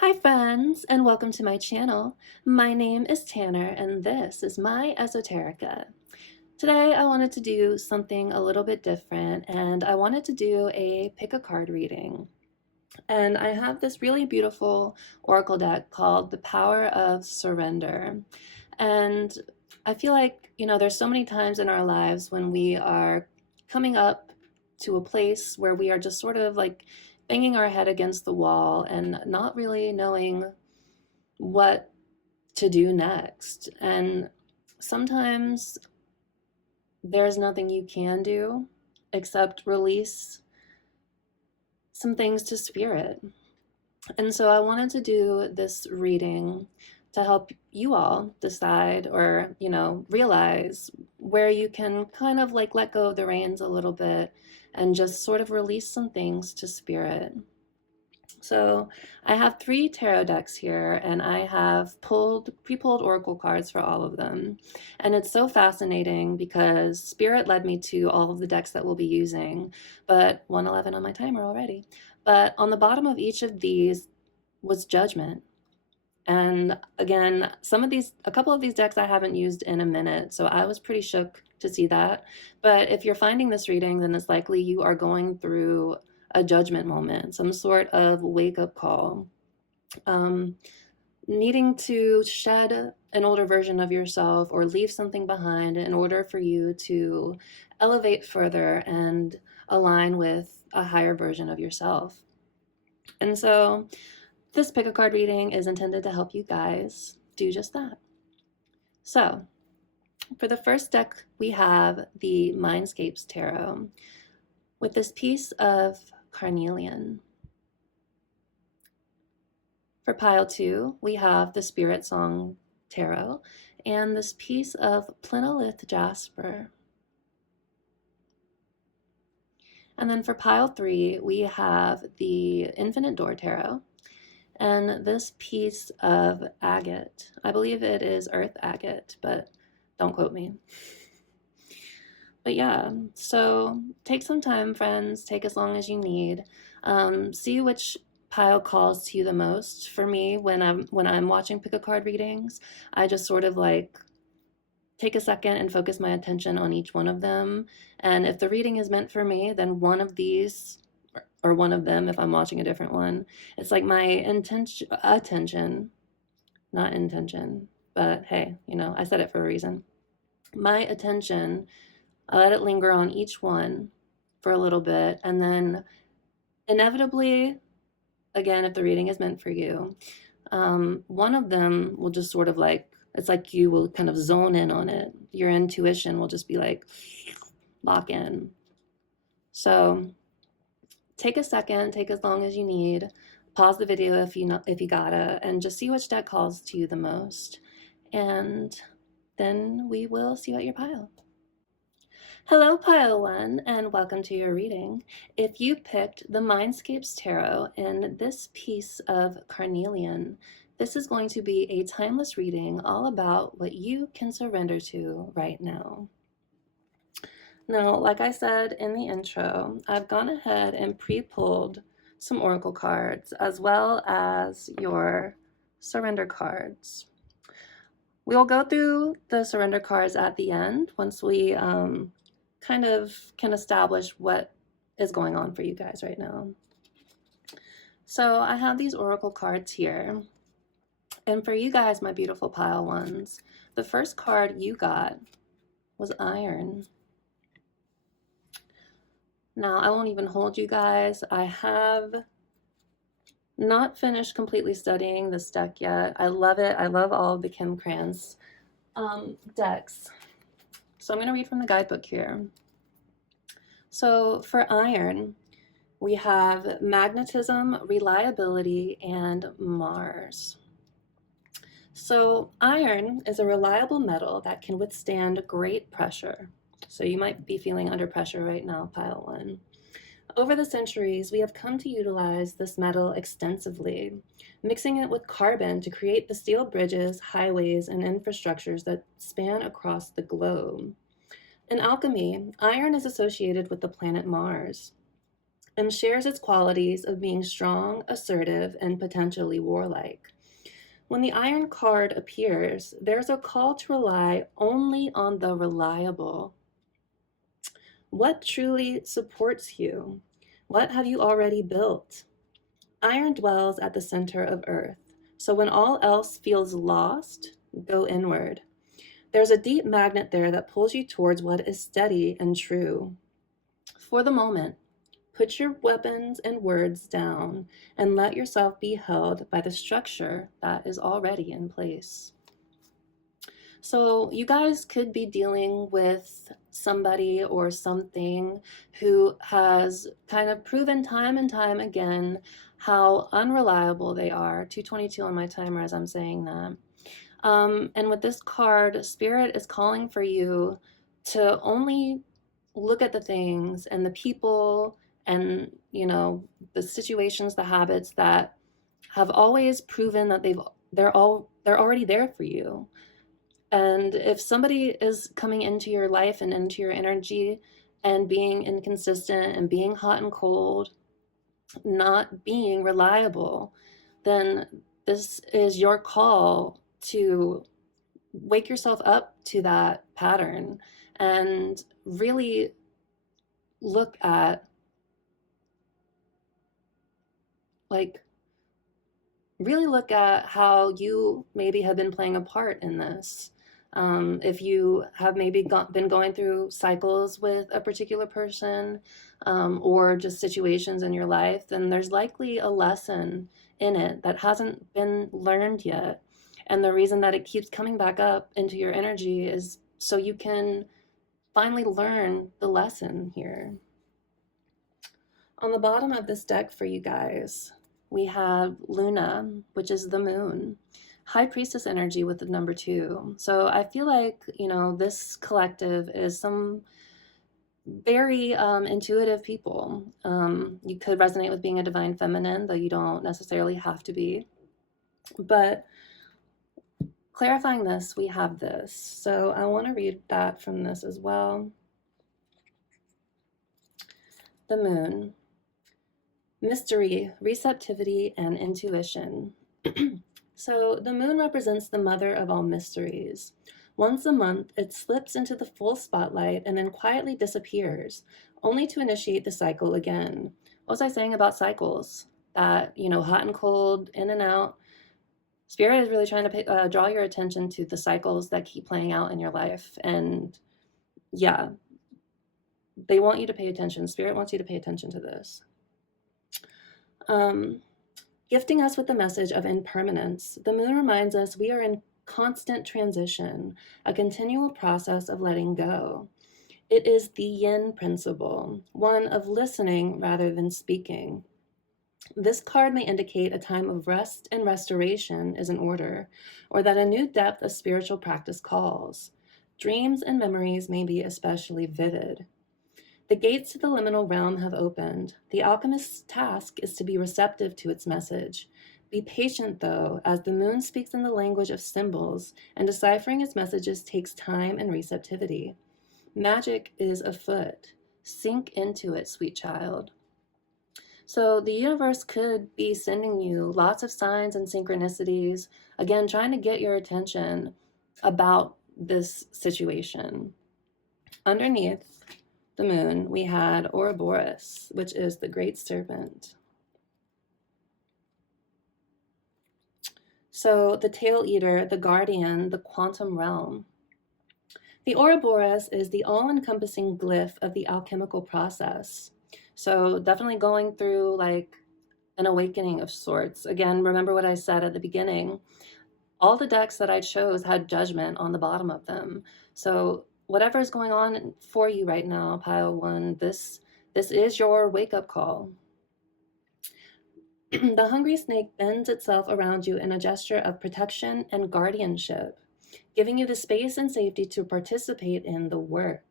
Hi friends, and welcome to my channel. My name is Tanner, and this is my Esoterica. Today I wanted to do something a little bit different, and I wanted to do a pick a card reading. And I have this really beautiful oracle deck called The Power of Surrender. And I feel like, there's so many times in our lives when we are coming up to a place where we are just sort of like banging our head against the wall and not really knowing what to do next. And sometimes there's nothing you can do except release some things to spirit. And so I wanted to do this reading to help you all decide or, realize where you can kind of like let go of the reins a little bit and just sort of release some things to spirit. So I have 3 tarot decks here, and I have pre-pulled oracle cards for all of them. And it's so fascinating because Spirit led me to all of the decks that we'll be using, but 111 on my timer already. But on the bottom of each of these was judgment. And again, a couple of these decks I haven't used in a minute, so I was pretty shook to see that. But if you're finding this reading, then it's likely you are going through a judgment moment, some sort of wake-up call, needing to shed an older version of yourself or leave something behind in order for you to elevate further and align with a higher version of yourself. And so this pick a card reading is intended to help you guys do just that. So for the first deck, we have the Mindscapes Tarot with this piece of carnelian. For pile 2, we have the Spirit Song Tarot and this piece of plinolith jasper. And then for pile 3, we have the Infinite Door Tarot and this piece of agate. I believe it is earth agate, but don't quote me. But yeah, so take some time, friends. Take as long as you need. See which pile calls to you the most. For me, when I'm watching pick a card readings, I just sort of like take a second and focus my attention on each one of them. And if the reading is meant for me, then one of these or one of them, if I'm watching a different one, it's like my attention, not intention, but hey, I said it for a reason. My attention, I let it linger on each one for a little bit, and then inevitably, again, if the reading is meant for you, one of them will just sort of like, it's like you will kind of zone in on it. Your intuition will just be like, lock in. So take a second, take as long as you need, pause the video if you gotta, and just see which deck calls to you the most. And then we will see you at your pile. Hello, Pile 1, and welcome to your reading. If you picked the Mindscapes Tarot in this piece of carnelian, this is going to be a timeless reading all about what you can surrender to right now. Now, like I said in the intro, I've gone ahead and pre-pulled some oracle cards as well as your surrender cards. We'll go through the surrender cards at the end once we kind of can establish what is going on for you guys right now. So I have these oracle cards here. And for you guys, my beautiful pile ones, the first card you got was iron. Now, I won't even hold you guys. I have not finished completely studying this deck yet. I love it. I love all of the Kim Krans decks. So I'm going to read from the guidebook here. So for iron, we have magnetism, reliability, and Mars. So iron is a reliable metal that can withstand great pressure. So you might be feeling under pressure right now, pile 1. Over the centuries, we have come to utilize this metal extensively, mixing it with carbon to create the steel bridges, highways, and infrastructures that span across the globe. In alchemy, iron is associated with the planet Mars. and shares its qualities of being strong, assertive, and potentially warlike. When the Iron card appears, there's a call to rely only on the reliable. What truly supports you? What have you already built? Iron dwells at the center of Earth, so when all else feels lost, go inward. There's a deep magnet there that pulls you towards what is steady and true. For the moment, put your weapons and words down and let yourself be held by the structure that is already in place. So, you guys could be dealing with somebody or something who has kind of proven time and time again how unreliable they are. 222 on my timer as I'm saying that. And with this card, Spirit is calling for you to only look at the things and the people and, the situations, the habits that have always proven that they're already there for you. And if somebody is coming into your life and into your energy and being inconsistent and being hot and cold, not being reliable, then this is your call to wake yourself up to that pattern and really look at, like, really look at how you maybe have been playing a part in this. If you have maybe been going through cycles with a particular person, or just situations in your life, then there's likely a lesson in it that hasn't been learned yet. And the reason that it keeps coming back up into your energy is so you can finally learn the lesson here. On the bottom of this deck for you guys, we have Luna, which is the moon. High Priestess energy with the number 2. So I feel like, this collective is some very intuitive people. You could resonate with being a divine feminine, though you don't necessarily have to be. But clarifying this, we have this. So I want to read that from this as well. The moon. Mystery, receptivity, and intuition. So the moon represents the mother of all mysteries. Once a month, it slips into the full spotlight and then quietly disappears, only to initiate the cycle again. What was I saying about cycles? That, hot and cold, in and out. Spirit is really trying to draw your attention to the cycles that keep playing out in your life. And yeah, they want you to pay attention. Spirit wants you to pay attention to this. Gifting us with the message of impermanence, the moon reminds us we are in constant transition, a continual process of letting go. It is the yin principle, one of listening rather than speaking. This card may indicate a time of rest and restoration is in order, or that a new depth of spiritual practice calls. Dreams and memories may be especially vivid. The gates to the liminal realm have opened. The alchemist's task is to be receptive to its message. Be patient, though, as the moon speaks in the language of symbols, and deciphering its messages takes time and receptivity. Magic is afoot. Sink into it, sweet child. So the universe could be sending you lots of signs and synchronicities, again, trying to get your attention about this situation. Underneath the moon, we had Ouroboros, which is the great serpent. So the tail eater, the guardian, the quantum realm. The Ouroboros is the all-encompassing glyph of the alchemical process. So definitely going through like an awakening of sorts. Again, remember what I said at the beginning. All the decks that I chose had judgment on the bottom of them. So whatever is going on for you right now, pile 1, this is your wake-up call. The hungry snake bends itself around you in a gesture of protection and guardianship, giving you the space and safety to participate in the work.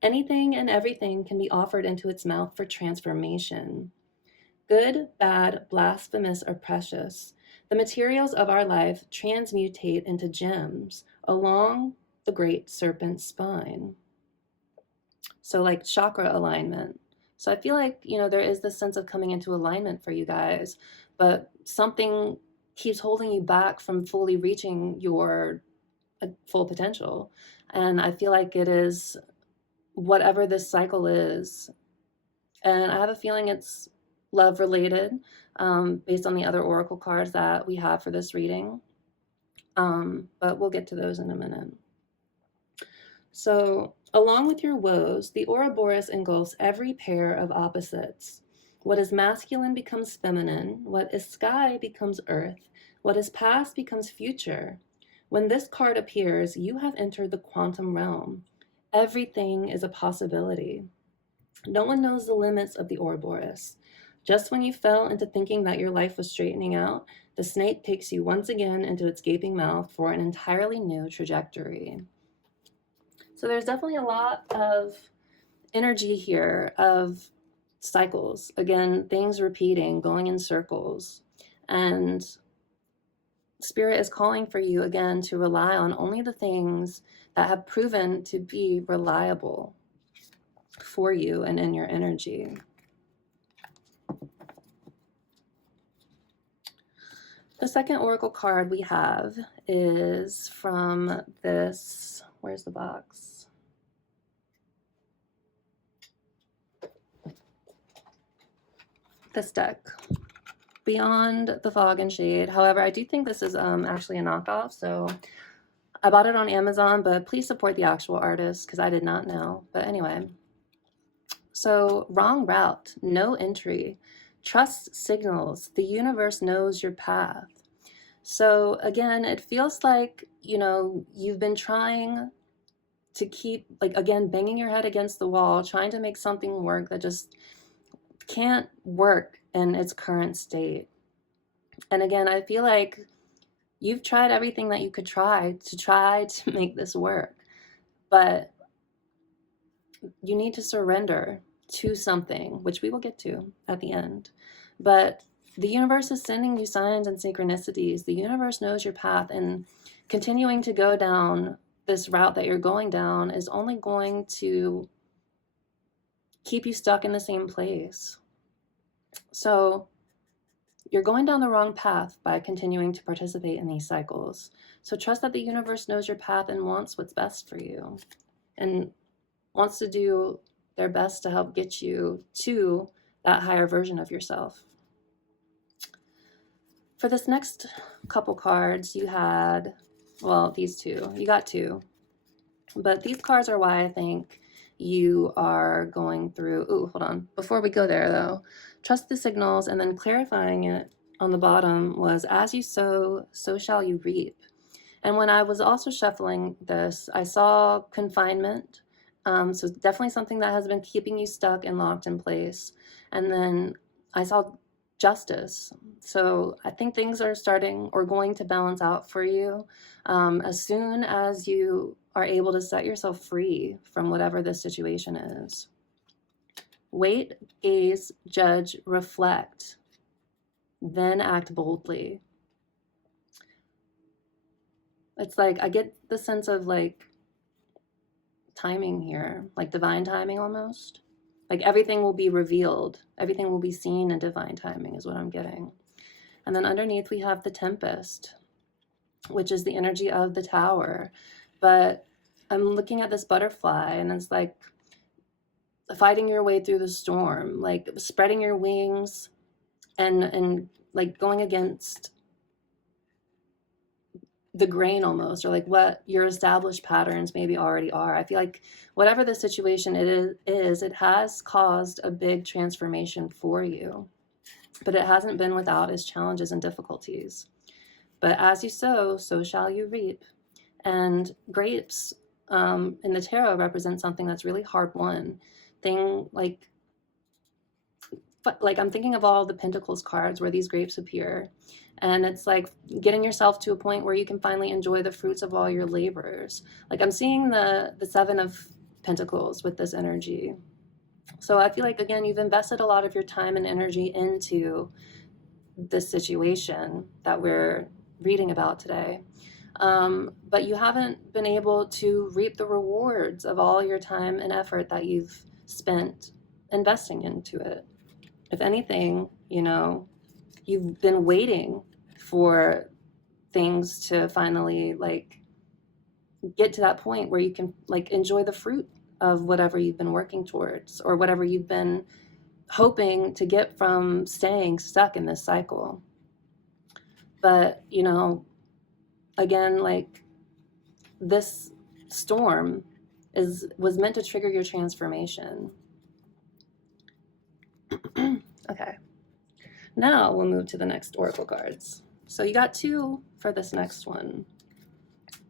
Anything and everything can be offered into its mouth for transformation. Good, bad, blasphemous, or precious, the materials of our life transmutate into gems along the great serpent spine. So like chakra alignment. So I feel like, there is this sense of coming into alignment for you guys, but something keeps holding you back from fully reaching your full potential. And I feel like it is whatever this cycle is. And I have a feeling it's love related, based on the other oracle cards that we have for this reading. But we'll get to those in a minute. So, along with your woes, the Ouroboros engulfs every pair of opposites. What is masculine becomes feminine. What is sky becomes earth. What is past becomes future. When this card appears, you have entered the quantum realm. Everything is a possibility. No one knows the limits of the Ouroboros. Just when you fell into thinking that your life was straightening out, the snake takes you once again into its gaping mouth for an entirely new trajectory. So there's definitely a lot of energy here of cycles. Again, things repeating, going in circles. And Spirit is calling for you again to rely on only the things that have proven to be reliable for you and in your energy. The second oracle card we have is from this, where's the box? This deck, Beyond the Fog and Shade. However, I do think this is actually a knockoff, so I bought it on Amazon, but please support the actual artist because I did not know. But anyway, so wrong route, no entry, trust signals, the universe knows your path. So again, it feels like, you've been trying to keep, like, again, banging your head against the wall, trying to make something work that just can't work in its current state. And again, I feel like you've tried everything that you could try to make this work, but you need to surrender to something, which we will get to at the end. But the universe is sending you signs and synchronicities. The universe knows your path, and continuing to go down this route that you're going down is only going to keep you stuck in the same place. So you're going down the wrong path by continuing to participate in these cycles. So trust that the universe knows your path and wants what's best for you, and wants to do their best to help get you to that higher version of yourself. For this next couple cards, you had, well, these two. You got two. But these cards are why I think you are going through, ooh, hold on. Before we go there, though, trust the signals, and then clarifying it on the bottom was, as you sow, so shall you reap. And when I was also shuffling this, I saw confinement. So definitely something that has been keeping you stuck and locked in place. And then I saw justice. So I think things are starting or going to balance out for you as soon as you are able to set yourself free from whatever this situation is. Wait, gaze, judge, reflect, then act boldly. It's like I get the sense of like timing here, like divine timing almost. Like everything will be revealed, everything will be seen in divine timing is what I'm getting. And then underneath we have the Tempest, which is the energy of the Tower. But I'm looking at this butterfly, and it's like fighting your way through the storm, like spreading your wings and like going against the grain almost, or like what your established patterns maybe already are. I feel like whatever the situation it is, it has caused a big transformation for you, but it hasn't been without its challenges and difficulties. But as you sow, so shall you reap. And grapes in the tarot represent something that's really hard won. Thing like I'm thinking of all the Pentacles cards where these grapes appear. And it's like getting yourself to a point where you can finally enjoy the fruits of all your labors. Like I'm seeing the Seven of Pentacles with this energy. So I feel like, again, you've invested a lot of your time and energy into this situation that we're reading about today. But you haven't been able to reap the rewards of all your time and effort that you've spent investing into it. If anything, you know, you've been waiting for things to finally like get to that point where you can like enjoy the fruit of whatever you've been working towards or whatever you've been hoping to get from staying stuck in this cycle. But, you know, again, like this storm was meant to trigger your transformation. Okay. Now we'll move to the next oracle cards. So you got 2 for this next one.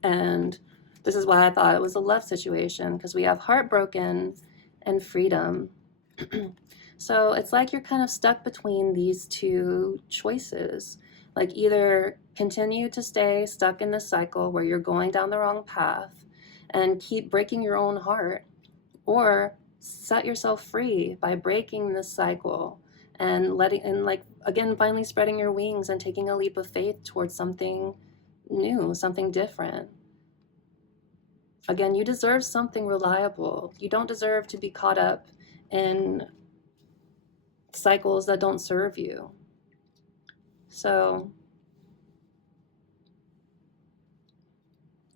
And this is why I thought it was a love situation, because we have heartbroken and freedom. So it's like you're kind of stuck between these 2 choices. Like either continue to stay stuck in this cycle where you're going down the wrong path and keep breaking your own heart, or set yourself free by breaking this cycle and like again finally spreading your wings and taking a leap of faith towards something new, something different. Again, you deserve something reliable. You don't deserve to be caught up in cycles that don't serve you. So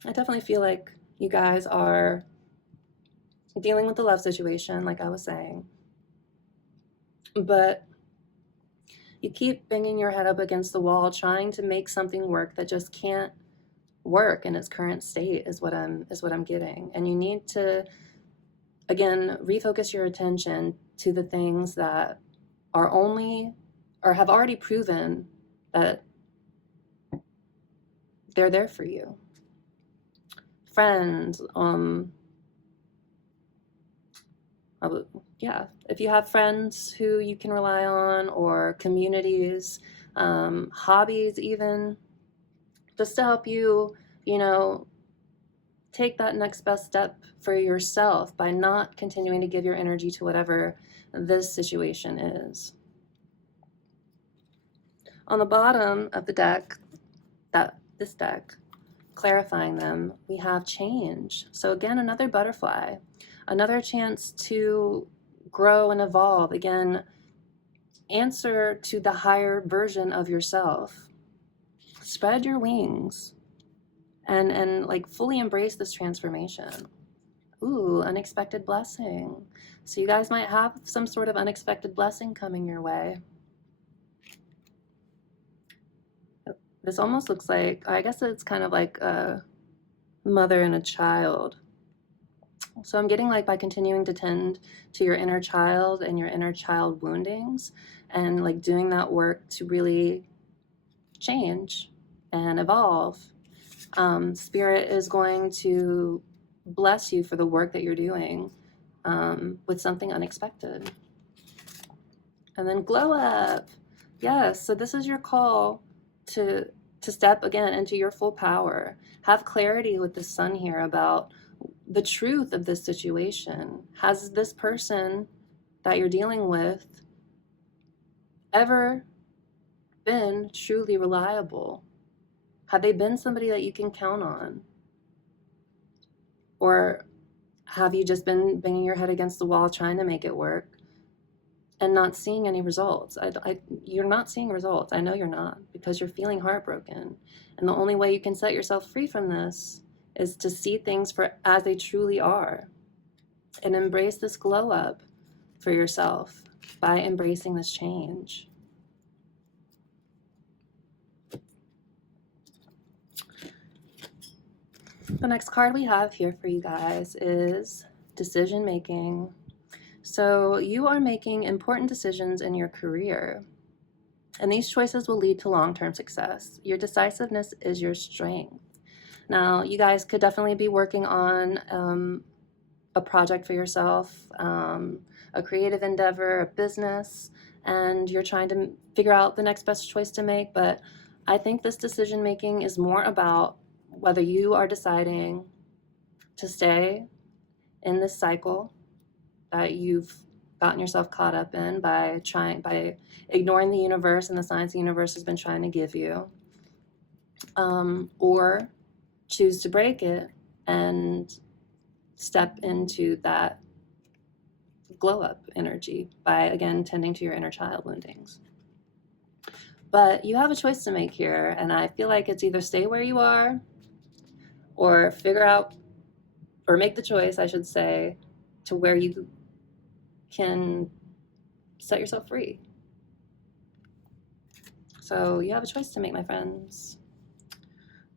I definitely feel like you guys are dealing with the love situation, like I was saying, but you keep banging your head up against the wall trying to make something work that just can't work in its current state is what I'm getting. And you need to again refocus your attention to the things that are only or have already proven that they're there for you. Friends, yeah, if you have friends who you can rely on, or communities, hobbies even, just to help you, you know, take that next best step for yourself by not continuing to give your energy to whatever this situation is. On the bottom of the deck, this deck, clarifying them, we have change. So again, another butterfly, another chance to grow and evolve. Again, answer to the higher version of yourself. Spread your wings and like fully embrace this transformation. Ooh, unexpected blessing. So you guys might have some sort of unexpected blessing coming your way. This almost looks like, I guess it's kind of like a mother and a child. So I'm getting like by continuing to tend to your inner child and your inner child woundings and like doing that work to really change and evolve, Spirit is going to bless you for the work that you're doing with something unexpected. And then glow up. Yes, so this is your call to step again into your full power. Have clarity with the sun here about the truth of this situation. Has this person that you're dealing with ever been truly reliable? Have they been somebody that you can count on? Or have you just been banging your head against the wall trying to make it work and not seeing any results? You're not seeing results. I know you're not, because you're feeling heartbroken. And the only way you can set yourself free from this is to see things for as they truly are and embrace this glow up for yourself by embracing this change. The next card we have here for you guys is decision making. So you are making important decisions in your career, and these choices will lead to long-term success. Your decisiveness is your strength. Now, you guys could definitely be working on a project for yourself, a creative endeavor, a business, and you're trying to figure out the next best choice to make. But I think this decision making is more about whether you are deciding to stay in this cycle that you've gotten yourself caught up in by ignoring the universe and the signs the universe has been trying to give you, or choose to break it and step into that glow up energy by, again, tending to your inner child woundings. But you have a choice to make here, and I feel like it's either stay where you are or figure out, or make the choice, I should say, to where you can set yourself free. So you have a choice to make, my friends.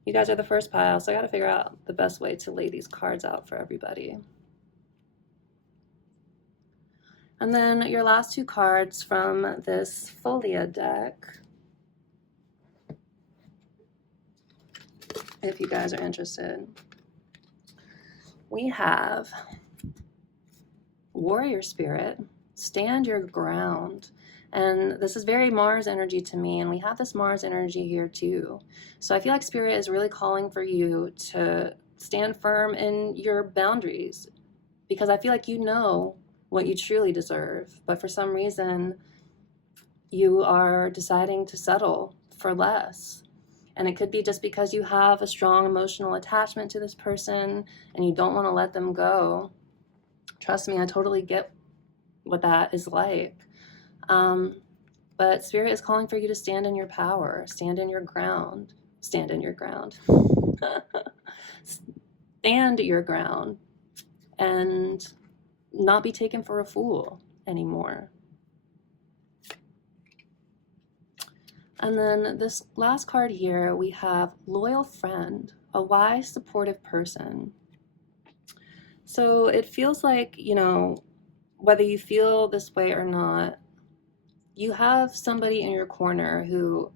You guys are the first pile, so I got to figure out the best way to lay these cards out for everybody. And then your last two cards from this Folia deck, if you guys are interested. We have Warrior Spirit, stand your ground. And this is very Mars energy to me, and we have this Mars energy here too. So I feel like Spirit is really calling for you to stand firm in your boundaries, because I feel like you know what you truly deserve, but for some reason you are deciding to settle for less. And it could be just because you have a strong emotional attachment to this person and you don't want to let them go. Trust me, I totally get what that is like. But Spirit is calling for you to stand in your power, stand in your ground, stand in your ground, stand your ground, and not be taken for a fool anymore. And then this last card here, we have Loyal Friend, a wise, supportive person. So it feels like, you know, whether you feel this way or not, you have somebody in your corner who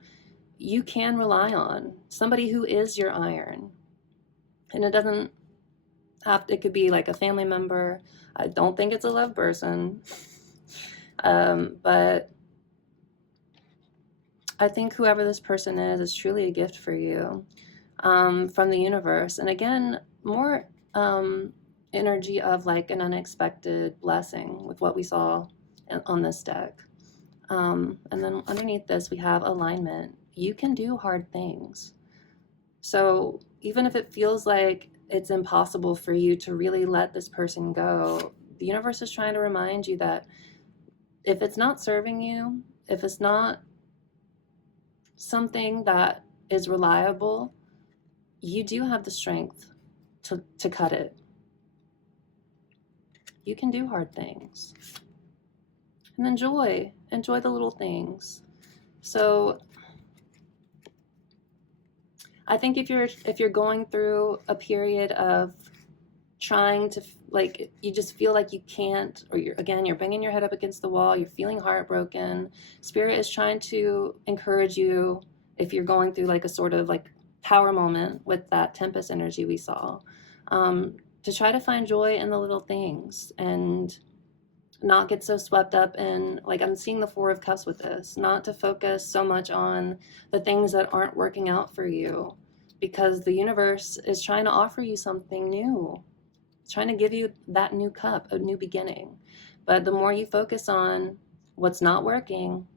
you can rely on, somebody who is your iron. And it doesn't have to, it could be like a family member. I don't think it's a love person. But I think whoever this person is truly a gift for you from the universe. And again, more energy of like an unexpected blessing with what we saw on this deck. And then underneath this, we have alignment. You can do hard things. So even if it feels like it's impossible for you to really let this person go, the universe is trying to remind you that if it's not serving you, if it's not something that is reliable, you do have the strength to cut it. You can do hard things. And enjoy the little things. So I think if you're going through a period of trying to, like, you just feel like you can't, or you're banging your head up against the wall, you're feeling heartbroken, Spirit is trying to encourage you, if you're going through like a sort of like power moment with that Tempest energy we saw, to try to find joy in the little things and not get so swept up in, like, I'm seeing the Four of Cups with this, not to focus so much on the things that aren't working out for you, because the universe is trying to offer you something new. It's trying to give you that new cup, a new beginning. But the more you focus on what's not working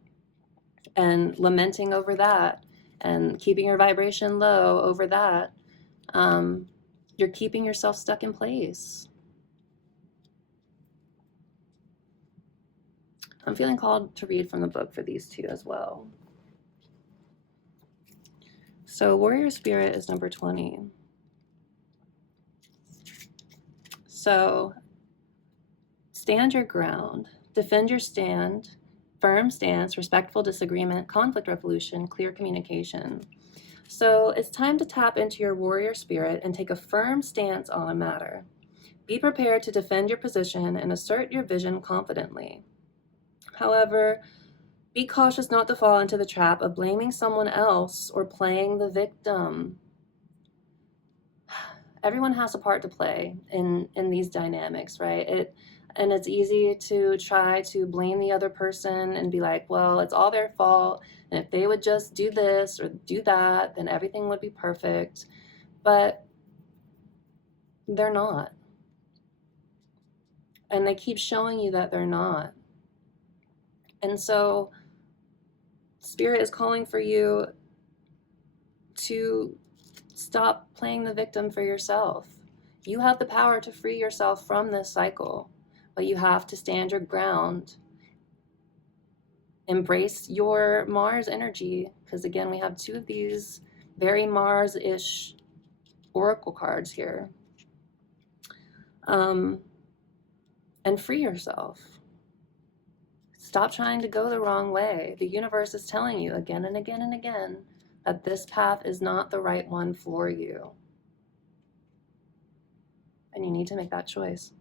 and lamenting over that and keeping your vibration low over that, you're keeping yourself stuck in place. I'm feeling called to read from the book for these two as well. So Warrior Spirit is number 20. So stand your ground, defend your stand, firm stance, respectful disagreement, conflict resolution, clear communication. So it's time to tap into your warrior spirit and take a firm stance on a matter. Be prepared to defend your position and assert your vision confidently. However, be cautious not to fall into the trap of blaming someone else or playing the victim. Everyone has a part to play in these dynamics, right? And it's easy to try to blame the other person and be like, well, it's all their fault. And if they would just do this or do that, then everything would be perfect. But they're not. And they keep showing you that they're not. And so Spirit is calling for you to stop playing the victim for yourself. You have the power to free yourself from this cycle. but you have to stand your ground. Embrace your Mars energy, because again, we have two of these very Mars-ish oracle cards here. And free yourself. Stop trying to go the wrong way. The universe is telling you again and again and again that this path is not the right one for you. And you need to make that choice.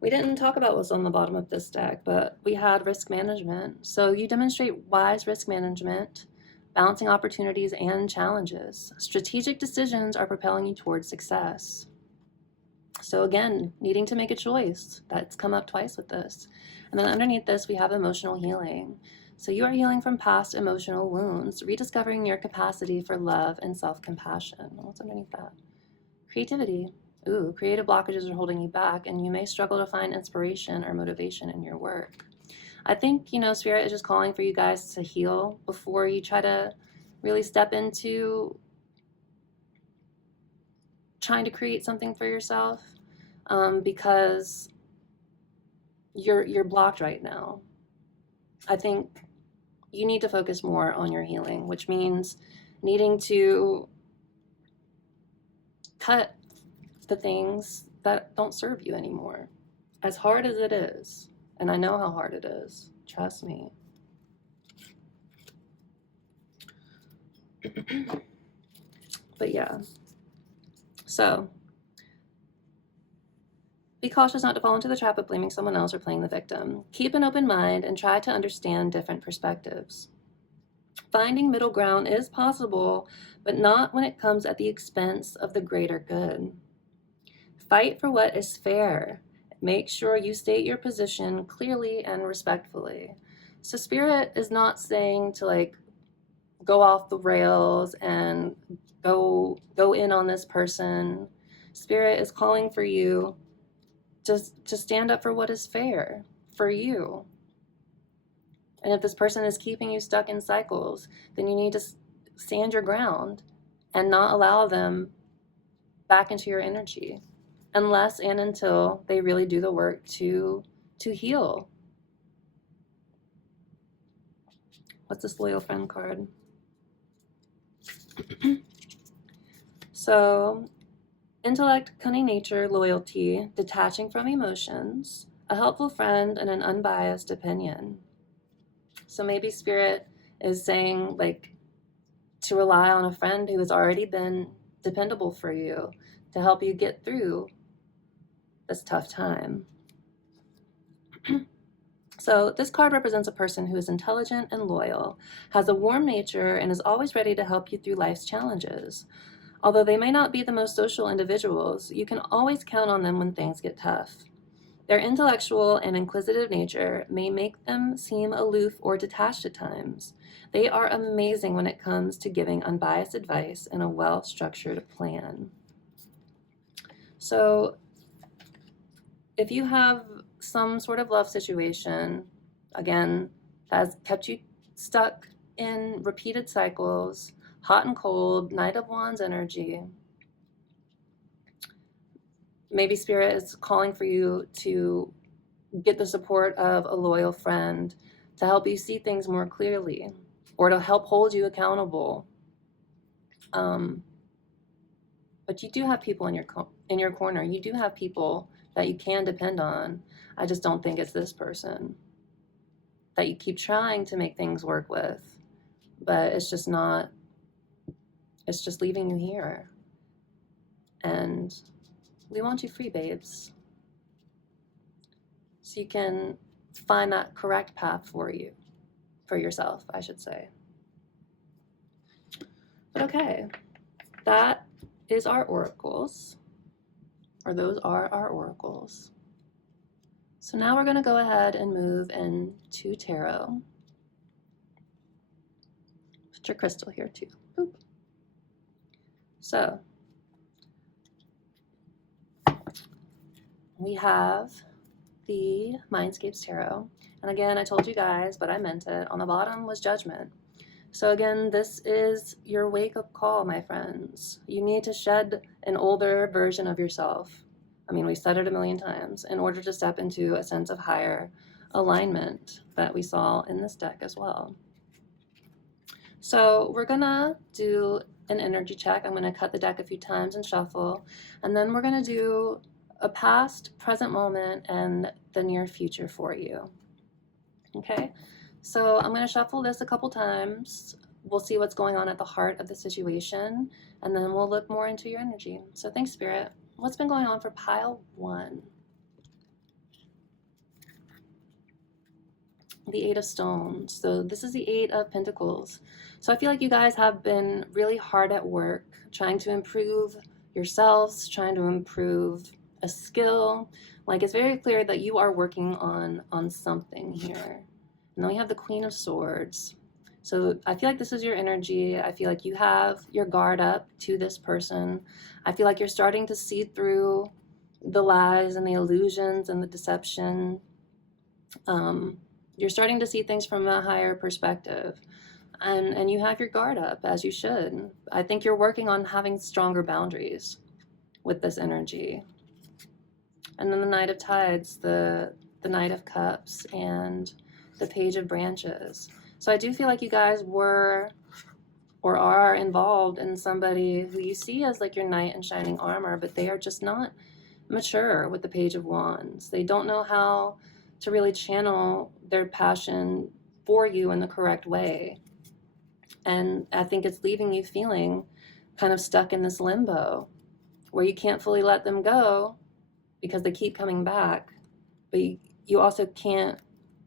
We didn't talk about what's on the bottom of this deck, but we had risk management. So you demonstrate wise risk management, balancing opportunities and challenges. Strategic decisions are propelling you towards success. So again, needing to make a choice. That's come up twice with this. And then underneath this, we have emotional healing. So you are healing from past emotional wounds, rediscovering your capacity for love and self-compassion. What's underneath that? Creativity. Ooh, creative blockages are holding you back, and you may struggle to find inspiration or motivation in your work. I think, Spirit is just calling for you guys to heal before you try to really step into trying to create something for yourself, because you're blocked right now. I think you need to focus more on your healing, which means needing to cut the things that don't serve you anymore. As hard as it is, and I know how hard it is, trust me. But yeah, so be cautious not to fall into the trap of blaming someone else or playing the victim. Keep an open mind and try to understand different perspectives. Finding middle ground is possible, but not when it comes at the expense of the greater good. Fight for what is fair. Make sure you state your position clearly and respectfully. So Spirit is not saying to go off the rails and go in on this person. Spirit is calling for you to stand up for what is fair for you. And if this person is keeping you stuck in cycles, then you need to stand your ground and not allow them back into your energy, unless and until they really do the work to heal. What's this loyal friend card? So, intellect, cunning nature, loyalty, detaching from emotions, a helpful friend, and an unbiased opinion. So maybe Spirit is saying to rely on a friend who has already been dependable for you to help you get through this tough time. So this card represents a person who is intelligent and loyal, has a warm nature, and is always ready to help you through life's challenges. Although they may not be the most social individuals, you can always count on them when things get tough. Their intellectual and inquisitive nature may make them seem aloof or detached at times. They are amazing when it comes to giving unbiased advice and a well-structured plan. So if you have some sort of love situation, again, that has kept you stuck in repeated cycles, hot and cold, Knight of Wands energy, maybe Spirit is calling for you to get the support of a loyal friend to help you see things more clearly or to help hold you accountable. But you do have people in your corner. You do have people that you can depend on. I just don't think it's this person that you keep trying to make things work with, but it's just not, it's just leaving you here. And we want you free, babes. So you can find that correct path for yourself, I should say. But okay, that is our oracles, or those are our oracles. So now we're going to go ahead and move into tarot. Put your crystal here too. Boop. So we have the Mindscapes Tarot. And again, I told you guys, but I meant it. On the bottom was Judgment. So again, this is your wake-up call, my friends. You need to shed an older version of yourself. I mean, we said it a million times, in order to step into a sense of higher alignment that we saw in this deck as well. So we're gonna do an energy check. I'm gonna cut the deck a few times and shuffle, and then we're gonna do a past, present moment, and the near future for you. Okay, so I'm gonna shuffle this a couple times. We'll see what's going on at the heart of the situation, and then we'll look more into your energy. So thanks, Spirit. What's been going on for pile 1? The 8 of Stones. So this is the 8 of Pentacles. So I feel like you guys have been really hard at work trying to improve yourselves, trying to improve a skill. Like, it's very clear that you are working on something here. And then we have the Queen of Swords. So I feel like this is your energy. I feel like you have your guard up to this person. I feel like you're starting to see through the lies and the illusions and the deception. You're starting to see things from a higher perspective, and you have your guard up, as you should. I think you're working on having stronger boundaries with this energy. And then the Knight of Tides, the Knight of Cups, and the Page of Branches. So I do feel like you guys were or are involved in somebody who you see as like your knight in shining armor, but they are just not mature with the Page of Wands. They don't know how to really channel their passion for you in the correct way. And I think it's leaving you feeling kind of stuck in this limbo where you can't fully let them go because they keep coming back, but you also can't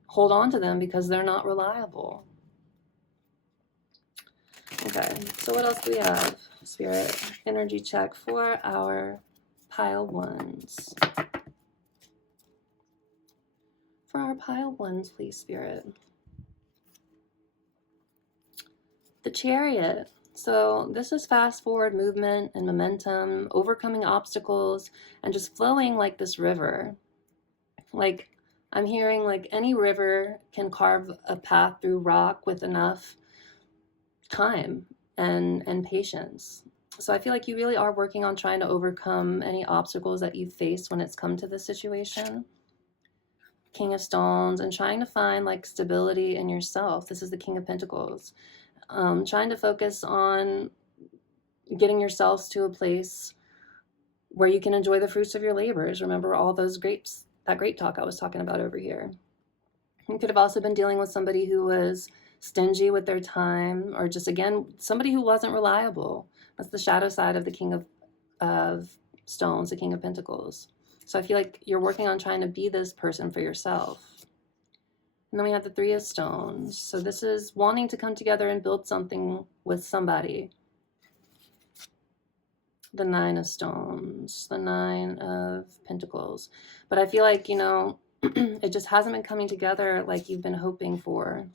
hold on to them because they're not reliable. Okay, so what else do we have? Spirit, energy check for our pile 1s. For our pile 1s, please, Spirit. The Chariot. So this is fast forward movement and momentum, overcoming obstacles, and just flowing like this river. Like, I'm hearing like any river can carve a path through rock with enough time and patience. So I feel like you really are working on trying to overcome any obstacles that you've faced when it's come to this situation. King of Stones, and trying to find like stability in yourself. This is the King of Pentacles. Trying to focus on getting yourselves to a place where you can enjoy the fruits of your labors. Remember all those grapes, that grape talk I was talking about over here. You could have also been dealing with somebody who was stingy with their time, or just, again, somebody who wasn't reliable. That's the shadow side of the King of Stones, the King of Pentacles. So I feel like you're working on trying to be this person for yourself. And then we have the Three of Stones. So this is wanting to come together and build something with somebody. The Nine of Stones, the Nine of Pentacles. But I feel like, you know, it just hasn't been coming together like you've been hoping for.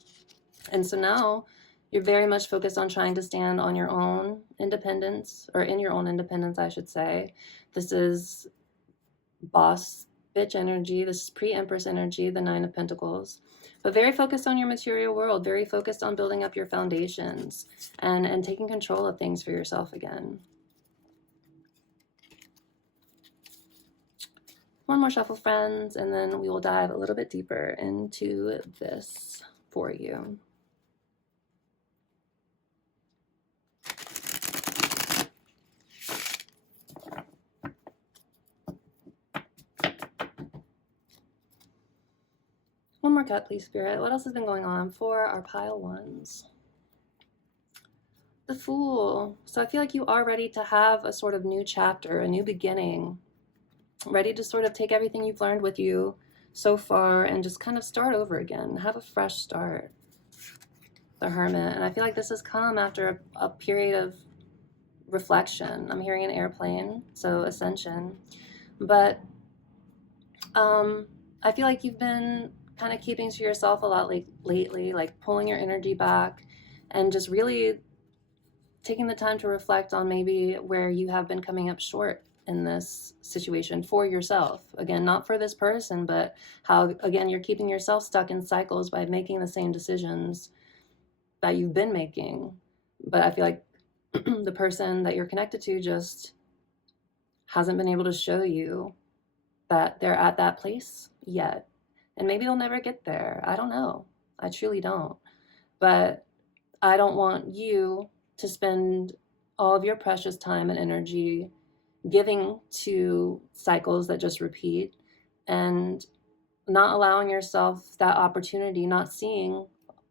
And so now you're very much focused on trying to stand on your own independence, or in your own independence, I should say. This is boss bitch energy. This is pre-Empress energy, the Nine of Pentacles. But very focused on your material world, very focused on building up your foundations and taking control of things for yourself again. One more shuffle, friends, and then we will dive a little bit deeper into this for you. One more cut, please, Spirit. What else has been going on for our pile 1s? The Fool. So I feel like you are ready to have a sort of new chapter, a new beginning, ready to sort of take everything you've learned with you so far and just kind of start over again, have a fresh start. The Hermit. And I feel like this has come after a period of reflection. I'm hearing an airplane, so ascension. But I feel like you've been kind of keeping to yourself a lot lately, like pulling your energy back and just really taking the time to reflect on maybe where you have been coming up short in this situation for yourself. Again, not for this person, but how, again, you're keeping yourself stuck in cycles by making the same decisions that you've been making. But I feel like the person that you're connected to just hasn't been able to show you that they're at that place yet. And maybe they'll never get there. I don't know. I truly don't. But I don't want you to spend all of your precious time and energy giving to cycles that just repeat and not allowing yourself that opportunity, not seeing,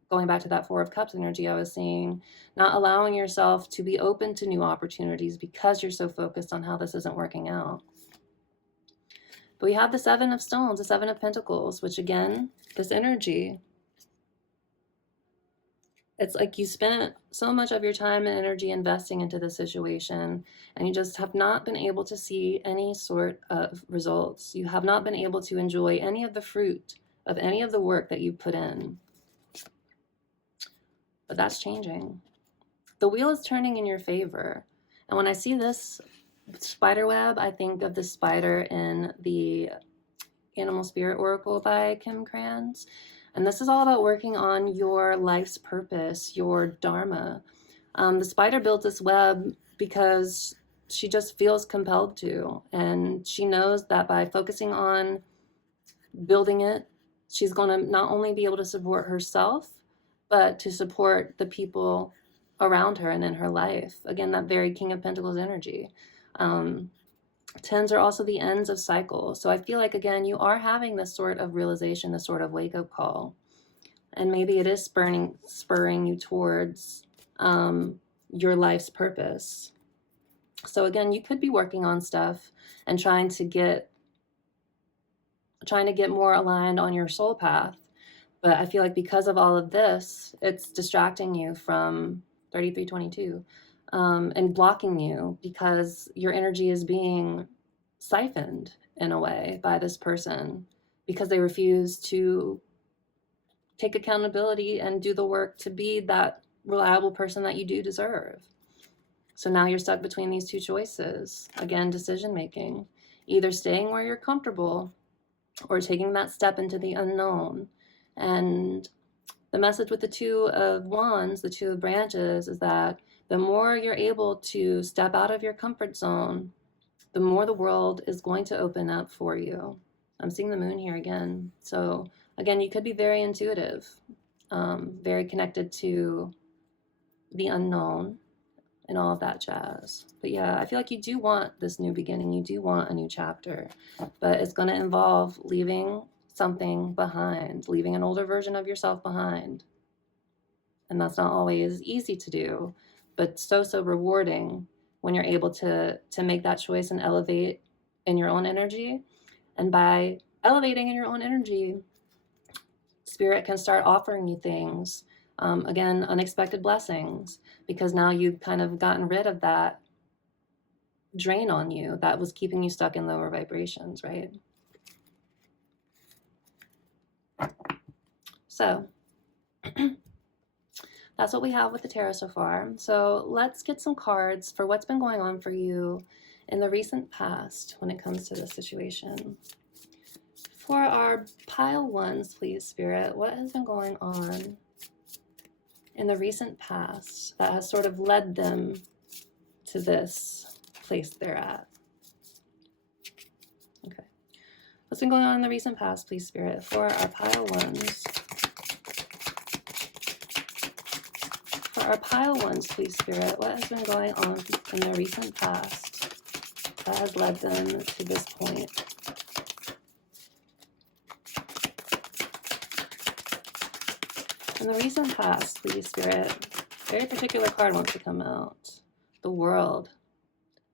going back to that Four of Cups energy I was seeing, not allowing yourself to be open to new opportunities because you're so focused on how this isn't working out. But we have the Seven of Stones, the Seven of Pentacles, which again, this energy, it's like you spent so much of your time and energy investing into the situation, and you just have not been able to see any sort of results. You have not been able to enjoy any of the fruit of any of the work that you put in. But that's changing. The wheel is turning in your favor. And when I see this spider web, I think of the spider in the Animal Spirit Oracle by Kim Krans. And this is all about working on your life's purpose, your dharma. The spider builds this web because she just feels compelled to. And she knows that by focusing on building it, she's going to not only be able to support herself, but to support the people around her and in her life. Again, that very King of Pentacles energy. Tens are also the ends of cycles. So I feel like, again, you are having this sort of realization, this sort of wake-up call. And maybe it is spurring you towards your life's purpose. So again, you could be working on stuff and trying to get more aligned on your soul path. But I feel like because of all of this, it's distracting you from 3322 and blocking you because your energy is being siphoned in a way by this person because they refuse to take accountability and do the work to be that reliable person that you do deserve. So now you're stuck between these two choices. Again, decision making, either staying where you're comfortable or taking that step into the unknown. And the message with the Two of Wands, the Two of Branches, is that the more you're able to step out of your comfort zone, the more the world is going to open up for you. I'm seeing the moon here again. So again, you could be very intuitive, very connected to the unknown and all of that jazz. But yeah, I feel like you do want this new beginning. You do want a new chapter, but it's going to involve leaving something behind, leaving an older version of yourself behind. And that's not always easy to do, but so rewarding when you're able to make that choice and elevate in your own energy. And by elevating in your own energy, Spirit can start offering you things, again, unexpected blessings, because now you've kind of gotten rid of that drain on you that was keeping you stuck in lower vibrations, right? So that's what we have with the tarot so far. So let's get some cards for what's been going on for you in the recent past when it comes to this situation. For our pile ones, please, Spirit, what has been going on in the recent past that has sort of led them to this place they're at? Okay. What's been going on in the recent past, please, Spirit, for our pile ones? For our pile ones, please, Spirit, what has been going on in the recent past that has led them to this point? In the recent past, please, Spirit, a very particular card wants to come out. The World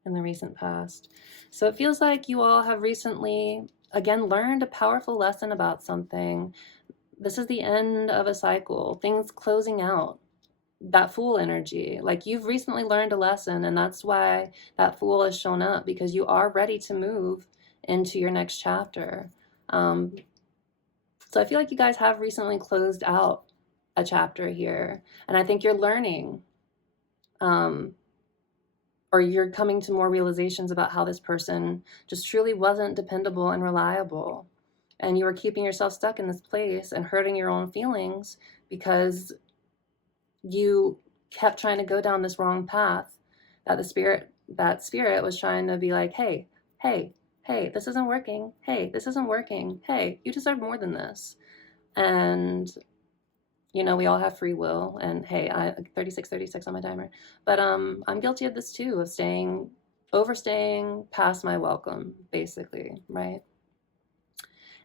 in the recent past. So it feels like you all have recently, again, learned a powerful lesson about something. This is the end of a cycle, things closing out. That Fool energy, like you've recently learned a lesson, and that's why that Fool has shown up, because you are ready to move into your next chapter. So I feel like you guys have recently closed out a chapter here, and I think you're learning, or you're coming to more realizations about how this person just truly wasn't dependable and reliable, and you were keeping yourself stuck in this place and hurting your own feelings because you kept trying to go down this wrong path that spirit was trying to be like, hey, hey, this isn't working. Hey, this isn't working. Hey, you deserve more than this. And you know, we all have free will, and hey, I 36 on my timer. But I'm guilty of this too, of overstaying past my welcome, basically, right?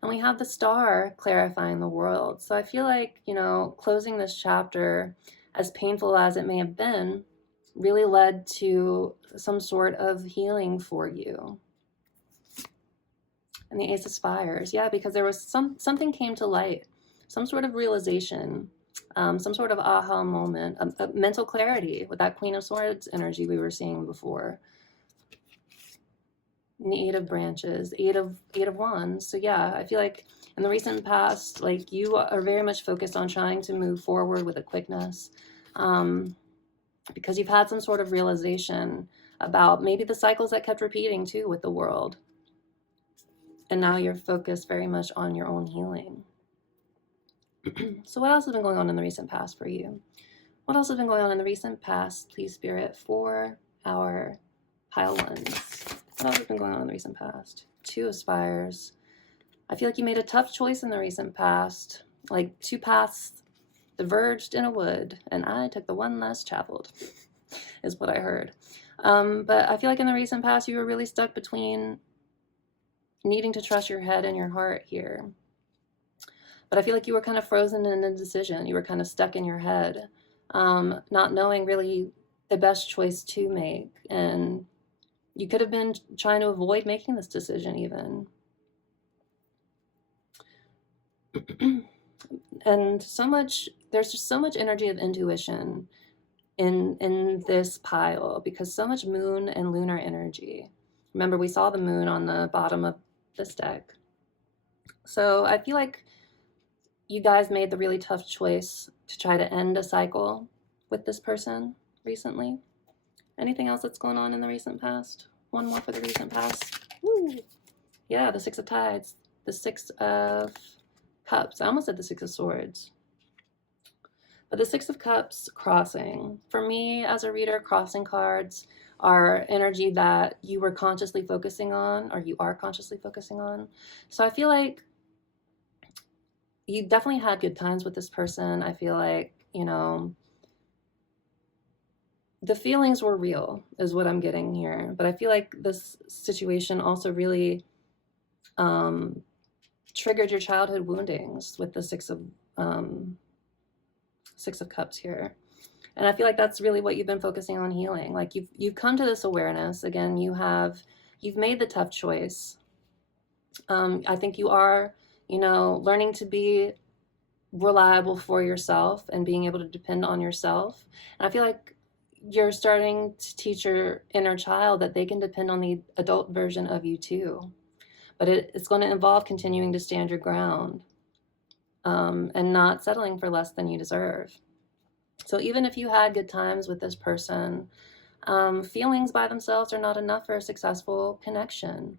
And we have the star clarifying the world. So I feel like, you know, closing this chapter, as painful as it may have been, really led to some sort of healing for you. And the Ace of Spires, yeah, because there was something came to light, some sort of realization, some sort of aha moment, a mental clarity with that Queen of Swords energy we were seeing before. And the Eight of Branches, Eight of Wands. So yeah, I feel like in the recent past, like you are very much focused on trying to move forward with a quickness, because you've had some sort of realization about maybe the cycles that kept repeating too with the world. And now you're focused very much on your own healing. So what else has been going on in the recent past for you? What else has been going on in the recent past, please, Spirit, for our pile ones? What else has been going on in the recent past? Two of Spires. I feel like you made a tough choice in the recent past. Like two paths diverged in a wood, and I took the one less traveled, is what I heard. But I feel like in the recent past, you were really stuck between needing to trust your head and your heart here. But I feel like you were kind of frozen in a decision. You were kind of stuck in your head, not knowing really the best choice to make. And you could have been trying to avoid making this decision even. And there's just so much energy of intuition in this pile, because so much moon and lunar energy. Remember, we saw the moon on the bottom of this deck. So I feel like you guys made the really tough choice to try to end a cycle with this person recently. Anything else that's going on in the recent past? One more for the recent past. Woo. Yeah, the Six of Tides, the Six of Cups. I almost said the Six of Swords. But the Six of Cups crossing. For me, as a reader, crossing cards are energy that you were consciously focusing on, or you are consciously focusing on. So I feel like you definitely had good times with this person. I feel like, you know, the feelings were real, is what I'm getting here. But I feel like this situation also really triggered your childhood woundings with the Six of Cups here. And I feel like that's really what you've been focusing on healing. Like you've come to this awareness. Again, you've made the tough choice. I think you are, you know, learning to be reliable for yourself and being able to depend on yourself. And I feel like you're starting to teach your inner child that they can depend on the adult version of you too. But it's going to involve continuing to stand your ground, and not settling for less than you deserve. So even if you had good times with this person, feelings by themselves are not enough for a successful connection.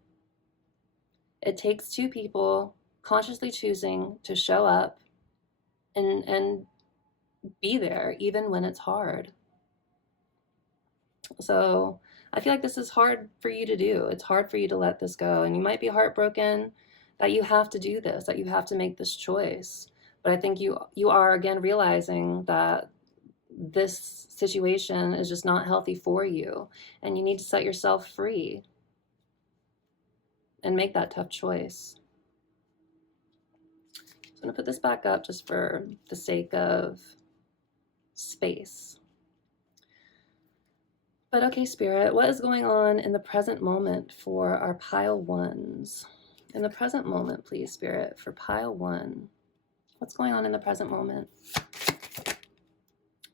It takes two people consciously choosing to show up and be there even when it's hard. So I feel like this is hard for you to do. It's hard for you to let this go. And you might be heartbroken that you have to do this, that you have to make this choice. But I think you are, again, realizing that this situation is just not healthy for you. And you need to set yourself free and make that tough choice. So I'm going to put this back up just for the sake of space. But okay, Spirit, what is going on in the present moment for our pile ones? In the present moment, please, Spirit, for pile one. What's going on in the present moment?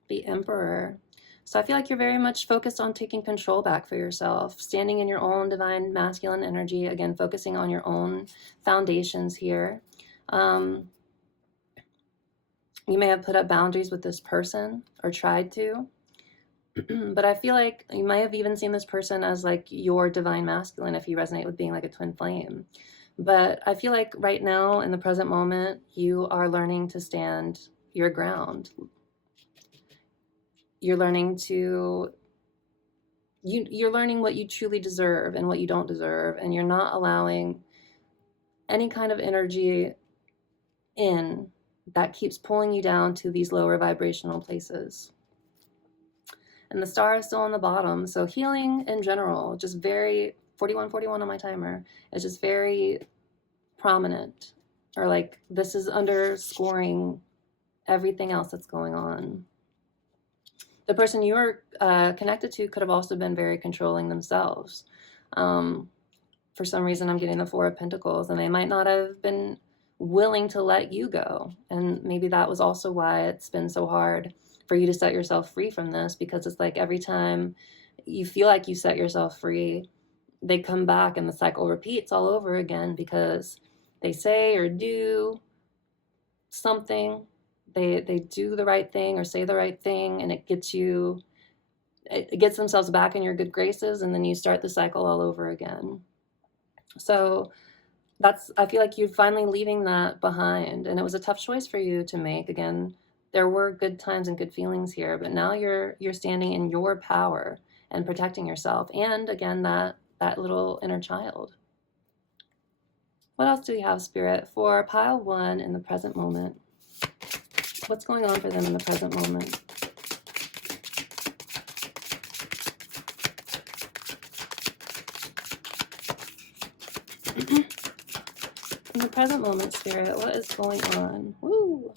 The Emperor. So I feel like you're very much focused on taking control back for yourself, standing in your own divine masculine energy, again, focusing on your own foundations here. You may have put up boundaries with this person or tried to. But I feel like you might have even seen this person as like your divine masculine if you resonate with being like a twin flame. But I feel like right now in the present moment, you are learning to stand your ground. You're learning to you're learning what you truly deserve and what you don't deserve, and you're not allowing any kind of energy in that keeps pulling you down to these lower vibrational places. And the star is still on the bottom, so healing in general, just very 4141 on my timer, is just very prominent, or like this is underscoring everything else that's going on. The person you were connected to could have also been very controlling themselves. For some reason, I'm getting the Four of Pentacles, and they might not have been willing to let you go. And maybe that was also why it's been so hard for you to set yourself free from this, because it's like every time you feel like you set yourself free, they come back and the cycle repeats all over again, because they say or do something, they do the right thing or say the right thing, and it gets themselves back in your good graces, and then you start the cycle all over again. So I feel like you're finally leaving that behind, and it was a tough choice for you to make. Again, there were good times and good feelings here, but now you're standing in your power and protecting yourself, and again, that little inner child. What else do we have, Spirit, for pile 1 in the present moment? What's going on for them in the present moment? In the present moment, Spirit, what is going on? Woo!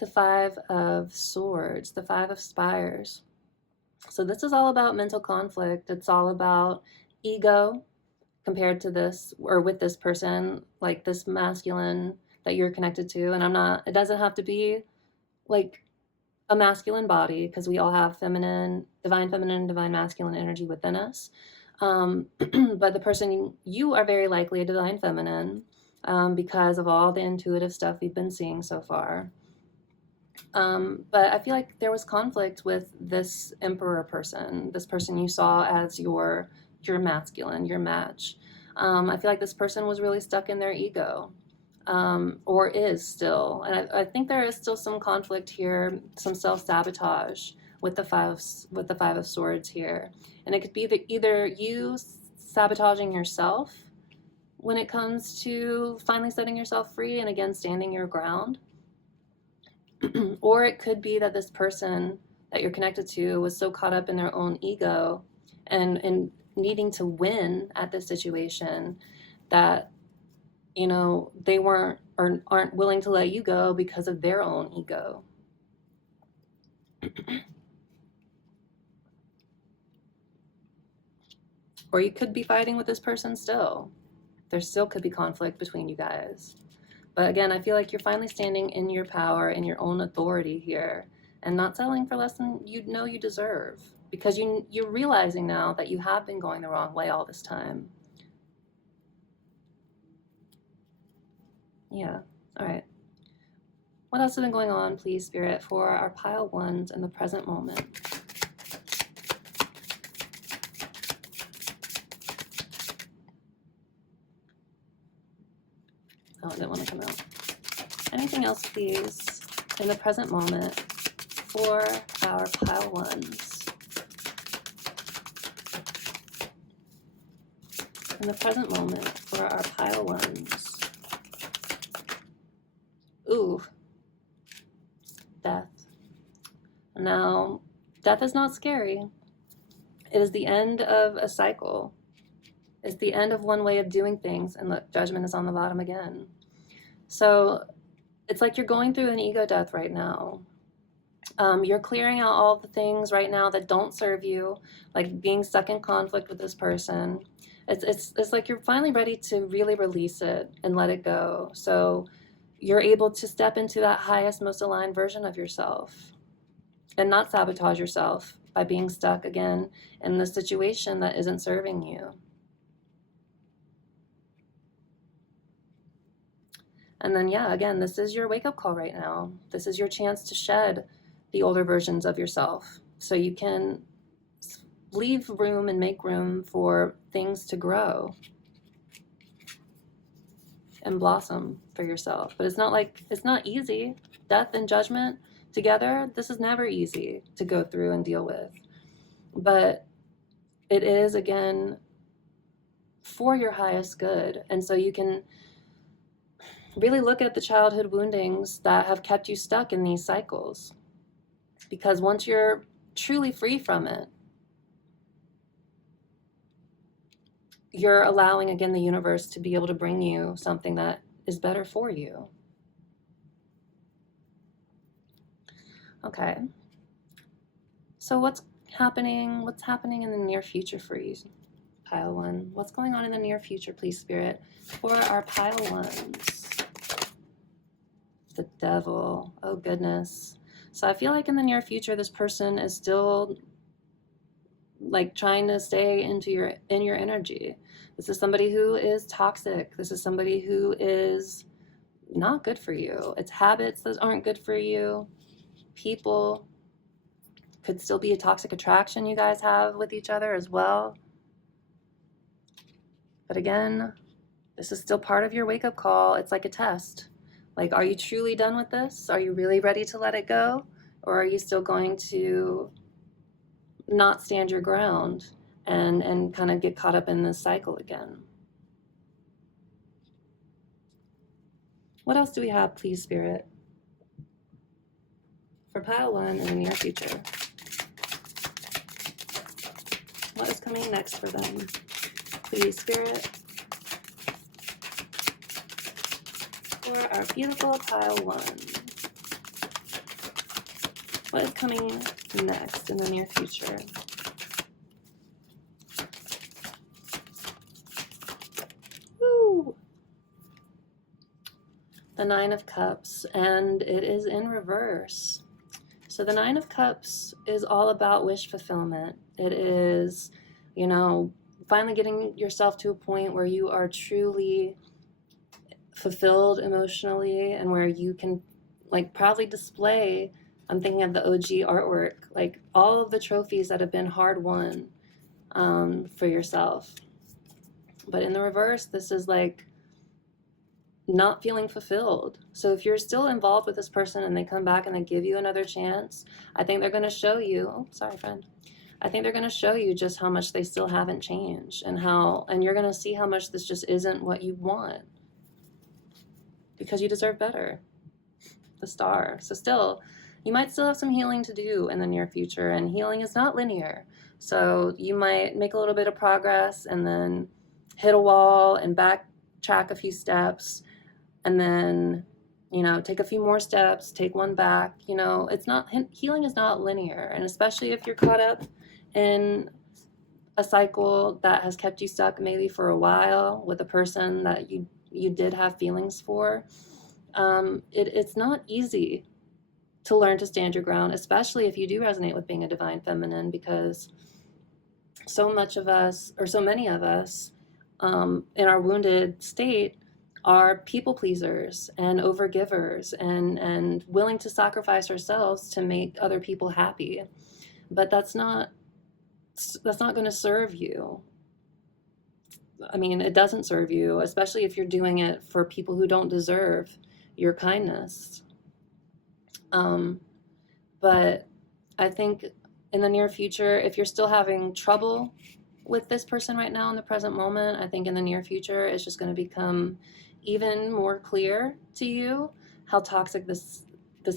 The 5 of Swords, the 5 of Spires. So this is all about mental conflict. It's all about ego compared to this, or with this person, like this masculine that you're connected to. And it doesn't have to be like a masculine body, because we all have divine feminine, divine masculine energy within us. But the person you are very likely a divine feminine, because of all the intuitive stuff we've been seeing so far. But I feel like there was conflict with this Emperor person, this person you saw as your masculine, your match. I feel like this person was really stuck in their ego, or is still. And I think there is still some conflict here, some self-sabotage with the five of Swords here. And it could be that either you sabotaging yourself when it comes to finally setting yourself free and again standing your ground, or it could be that this person that you're connected to was so caught up in their own ego and needing to win at this situation that, you know, they weren't or aren't willing to let you go because of their own ego. Or you could be fighting with this person still. There still could be conflict between you guys. But again, I feel like you're finally standing in your power and your own authority here, and not settling for less than you know you deserve, because you're realizing now that you have been going the wrong way all this time. Yeah, all right. What else has been going on, please, Spirit, for our pile 1s in the present moment? Oh, it didn't want to come out. Anything else, please, in the present moment for our pile 1s? In the present moment for our pile 1s. Ooh. Death. Now, death is not scary. It is the end of a cycle. It's the end of one way of doing things. And look, Judgment is on the bottom again. So it's like you're going through an ego death right now. You're clearing out all the things right now that don't serve you, like being stuck in conflict with this person. It's like you're finally ready to really release it and let it go. So you're able to step into that highest, most aligned version of yourself and not sabotage yourself by being stuck again in the situation that isn't serving you. And then, yeah, again, this is your wake-up call right now. This is your chance to shed the older versions of yourself so you can leave room and make room for things to grow and blossom for yourself. But it's not easy. Death and judgment together, this is never easy to go through and deal with. but it is, again, for your highest good. And so you can really look at the childhood woundings that have kept you stuck in these cycles. Because once you're truly free from it, you're allowing, again, the universe to be able to bring you something that is better for you. Okay. So what's happening in the near future for you, pile one? What's going on in the near future, please, Spirit, for our pile ones? The Devil. Oh, goodness. So I feel like in the near future, this person is still like trying to stay in your energy. This is somebody who is toxic. This is somebody who is not good for you. It's habits that aren't good for you. People. Could still be a toxic attraction you guys have with each other as well. But again, this is still part of your wake-up call. It's like a test. Like, are you truly done with this? Are you really ready to let it go? Or are you still going to not stand your ground and kind of get caught up in this cycle again? What else do we have, please, Spirit, for pile one in the near future? What is coming next for them? Please, Spirit, for our beautiful pile one. What is coming next in the near future? Woo! The Nine of Cups, and it is in reverse. So the Nine of Cups is all about wish fulfillment. It is, you know, finally getting yourself to a point where you are truly fulfilled emotionally and where you can like proudly display. I'm thinking of the OG artwork, like all of the trophies that have been hard won for yourself. But in the reverse, this is like not feeling fulfilled. So if you're still involved with this person and they come back and they give you another chance, I think they're going to show you, oh, sorry, friend. I think they're going to show you just how much they still haven't changed and you're going to see how much this just isn't what you want because you deserve better. The Star. So still, you might still have some healing to do in the near future, and healing is not linear. So you might make a little bit of progress and then hit a wall and backtrack a few steps, and then, you know, take a few more steps, take one back. You know, it's not, healing is not linear. And especially if you're caught up in a cycle that has kept you stuck maybe for a while with a person that you did have feelings for, it's not easy to learn to stand your ground, especially if you do resonate with being a divine feminine, because so much of us, or so many of us, in our wounded state are people pleasers and overgivers and willing to sacrifice ourselves to make other people happy. But that's not going to serve you. I mean, it doesn't serve you, especially if you're doing it for people who don't deserve your kindness. But I think in the near future, if you're still having trouble with this person right now in the present moment, I think in the near future, it's just going to become even more clear to you how toxic this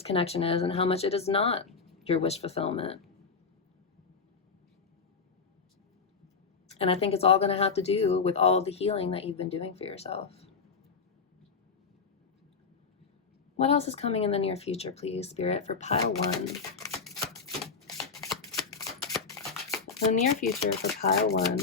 connection is and how much it is not your wish fulfillment. And I think it's all going to have to do with all of the healing that you've been doing for yourself. What else is coming in the near future, please, Spirit, for pile one? The near future for pile one.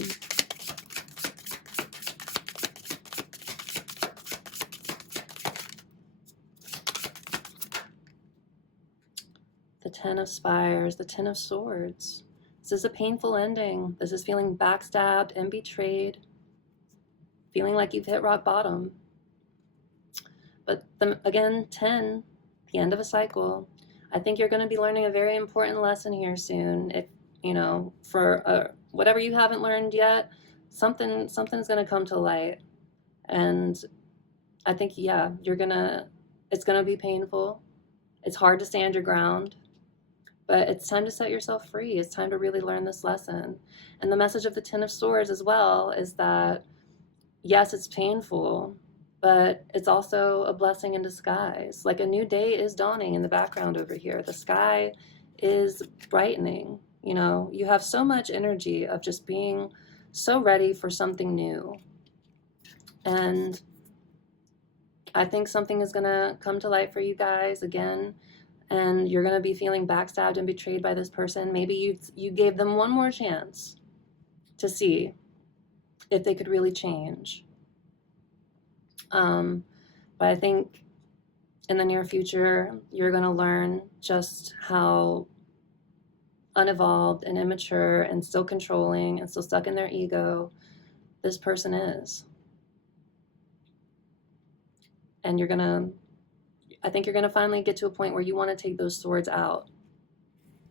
The Ten of Spires, the Ten of Swords. This is a painful ending. This is feeling backstabbed and betrayed, feeling like you've hit rock bottom. But again, 10, the end of a cycle. I think you're going to be learning a very important lesson here soon. If, you know, for whatever you haven't learned yet, something's going to come to light. And I think, it's going to be painful. It's hard to stand your ground. But it's time to set yourself free. It's time to really learn this lesson. And the message of the Ten of Swords as well is that, yes, it's painful, but it's also a blessing in disguise. Like a new day is dawning in the background over here. The sky is brightening. You know, you have so much energy of just being so ready for something new. And I think something is going to come to light for you guys again, and you're going to be feeling backstabbed and betrayed by this person. Maybe you gave them one more chance to see if they could really change. But I think in the near future, you're going to learn just how unevolved and immature and still controlling and still stuck in their ego this person is. And I think you're going to finally get to a point where you want to take those swords out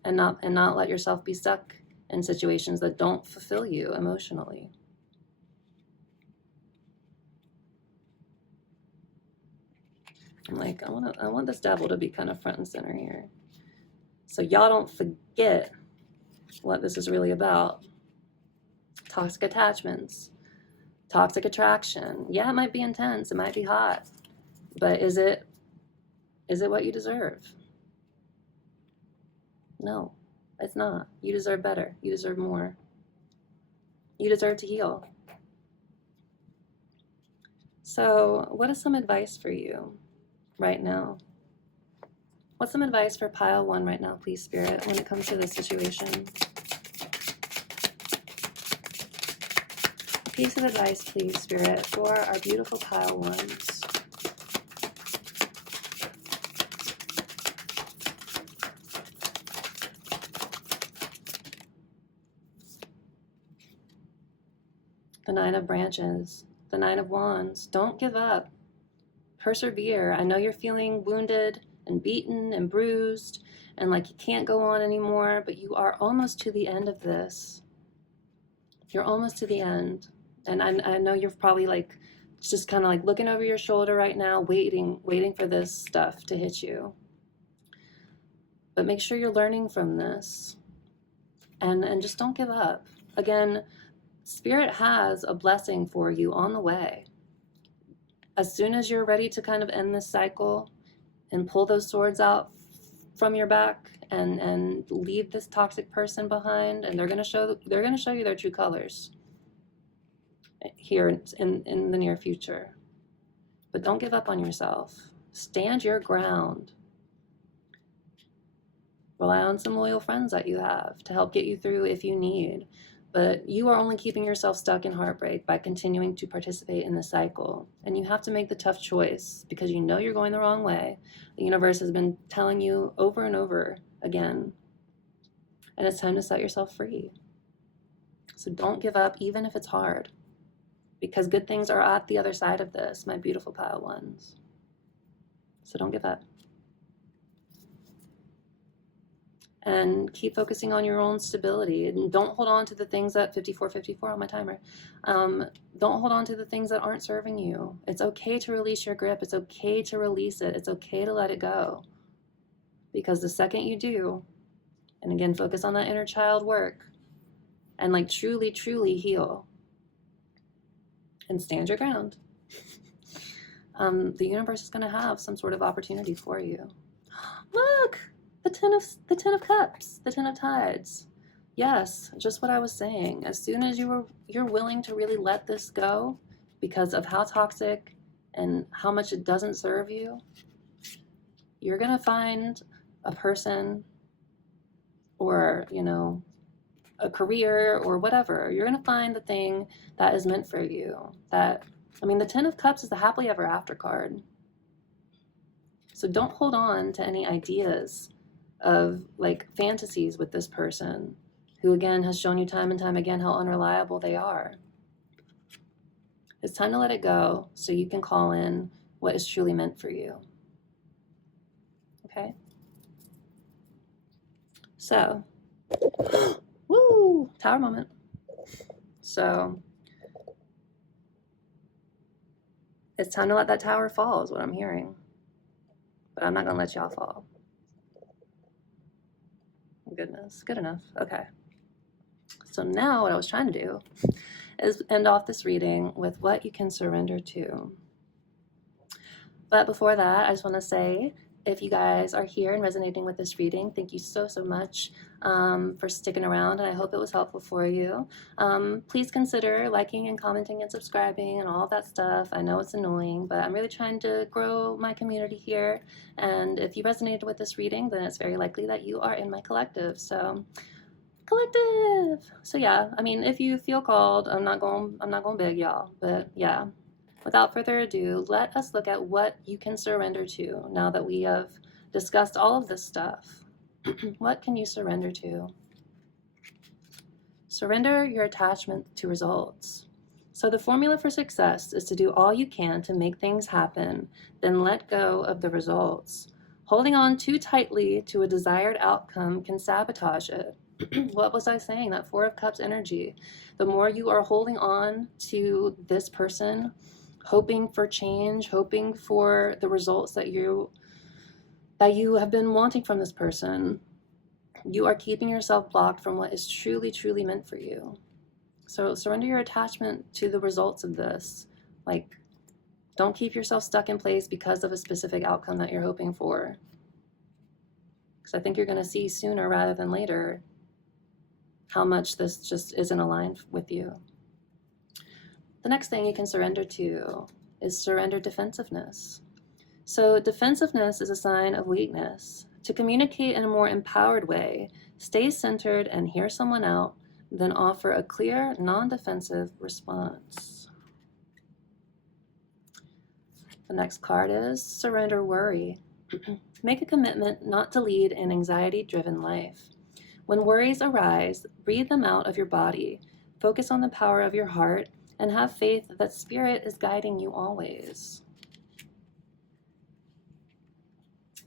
and not let yourself be stuck in situations that don't fulfill you emotionally. I'm like, I want this devil to be kind of front and center here. So y'all don't forget what this is really about. Toxic attachments, toxic attraction. Yeah, it might be intense, it might be hot, but is it what you deserve? No, it's not. You deserve better. You deserve more. You deserve to heal. So what is some advice for you right now? What's some advice for pile 1 right now, please, Spirit, when it comes to this situation? A piece of advice, please, Spirit, for our beautiful pile 1s. The Nine of Branches, the Nine of Wands. Don't give up. Persevere. I know you're feeling wounded and beaten and bruised and like you can't go on anymore, but you are almost to the end of this. You're almost to the end. And I know you're probably like just kind of like looking over your shoulder right now, waiting for this stuff to hit you. But make sure you're learning from this and just don't give up. Again, Spirit has a blessing for you on the way. As soon as you're ready to kind of end this cycle and pull those swords out from your back and leave this toxic person behind, and they're going to show you their true colors here in the near future. But don't give up on yourself. Stand your ground. Rely on some loyal friends that you have to help get you through if you need. But you are only keeping yourself stuck in heartbreak by continuing to participate in the cycle. And you have to make the tough choice because you know you're going the wrong way. The universe has been telling you over and over again. And it's time to set yourself free. So don't give up, even if it's hard. Because good things are at the other side of this, my beautiful pile 1s. So don't give up. And keep focusing on your own stability, and don't hold on to the things that 54 on my timer. Don't hold on to the things that aren't serving you. It's okay to release your grip. It's okay to release it. It's okay to let it go. Because the second you do, and again, focus on that inner child work and like truly, truly heal and stand your ground, the universe is going to have some sort of opportunity for you. Look! The Ten of Cups, the Ten of Tides. Yes, just what I was saying. As soon as you're willing to really let this go because of how toxic and how much it doesn't serve you, you're going to find a person or, a career or whatever. You're going to find the thing that is meant for you. The Ten of Cups is the happily ever after card. So don't hold on to any ideas of like fantasies with this person who again has shown you time and time again how unreliable they are. It's time to let it go so you can call in what is truly meant for you. Okay? So, woo, tower moment. So, it's time to let that tower fall is what I'm hearing. But I'm not going to let y'all fall. Goodness, good enough. Okay. So now what I was trying to do is end off this reading with what you can surrender to. But before that, I just want to say, if you guys are here and resonating with this reading, thank you so much for sticking around, and I hope it was helpful for you. Please consider liking and commenting and subscribing and all of that stuff. I know it's annoying, but I'm really trying to grow my community here, and if you resonated with this reading, then it's very likely that you are in my collective. So collective. So yeah, I mean, if you feel called, I'm not going big, y'all, but yeah. Without further ado, let us look at what you can surrender to now that we have discussed all of this stuff. What can you surrender to? Surrender your attachment to results. So the formula for success is to do all you can to make things happen, then let go of the results. Holding on too tightly to a desired outcome can sabotage it. What was I saying? That Four of Cups energy. The more you are holding on to this person, hoping for change, hoping for the results that you have been wanting from this person, you are keeping yourself blocked from what is truly meant for you. So surrender your attachment to the results of this. Like, don't keep yourself stuck in place because of a specific outcome that you're hoping for. Because I think you're going to see sooner rather than later how much this just isn't aligned with you. The next thing you can surrender to is surrender defensiveness. So defensiveness is a sign of weakness. To communicate in a more empowered way, stay centered and hear someone out, then offer a clear, non-defensive response. The next card is surrender worry. Make a commitment not to lead an anxiety-driven life. When worries arise, breathe them out of your body. Focus on the power of your heart and have faith that Spirit is guiding you always.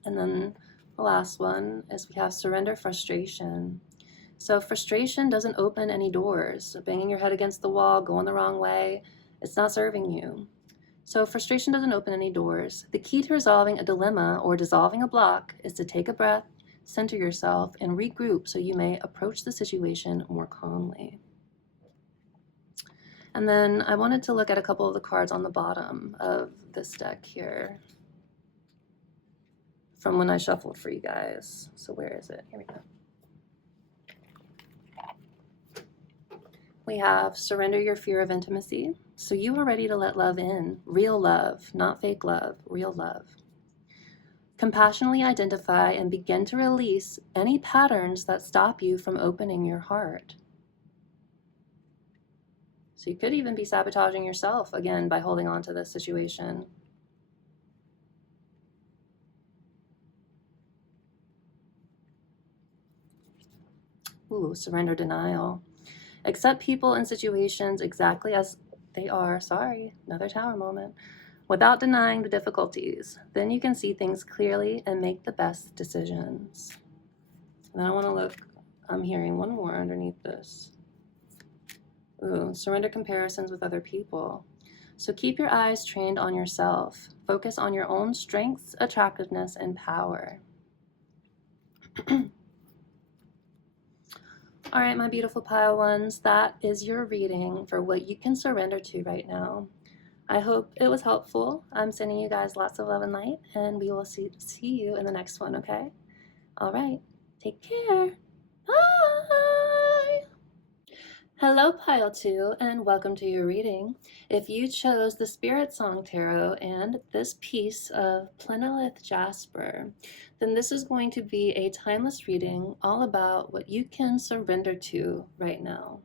And then the last one is we have surrender frustration. So frustration doesn't open any doors. Banging your head against the wall, going the wrong way, it's not serving you. So frustration doesn't open any doors. The key to resolving a dilemma or dissolving a block is to take a breath, center yourself, and regroup so you may approach the situation more calmly. And then I wanted to look at a couple of the cards on the bottom of this deck here from when I shuffled for you guys. So where is it? Here we go. We have surrender your fear of intimacy. So you are ready to let love in. Real love, not fake love, real love. Compassionately identify and begin to release any patterns that stop you from opening your heart. So you could even be sabotaging yourself, again, by holding on to this situation. Ooh, surrender denial. Accept people and situations exactly as they are. Sorry, another tower moment. Without denying the difficulties. Then you can see things clearly and make the best decisions. And then I want to look, I'm hearing one more underneath this. Ooh, surrender comparisons with other people. So keep your eyes trained on yourself. Focus on your own strengths, attractiveness, and power. All right, my beautiful pile ones, that is your reading for what you can surrender to right now. I hope it was helpful. I'm sending you guys lots of love and light, and we will see you in the next one, okay? All right, take care. Bye. Hello, Pile 2, and welcome to your reading. If you chose the Spirit Song Tarot and this piece of Plenolith Jasper, then this is going to be a timeless reading all about what you can surrender to right now.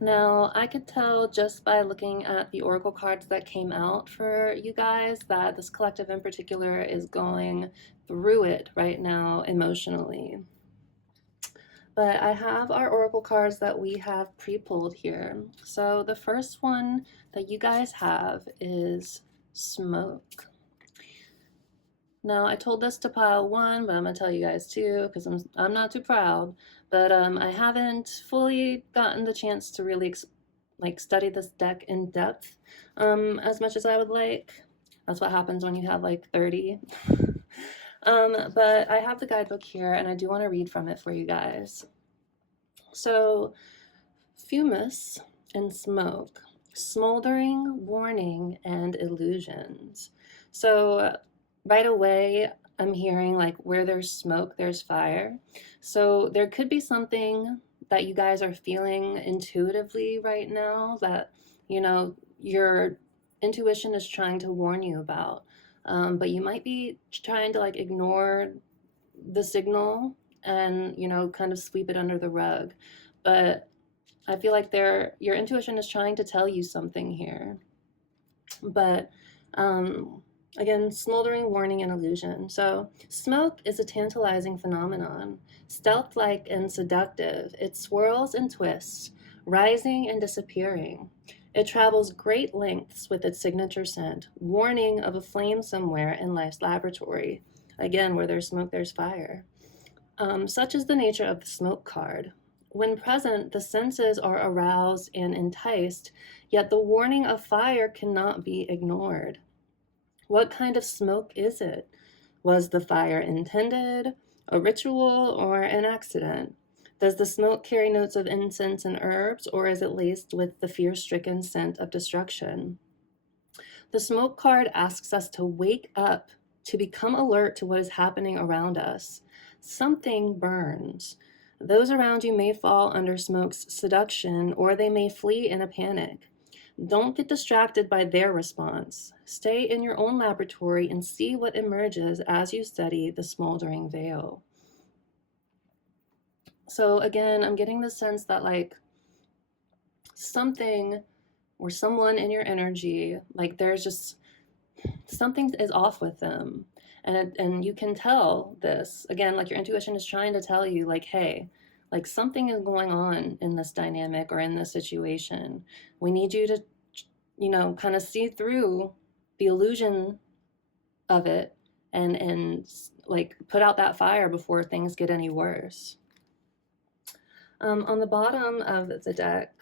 Now, I could tell just by looking at the oracle cards that came out for you guys that this collective in particular is going through it right now emotionally. But I have our oracle cards that we have pre-pulled here. So the first one that you guys have is Smoke. Now, I told this to pile 1, but I'm going to tell you guys too, because I'm not too proud. But I haven't fully gotten the chance to really study this deck in depth as much as I would like. That's what happens when you have like 30. But I have the guidebook here, and I do want to read from it for you guys. So, fumus and smoke, smoldering, warning, and illusions. So, right away, I'm hearing like where there's smoke, there's fire. So, there could be something that you guys are feeling intuitively right now that, your intuition is trying to warn you about. But you might be trying to like ignore the signal and, kind of sweep it under the rug. But I feel like your intuition is trying to tell you something here. But again, smoldering, warning, and illusion. So, smoke is a tantalizing phenomenon, stealth like and seductive. It swirls and twists, rising and disappearing. It travels great lengths with its signature scent, warning of a flame somewhere in life's laboratory. Again, where there's smoke, there's fire. Such is the nature of the smoke card. When present, the senses are aroused and enticed, yet the warning of fire cannot be ignored. What kind of smoke is it? Was the fire intended, a ritual, or an accident? Does the smoke carry notes of incense and herbs, or is it laced with the fear-stricken scent of destruction? The smoke card asks us to wake up, to become alert to what is happening around us. Something burns. Those around you may fall under smoke's seduction, or they may flee in a panic. Don't get distracted by their response. Stay in your own laboratory and see what emerges as you study the smoldering veil. So again, I'm getting the sense that like something or someone in your energy, like there's just something is off with them. And you can tell this. Again, like your intuition is trying to tell you like, hey, like something is going on in this dynamic or in this situation. We need you to, kind of see through the illusion of it and like put out that fire before things get any worse. On the bottom of the deck,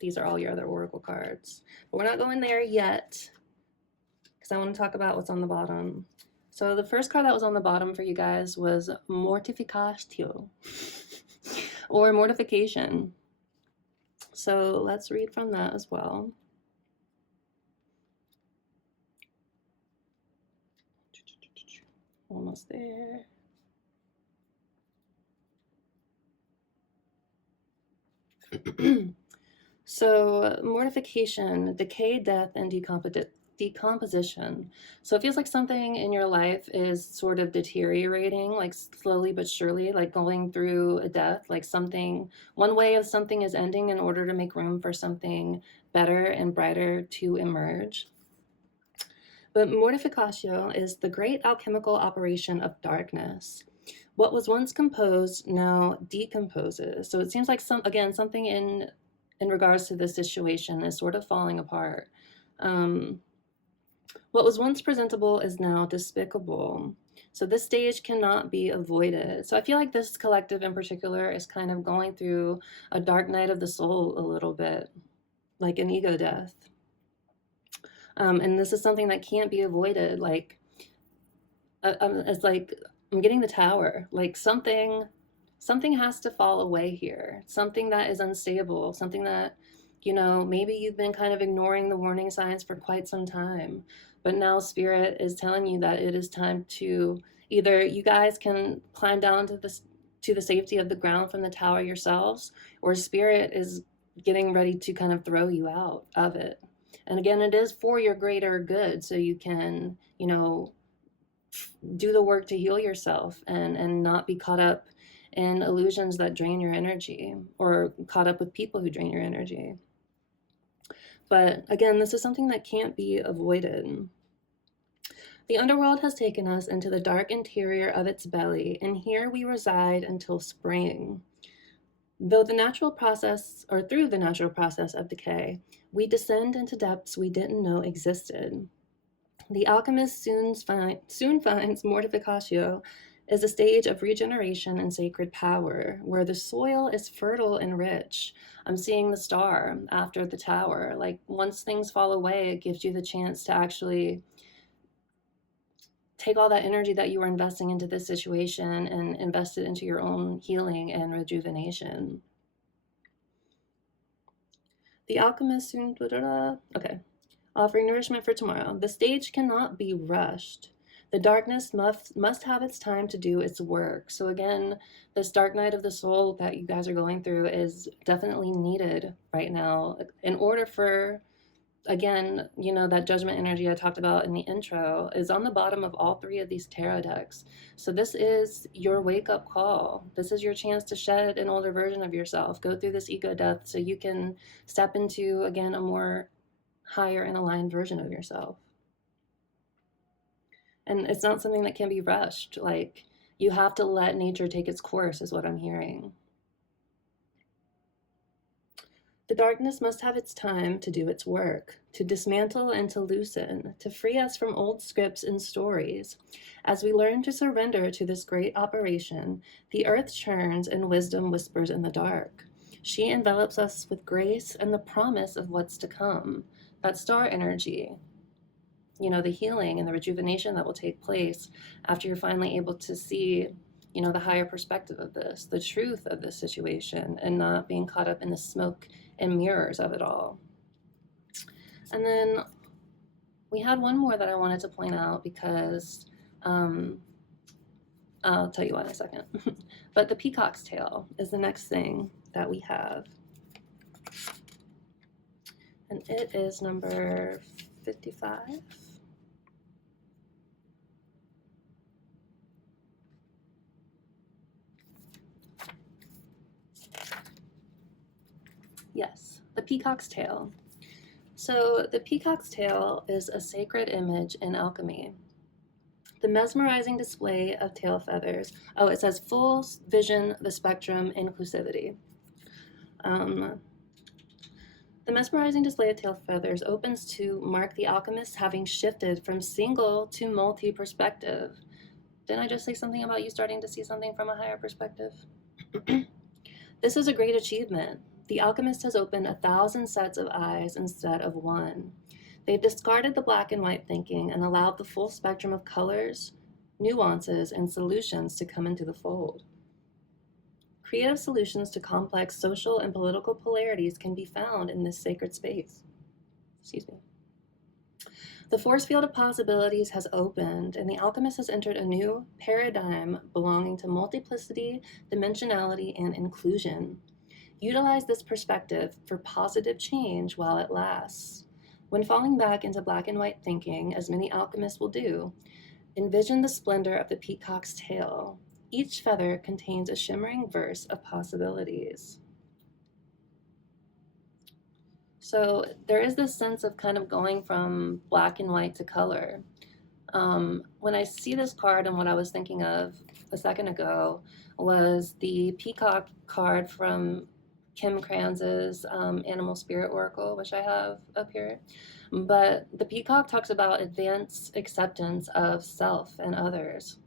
these are all your other oracle cards, but we're not going there yet because I want to talk about what's on the bottom. So the first card that was on the bottom for you guys was mortificatio, or mortification. So let's read from that as well. Almost there. So mortification, decay, death, and decomposition. So it feels like something in your life is sort of deteriorating, like slowly but surely, like going through a death, like something, one way of something is ending in order to make room for something better and brighter to emerge. But mortificatio is the great alchemical operation of darkness. What was once composed now decomposes. So it seems like something in regards to this situation is sort of falling apart. What was once presentable is now despicable. So this stage cannot be avoided. So I feel like this collective in particular is kind of going through a dark night of the soul a little bit, like an ego death. And this is something that can't be avoided. Like, it's like I'm getting the tower. Like something has to fall away here. Something that is unstable. Something that, maybe you've been kind of ignoring the warning signs for quite some time. But now Spirit is telling you that it is time to either you guys can climb down to the safety of the ground from the tower yourselves, or Spirit is getting ready to kind of throw you out of it. And again, it is for your greater good, so you can, do the work to heal yourself and not be caught up in illusions that drain your energy, or caught up with people who drain your energy. But again, this is something that can't be avoided. The underworld has taken us into the dark interior of its belly, and here we reside until spring. Through the natural process of decay, we descend into depths we didn't know existed. The alchemist soon finds mortificatio is a stage of regeneration and sacred power, where the soil is fertile and rich. I'm seeing the star after the tower. Like once things fall away, it gives you the chance to actually take all that energy that you were investing into this situation and invest it into your own healing and rejuvenation. The alchemist soon, okay. Offering nourishment for tomorrow. The stage cannot be rushed. The darkness must have its time to do its work. So again, this dark night of the soul that you guys are going through is definitely needed right now in order for, again, you know, that judgment energy I talked about in the intro is on the bottom of all three of these tarot decks. So this is your wake-up call. This is your chance to shed an older version of yourself, go through this ego death so you can step into, again, a more higher and aligned version of yourself. And it's not something that can be rushed. Like, you have to let nature take its course, is what I'm hearing. The darkness must have its time to do its work, to dismantle and to loosen, to free us from old scripts and stories. As we learn to surrender to this great operation, the earth churns and wisdom whispers in the dark. She envelops us with grace and the promise of what's to come. That star energy, you know, the healing and the rejuvenation that will take place after you're finally able to see, you know, the higher perspective of this, the truth of this situation, and not being caught up in the smoke and mirrors of it all. And then we had one more that I wanted to point out because I'll tell you why in a second. But the peacock's tail is the next thing that we have. And it is number 55. Yes, the peacock's tail. So the peacock's tail is a sacred image in alchemy. The mesmerizing display of tail feathers. Oh, it says full vision, the spectrum, inclusivity. The mesmerizing display of tail feathers opens to mark the alchemist having shifted from single to multi-perspective. Didn't I just say something about you starting to see something from a higher perspective? This is a great achievement. The alchemist has opened 1,000 sets of eyes instead of one. They've discarded the black and white thinking and allowed the full spectrum of colors, nuances, and solutions to come into the fold. Creative solutions to complex social and political polarities can be found in this sacred space. Excuse me. The force field of possibilities has opened, and the alchemist has entered a new paradigm belonging to multiplicity, dimensionality, and inclusion. Utilize this perspective for positive change while it lasts. When falling back into black and white thinking, as many alchemists will do, envision the splendor of the peacock's tail. Each feather contains a shimmering verse of possibilities. So there is this sense of kind of going from black and white to color. When I see this card, and what I was thinking of a second ago was the peacock card from Kim Kranz's Animal Spirit Oracle, which I have up here. But the peacock talks about advanced acceptance of self and others.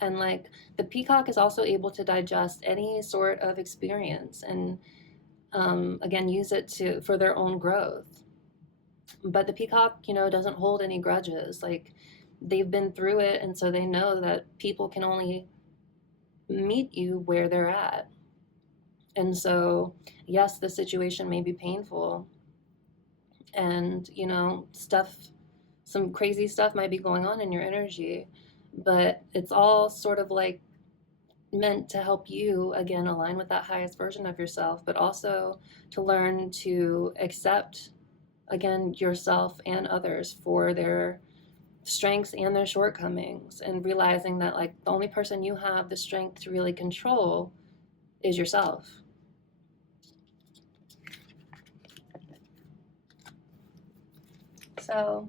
And like the peacock is also able to digest any sort of experience and again, use it for their own growth. But the peacock, you know, doesn't hold any grudges. Like, they've been through it, and so they know that people can only meet you where they're at. And so, yes, the situation may be painful, and, you know, some crazy stuff might be going on in your energy, but it's all sort of like meant to help you, again, align with that highest version of yourself, but also to learn to accept, again, yourself and others for their strengths and their shortcomings, and realizing that, like, the only person you have the strength to really control is yourself. So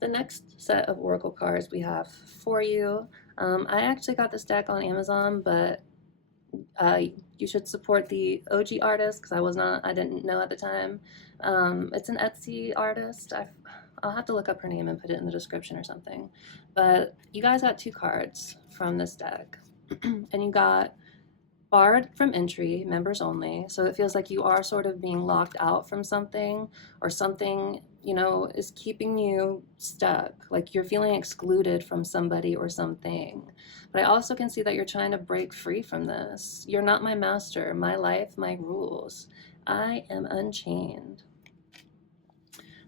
the next set of oracle cards we have for you, I actually got this deck on Amazon, but you should support the OG artist because I didn't know at the time. It's an Etsy artist. I'll have to look up her name and put it in the description or something. But you guys got 2 cards from this deck. And you got barred from entry, members only. So it feels like you are sort of being locked out from something, or something is keeping you stuck, like you're feeling excluded from somebody or something. But I also can see that you're trying to break free from this. You're not my master, my life, my rules. I am unchained.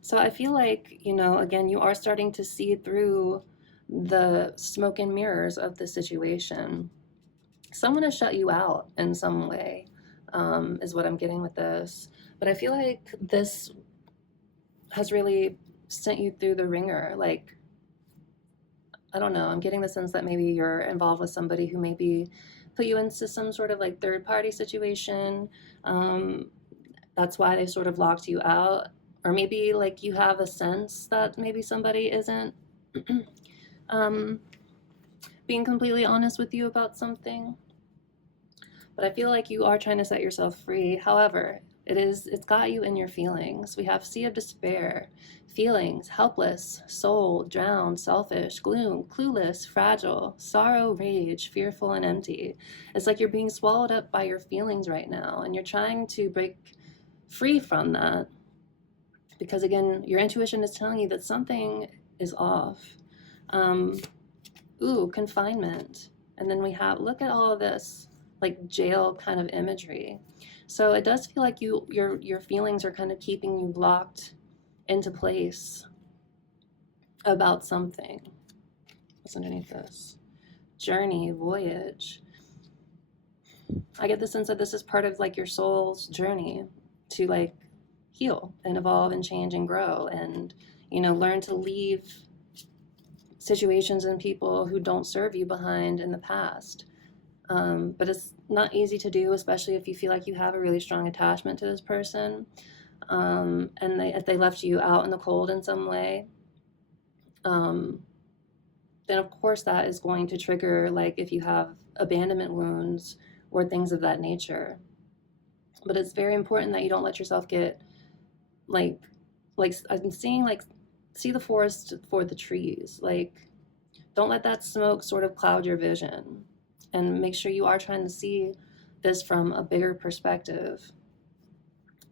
So I feel like, again, you are starting to see through the smoke and mirrors of the situation. Someone has shut you out in some way, is what I'm getting with this. But I feel like this has really sent you through the ringer. Like, I don't know, I'm getting the sense that maybe you're involved with somebody who maybe put you into some sort of like third party situation. Um, that's why they sort of locked you out. Or maybe like you have a sense that maybe somebody isn't um, being completely honest with you about something. But I feel like you are trying to set yourself free. However, it's got you in your feelings. We have sea of despair, feelings, helpless, soul, drowned, selfish, gloom, clueless, fragile, sorrow, rage, fearful, and empty. It's like you're being swallowed up by your feelings right now, and you're trying to break free from that because, again, your intuition is telling you that something is off. Um, Confinement. And then we have, look at all of this like jail kind of imagery. So it does feel like your feelings are kind of keeping you locked into place about something. What's underneath this? Journey, voyage. I get the sense that this is part of like your soul's journey to like heal and evolve and change and grow and learn to leave situations and people who don't serve you behind in the past. But it's not easy to do, especially if you feel like you have a really strong attachment to this person. And if they left you out in the cold in some way, um, then of course that is going to trigger, like if you have abandonment wounds or things of that nature. But it's very important that you don't let yourself get like I'm seeing like see the forest for the trees. Like don't let that smoke sort of cloud your vision, and make sure you are trying to see this from a bigger perspective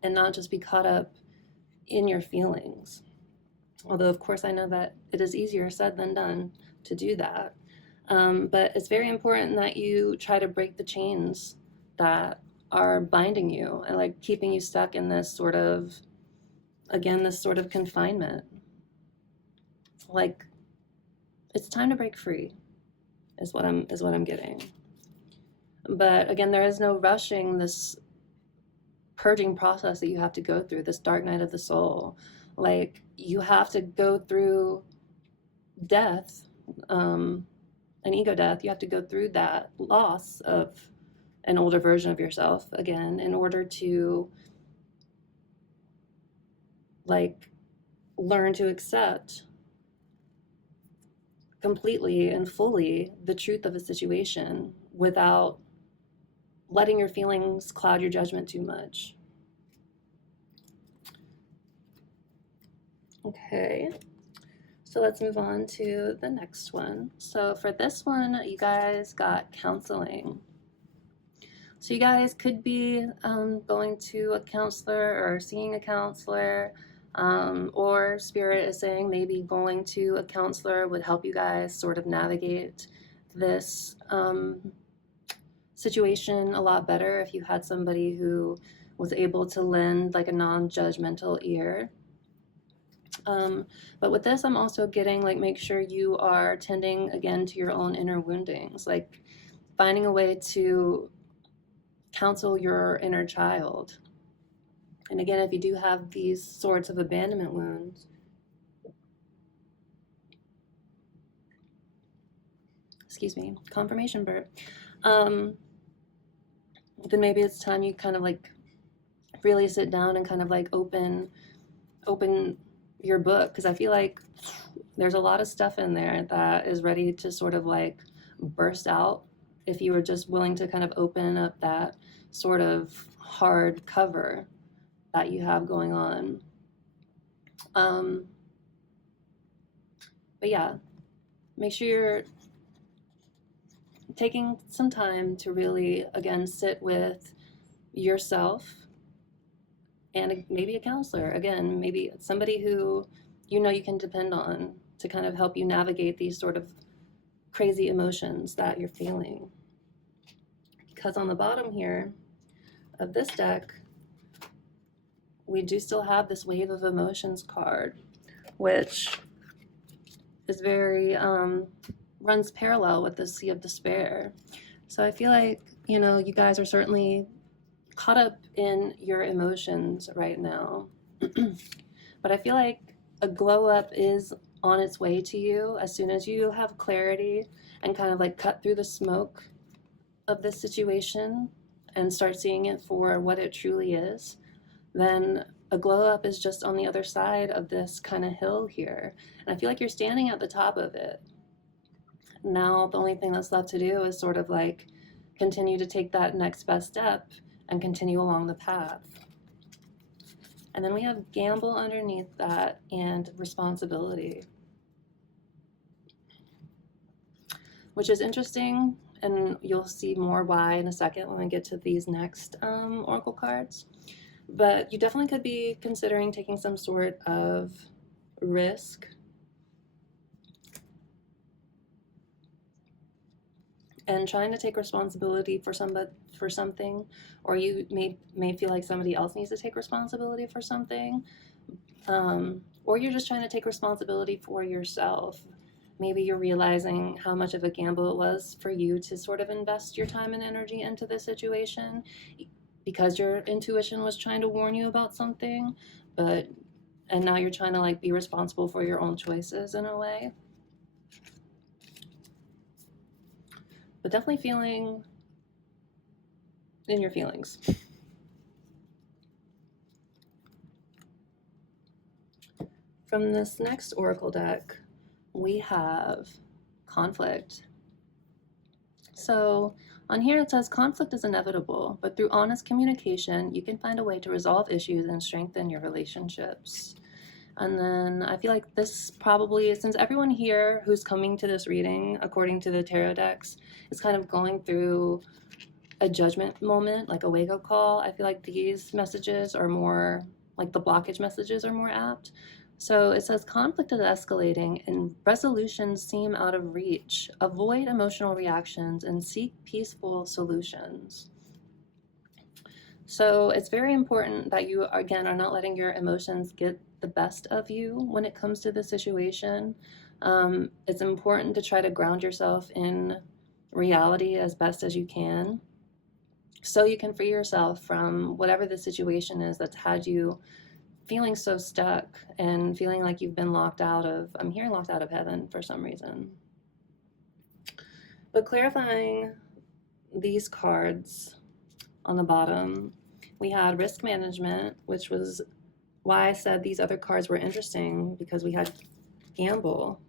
and not just be caught up in your feelings. Although, of course, I know that it is easier said than done to do that. But it's very important that you try to break the chains that are binding you and like keeping you stuck in this sort of, again, this sort of confinement. Like, it's time to break free, is what I'm getting. But again, there is no rushing this purging process that you have to go through, this dark night of the soul. Like you have to go through death, an ego death. You have to go through that loss of an older version of yourself again in order to like learn to accept completely and fully the truth of a situation without letting your feelings cloud your judgment too much. Okay, so let's move on to the next one. So for this one, you guys got counseling. So you guys could be going to a counselor or seeing a counselor, or Spirit is saying maybe going to a counselor would help you guys sort of navigate this situation a lot better if you had somebody who was able to lend like a non-judgmental ear. But with this, I'm also getting like make sure you are tending again to your own inner woundings, like finding a way to counsel your inner child. And again, if you do have these sorts of abandonment wounds, excuse me, confirmation burp, then maybe it's time you kind of like really sit down and kind of like open your book, because I feel like there's a lot of stuff in there that is ready to sort of like burst out if you were just willing to kind of open up that sort of hard cover that you have going on. But yeah, make sure you're taking some time to really, again, sit with yourself and maybe a counselor. Again, maybe somebody who you know you can depend on to kind of help you navigate these sort of crazy emotions that you're feeling. Because on the bottom here of this deck, we do still have this Wave of Emotions card, which is very, runs parallel with the Sea of Despair. So I feel like, you know, you guys are certainly caught up in your emotions right now. But I feel like a glow up is on its way to you as soon as you have clarity and kind of like cut through the smoke of this situation and start seeing it for what it truly is. Then a glow up is just on the other side of this kind of hill here. And I feel like you're standing at the top of it. Now, the only thing that's left to do is sort of like continue to take that next best step and continue along the path. And then we have gamble underneath that and responsibility, which is interesting. And you'll see more why in a second when we get to these next oracle cards. But you definitely could be considering taking some sort of risk and trying to take responsibility for something, or you may feel like somebody else needs to take responsibility for something, or you're just trying to take responsibility for yourself. Maybe you're realizing how much of a gamble it was for you to sort of invest your time and energy into this situation because your intuition was trying to warn you about something, and now you're trying to like be responsible for your own choices in a way. But definitely feeling in your feelings. From this next oracle deck, we have conflict. So on here it says conflict is inevitable, but through honest communication, you can find a way to resolve issues and strengthen your relationships. And then I feel like this probably, since everyone here who's coming to this reading, according to the tarot decks, is kind of going through a judgment moment, like a wake-up call, I feel like these messages are more, like the blockage messages are more apt. So it says conflict is escalating and resolutions seem out of reach. Avoid emotional reactions and seek peaceful solutions. So it's very important that you, again, are not letting your emotions get the best of you when it comes to the situation. It's important to try to ground yourself in reality as best as you can, so you can free yourself from whatever the situation is that's had you feeling so stuck and feeling like you've been locked out of, I'm hearing locked out of heaven for some reason. But clarifying these cards on the bottom, we had risk management, which was why I said these other cards were interesting, because we had gamble.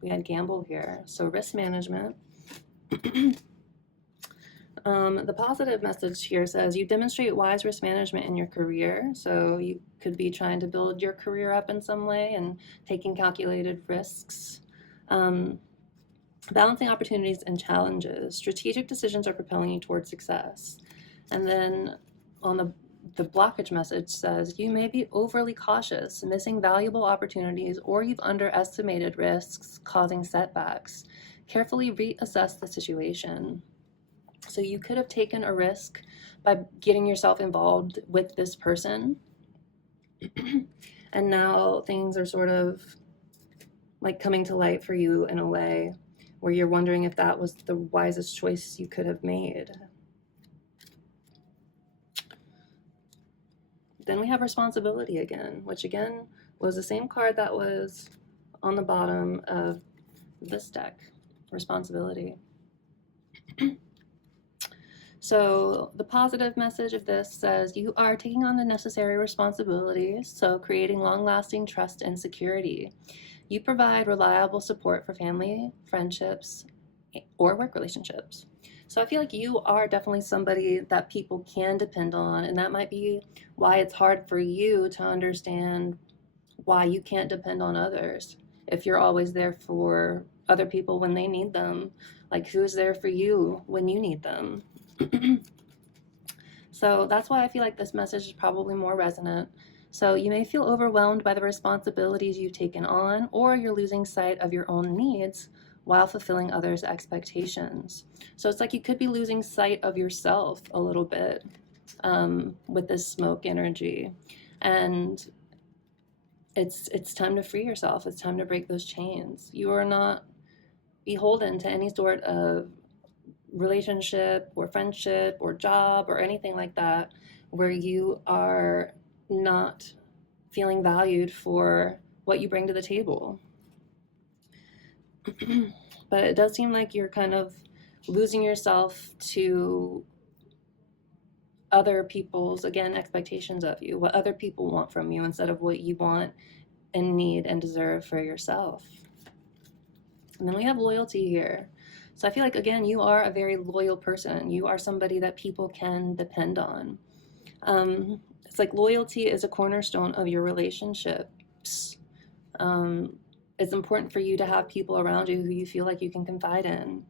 We had gamble here. So risk management. The positive message here says you demonstrate wise risk management in your career. So you could be trying to build your career up in some way and taking calculated risks. Balancing opportunities and challenges. Strategic decisions are propelling you towards success. And then on the blockage message says you may be overly cautious, missing valuable opportunities, or you've underestimated risks causing setbacks. Carefully reassess the situation. So you could have taken a risk by getting yourself involved with this person. And now things are sort of like coming to light for you in a way where you're wondering if that was the wisest choice you could have made. Then we have responsibility again, which again was the same card that was on the bottom of this deck, responsibility. So the positive message of this says you are taking on the necessary responsibilities, so creating long-lasting trust and security. You provide reliable support for family, friendships, or work relationships. So I feel like you are definitely somebody that people can depend on, and that might be why it's hard for you to understand why you can't depend on others. If you're always there for other people when they need them, like who's there for you when you need them? So that's why I feel like this message is probably more resonant. So you may feel overwhelmed by the responsibilities you've taken on, or you're losing sight of your own needs while fulfilling others' expectations. So it's like you could be losing sight of yourself a little bit with this smoke energy. And it's time to free yourself. It's time to break those chains. You are not beholden to any sort of relationship or friendship or job or anything like that where you are not feeling valued for what you bring to the table. But it does seem like you're kind of losing yourself to other people's, again, expectations of you, what other people want from you instead of what you want and need and deserve for yourself. And then we have loyalty here. So I feel like, again, you are a very loyal person. You are somebody that people can depend on. It's like loyalty is a cornerstone of your relationships. It's important for you to have people around you who you feel like you can confide in.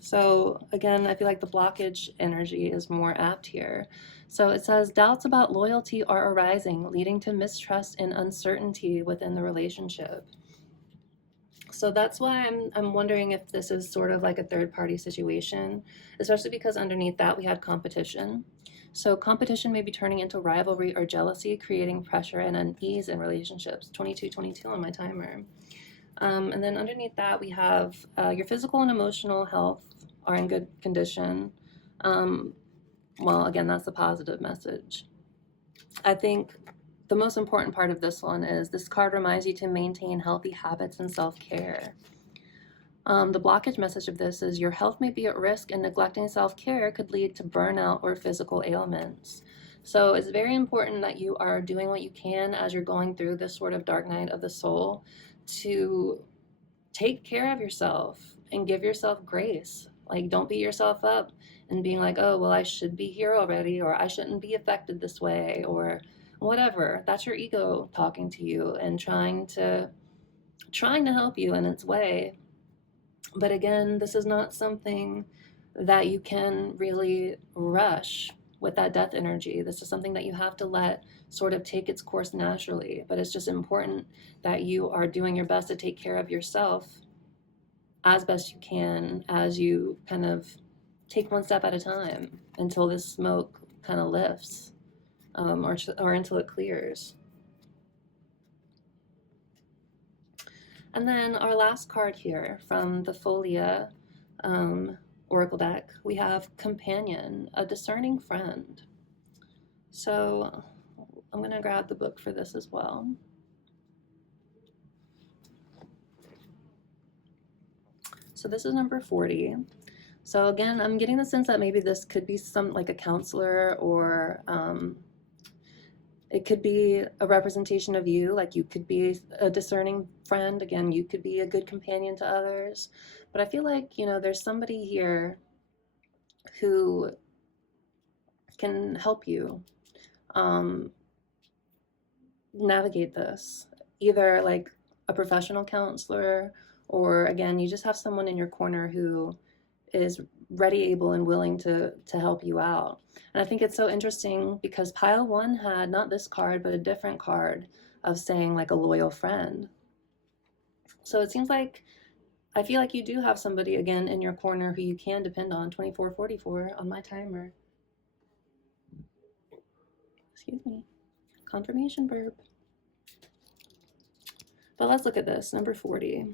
So again, I feel like the blockage energy is more apt here. So it says doubts about loyalty are arising, leading to mistrust and uncertainty within the relationship. So that's why I'm wondering if this is sort of like a third party situation, especially because underneath that we had competition. So competition may be turning into rivalry or jealousy, creating pressure and unease in relationships. 2222 on my timer. And then underneath that we have your physical and emotional health are in good condition. Well, again, that's the positive message. I think the most important part of this one is this card reminds you to maintain healthy habits and self-care. The blockage message of this is your health may be at risk, and neglecting self-care could lead to burnout or physical ailments. So it's very important that you are doing what you can as you're going through this sort of dark night of the soul to take care of yourself and give yourself grace. Like, don't beat yourself up and being like, oh, well, I should be here already, or I shouldn't be affected this way, or whatever. That's your ego talking to you and trying to help you in its way. But again, this is not something that you can really rush with that death energy. This is something that you have to let sort of take its course naturally. But it's just important that you are doing your best to take care of yourself as best you can as you kind of take one step at a time until this smoke kind of lifts, or until it clears. And then our last card here from the Folia Oracle deck, we have Companion, a discerning friend. So I'm going to grab the book for this as well. So this is number 40. So again, I'm getting the sense that maybe this could be some like a counselor, or it could be a representation of you, like you could be a discerning friend. Again, you could be a good companion to others. But I feel like, there's somebody here who can help you navigate this. Either like a professional counselor, or again, you just have someone in your corner who is ready, able, and willing to help you out. And I think it's so interesting because pile one had not this card, but a different card of saying like a loyal friend. So it seems like I feel like you do have somebody again in your corner who you can depend on. 2444 on my timer. Excuse me. Confirmation burp. But let's look at this, number 40.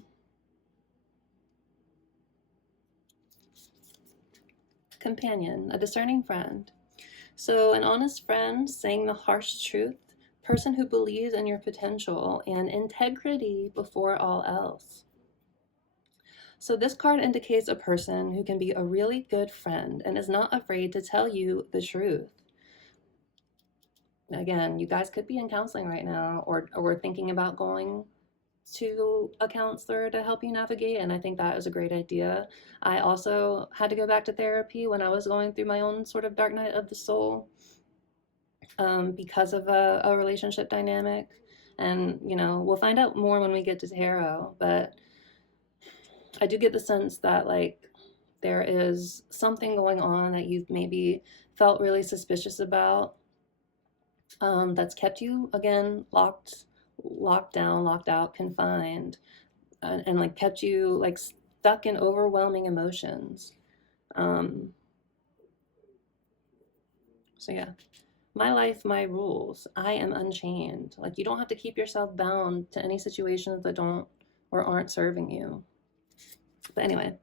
Companion, a discerning friend. So an honest friend saying the harsh truth, person who believes in your potential and integrity before all else. So this card indicates a person who can be a really good friend and is not afraid to tell you the truth. Again, you guys could be in counseling right now, or thinking about going to a counselor to help you navigate, and I think that is a great idea. I also had to go back to therapy when I was going through my own sort of dark night of the soul, because of a relationship dynamic. And we'll find out more when we get to tarot, but I do get the sense that, like, there is something going on that you've maybe felt really suspicious about, that's kept you, again, locked down, locked out, confined, and like kept you like stuck in overwhelming emotions. Um, so yeah, my life, my rules. I am unchained. Like, you don't have to keep yourself bound to any situations that don't or aren't serving you. But anyway,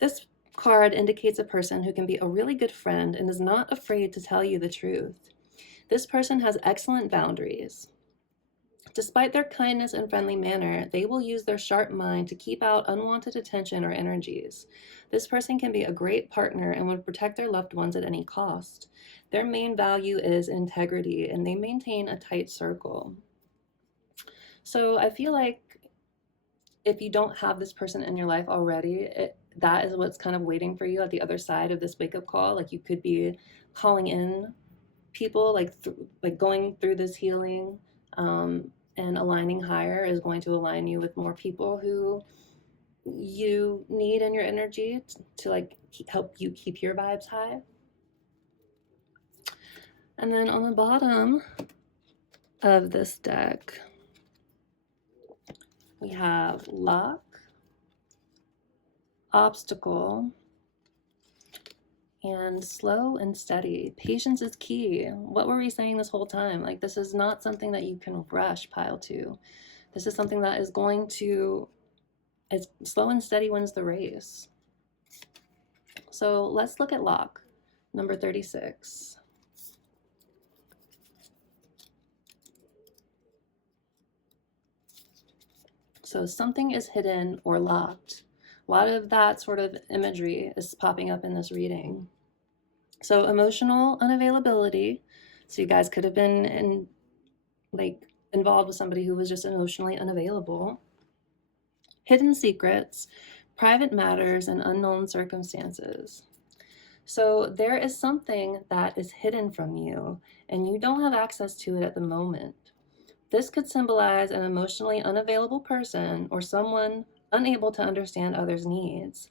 this card indicates a person who can be a really good friend and is not afraid to tell you the truth. This person has excellent boundaries. Despite their kindness and friendly manner, they will use their sharp mind to keep out unwanted attention or energies. This person can be a great partner and would protect their loved ones at any cost. Their main value is integrity, and they maintain a tight circle. So I feel like if you don't have this person in your life already, that is what's kind of waiting for you at the other side of this wake-up call. Like, you could be calling in people, like going through this healing, and aligning higher is going to align you with more people who you need in your energy to like help you keep your vibes high. And then on the bottom of this deck, we have luck, obstacle, and slow and steady. Patience is key. What were we saying this whole time? Like, this is not something that you can rush, pile two. This is something that is going to, it's slow and steady wins the race. So let's look at luck, number 36. So something is hidden or locked. A lot of that sort of imagery is popping up in this reading. So emotional unavailability. So you guys could have been involved with somebody who was just emotionally unavailable. Hidden secrets, private matters, and unknown circumstances. So there is something that is hidden from you and you don't have access to it at the moment. This could symbolize an emotionally unavailable person or someone unable to understand others' needs.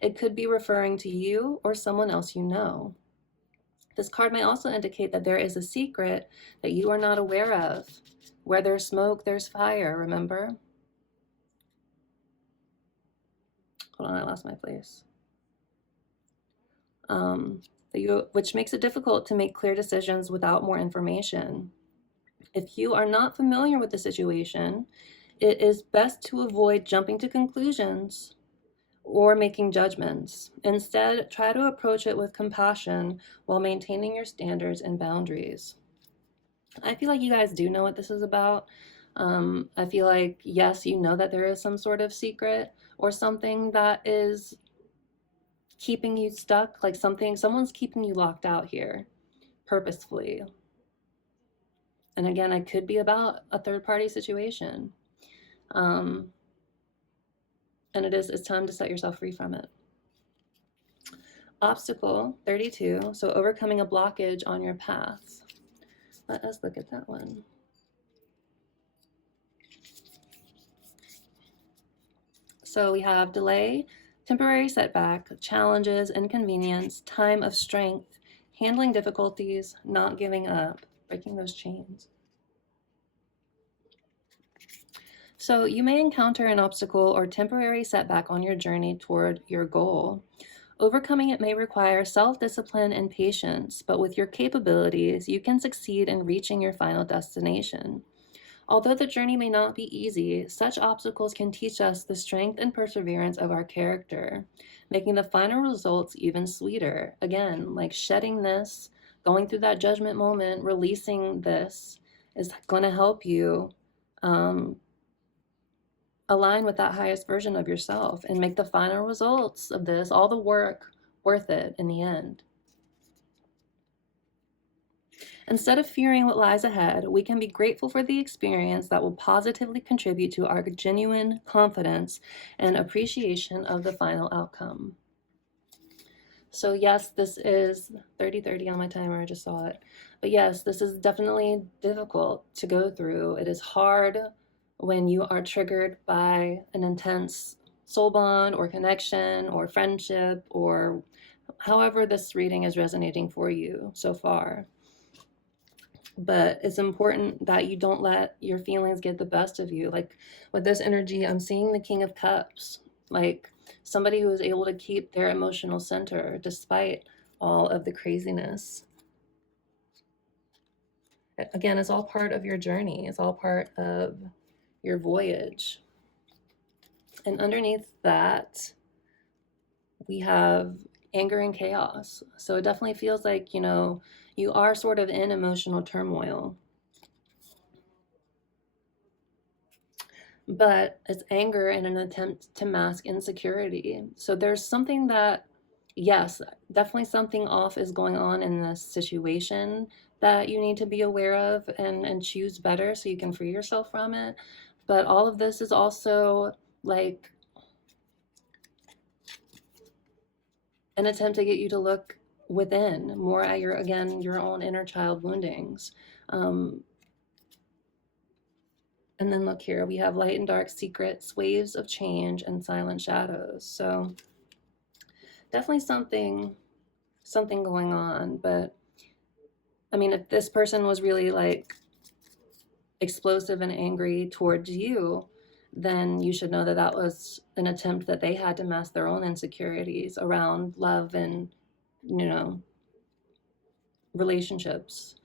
It could be referring to you or someone else you know. This card may also indicate that there is a secret that you are not aware of. Where there's smoke, there's fire, remember? Hold on, I lost my place. Which makes it difficult to make clear decisions without more information. If you are not familiar with the situation, it is best to avoid jumping to conclusions or making judgments. Instead, try to approach it with compassion while maintaining your standards and boundaries. I feel like you guys do know what this is about. I feel like, yes, you know that there is some sort of secret or something that is keeping you stuck, like someone's keeping you locked out here purposefully. And again, it could be about a third-party situation. And it's time to set yourself free from it. Obstacle 32, so overcoming a blockage on your path. Let us look at that one. So we have delay, temporary setback, challenges, inconvenience, time of strength, handling difficulties, not giving up, breaking those chains. So you may encounter an obstacle or temporary setback on your journey toward your goal. Overcoming it may require self-discipline and patience, but with your capabilities, you can succeed in reaching your final destination. Although the journey may not be easy, such obstacles can teach us the strength and perseverance of our character, making the final results even sweeter. Again, like shedding this, going through that judgment moment, releasing this is going to help you align with that highest version of yourself and make the final results of this, all the work, worth it in the end. Instead of fearing what lies ahead, we can be grateful for the experience that will positively contribute to our genuine confidence and appreciation of the final outcome. So yes, this is 30:30 on my timer, I just saw it. But yes, this is definitely difficult to go through. It is hard when you are triggered by an intense soul bond or connection or friendship, or however this reading is resonating for you so far. But it's important that you don't let your feelings get the best of you. Like with this energy, I'm seeing the King of Cups, like somebody who is able to keep their emotional center despite all of the craziness. Again, it's all part of your journey, it's all part of your voyage. And underneath that, we have anger and chaos. So it definitely feels like, you are sort of in emotional turmoil. But it's anger in an attempt to mask insecurity. So there's something that, yes, definitely something off is going on in this situation that you need to be aware of and choose better so you can free yourself from it. But all of this is also like an attempt to get you to look within more at your, again, your own inner child woundings. And then look here, we have light and dark secrets, waves of change, and silent shadows. So definitely something going on. But I mean, if this person was really like explosive and angry towards you, then you should know that that was an attempt that they had to mask their own insecurities around love and, relationships.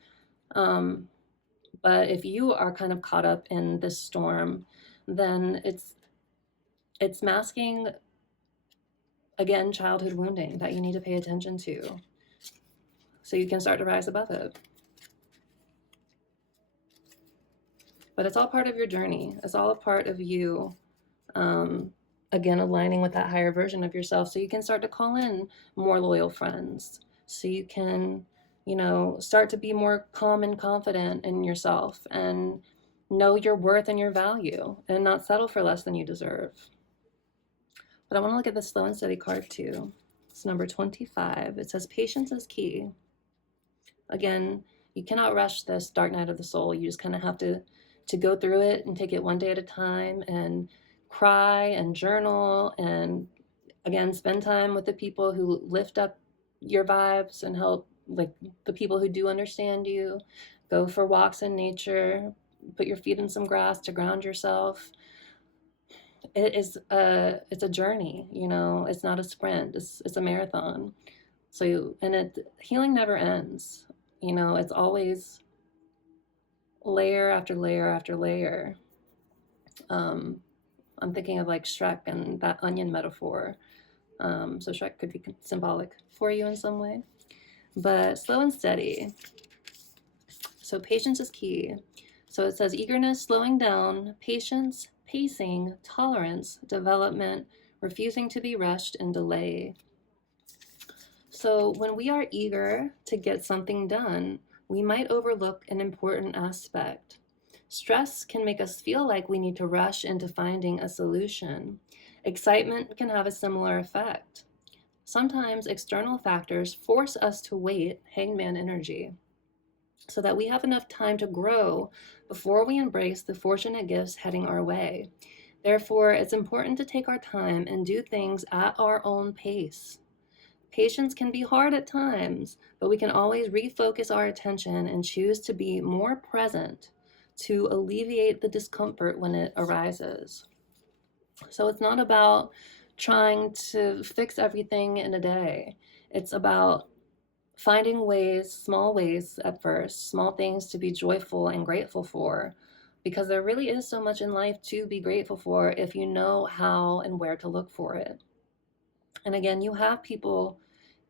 But if you are kind of caught up in this storm, then it's masking, again, childhood wounding that you need to pay attention to so you can start to rise above it. But it's all part of your journey. It's all a part of you, again, aligning with that higher version of yourself so you can start to call in more loyal friends, so you can, start to be more calm and confident in yourself and know your worth and your value and not settle for less than you deserve. But I want to look at the slow and steady card too. It's number 25. It says patience is key. Again, you cannot rush this dark night of the soul. You just kind of have to go through it and take it one day at a time and cry and journal and, again, spend time with the people who lift up your vibes and help, like the people who do understand you. Go for walks in nature, put your feet in some grass to ground yourself. It's a journey, it's not a sprint, it's a marathon. So, and healing never ends. It's always layer after layer after layer. I'm thinking of like Shrek and that onion metaphor. So Shrek could be symbolic for you in some way. But slow and steady. So patience is key. So it says eagerness, slowing down, patience, pacing, tolerance, development, refusing to be rushed, and delay. So when we are eager to get something done, we might overlook an important aspect. Stress can make us feel like we need to rush into finding a solution. Excitement can have a similar effect. Sometimes external factors force us to wait, hangman energy, so that we have enough time to grow before we embrace the fortunate gifts heading our way. Therefore, it's important to take our time and do things at our own pace. Patience can be hard at times, but we can always refocus our attention and choose to be more present to alleviate the discomfort when it arises. So it's not about trying to fix everything in a day. It's about finding ways, small ways at first, small things to be joyful and grateful for, because there really is so much in life to be grateful for if you know how and where to look for it. And again, you have people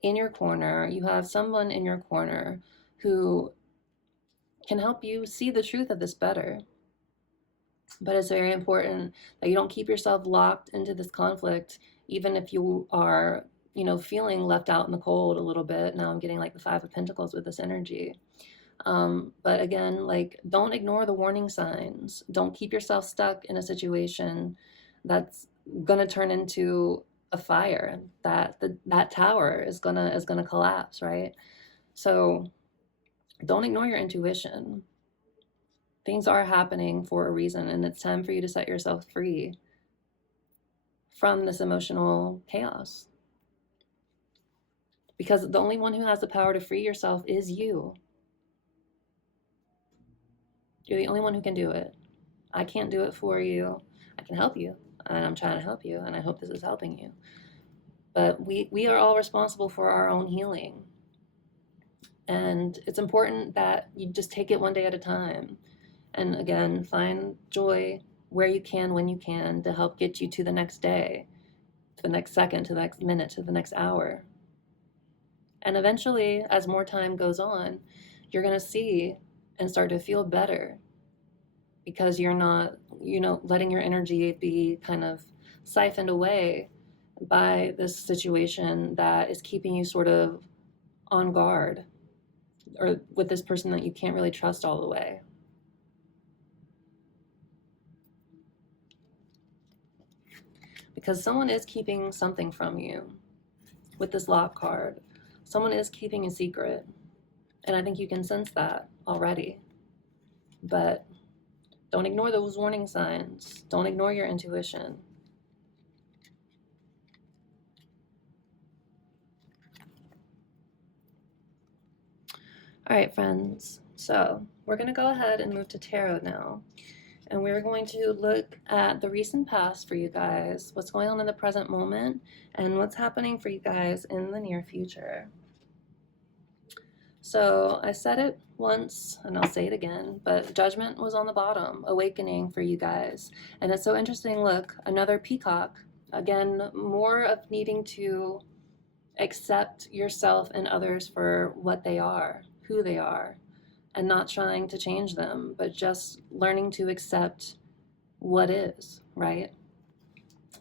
in your corner, you have someone in your corner who can help you see the truth of this better. But it's very important that you don't keep yourself locked into this conflict, even if you are, feeling left out in the cold a little bit. Now I'm getting like the Five of Pentacles with this energy. But again, like, don't ignore the warning signs. Don't keep yourself stuck in a situation that's gonna turn into a fire. That tower is gonna collapse, right? So don't ignore your intuition. Things are happening for a reason, and it's time for you to set yourself free from this emotional chaos. Because the only one who has the power to free yourself is you. You're the only one who can do it. I can't do it for you. I can help you, and I'm trying to help you, and I hope this is helping you. But we are all responsible for our own healing. And it's important that you just take it one day at a time. And again, find joy where you can, when you can, to help get you to the next day, to the next second, to the next minute, to the next hour. And eventually, as more time goes on, you're going to see and start to feel better, because you're not, letting your energy be kind of siphoned away by this situation that is keeping you sort of on guard, or with this person that you can't really trust all the way. Because someone is keeping something from you with this lock card. Someone is keeping a secret. And I think you can sense that already. But don't ignore those warning signs. Don't ignore your intuition. All right, friends. So we're going to go ahead and move to tarot now. And we're going to look at the recent past for you guys, what's going on in the present moment, and what's happening for you guys in the near future. So I said it once, and I'll say it again, but Judgment was on the bottom, Awakening for you guys. And it's so interesting. Look, another peacock. Again, more of needing to accept yourself and others for what they are, who they are, and not trying to change them, but just learning to accept what is, right?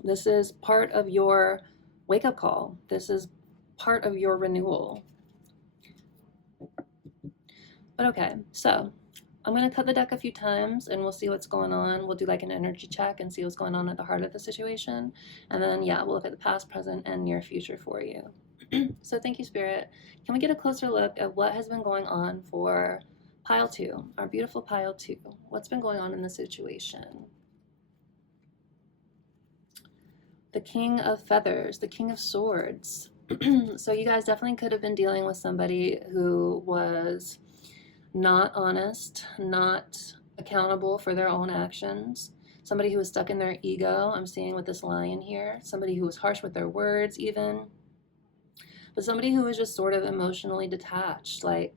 This is part of your wake-up call. This is part of your renewal. But okay, so I'm going to cut the deck a few times and we'll see what's going on. We'll do like an energy check and see what's going on at the heart of the situation. And then, yeah, we'll look at the past, present, and near future for you. So thank you, Spirit. Can we get a closer look at what has been going on for pile 2, our beautiful pile 2? What's been going on in the situation? The King of Feathers, the King of Swords. So you guys definitely could have been dealing with somebody who was not honest, not accountable for their own actions. Somebody who was stuck in their ego, I'm seeing with this lion here. Somebody who was harsh with their words even. But somebody who was just sort of emotionally detached, like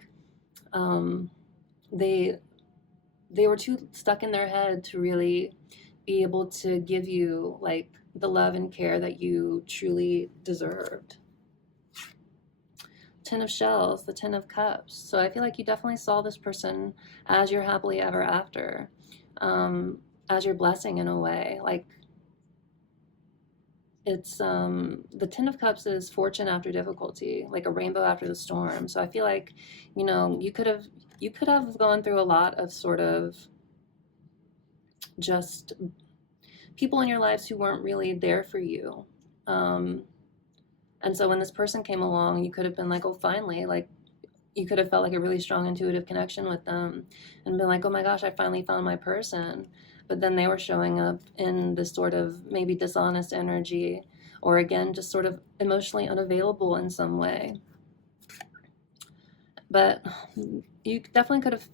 they were too stuck in their head to really be able to give you like the love and care that you truly deserved. 10 of Shells, the 10 of Cups. So I feel like you definitely saw this person as your happily ever after, as your blessing in a way. Like it's the 10 of Cups is fortune after difficulty, like a rainbow after the storm. So I feel like, you could have gone through a lot of sort of just people in your lives who weren't really there for you. And so when this person came along, you could have been like, oh, finally, like you could have felt like a really strong intuitive connection with them and been like, oh my gosh, I finally found my person. But then they were showing up in this sort of maybe dishonest energy, or again, just sort of emotionally unavailable in some way. But you definitely could have,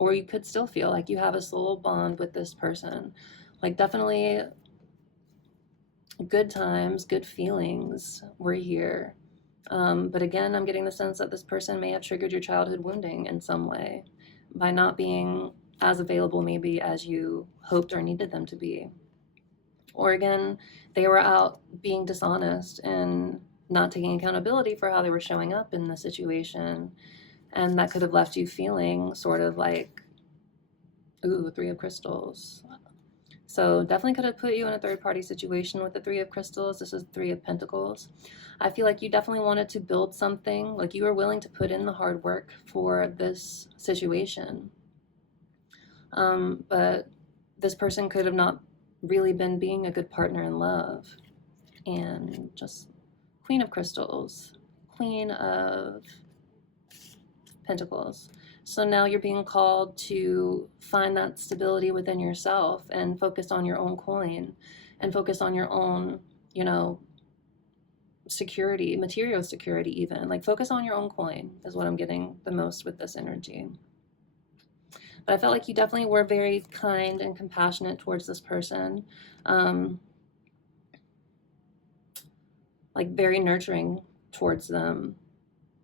or you could still feel like you have a soul bond with this person. Like definitely good times, good feelings were here. But again, I'm getting the sense that this person may have triggered your childhood wounding in some way by not being as available maybe as you hoped or needed them to be. Or again, they were out being dishonest and not taking accountability for how they were showing up in the situation. And that could have left you feeling sort of like, ooh, 3 of Crystals. So definitely could have put you in a third-party situation with the 3 of Crystals. This is 3 of Pentacles. I feel like you definitely wanted to build something, like you were willing to put in the hard work for this situation. But this person could have not really been being a good partner in love. And just Queen of Crystals, Queen of Pentacles. So now you're being called to find that stability within yourself and focus on your own coin. and focus on your own, security, material security even. Like focus on your own coin is what I'm getting the most with this energy. But I felt like you definitely were very kind and compassionate towards this person. Like very nurturing towards them,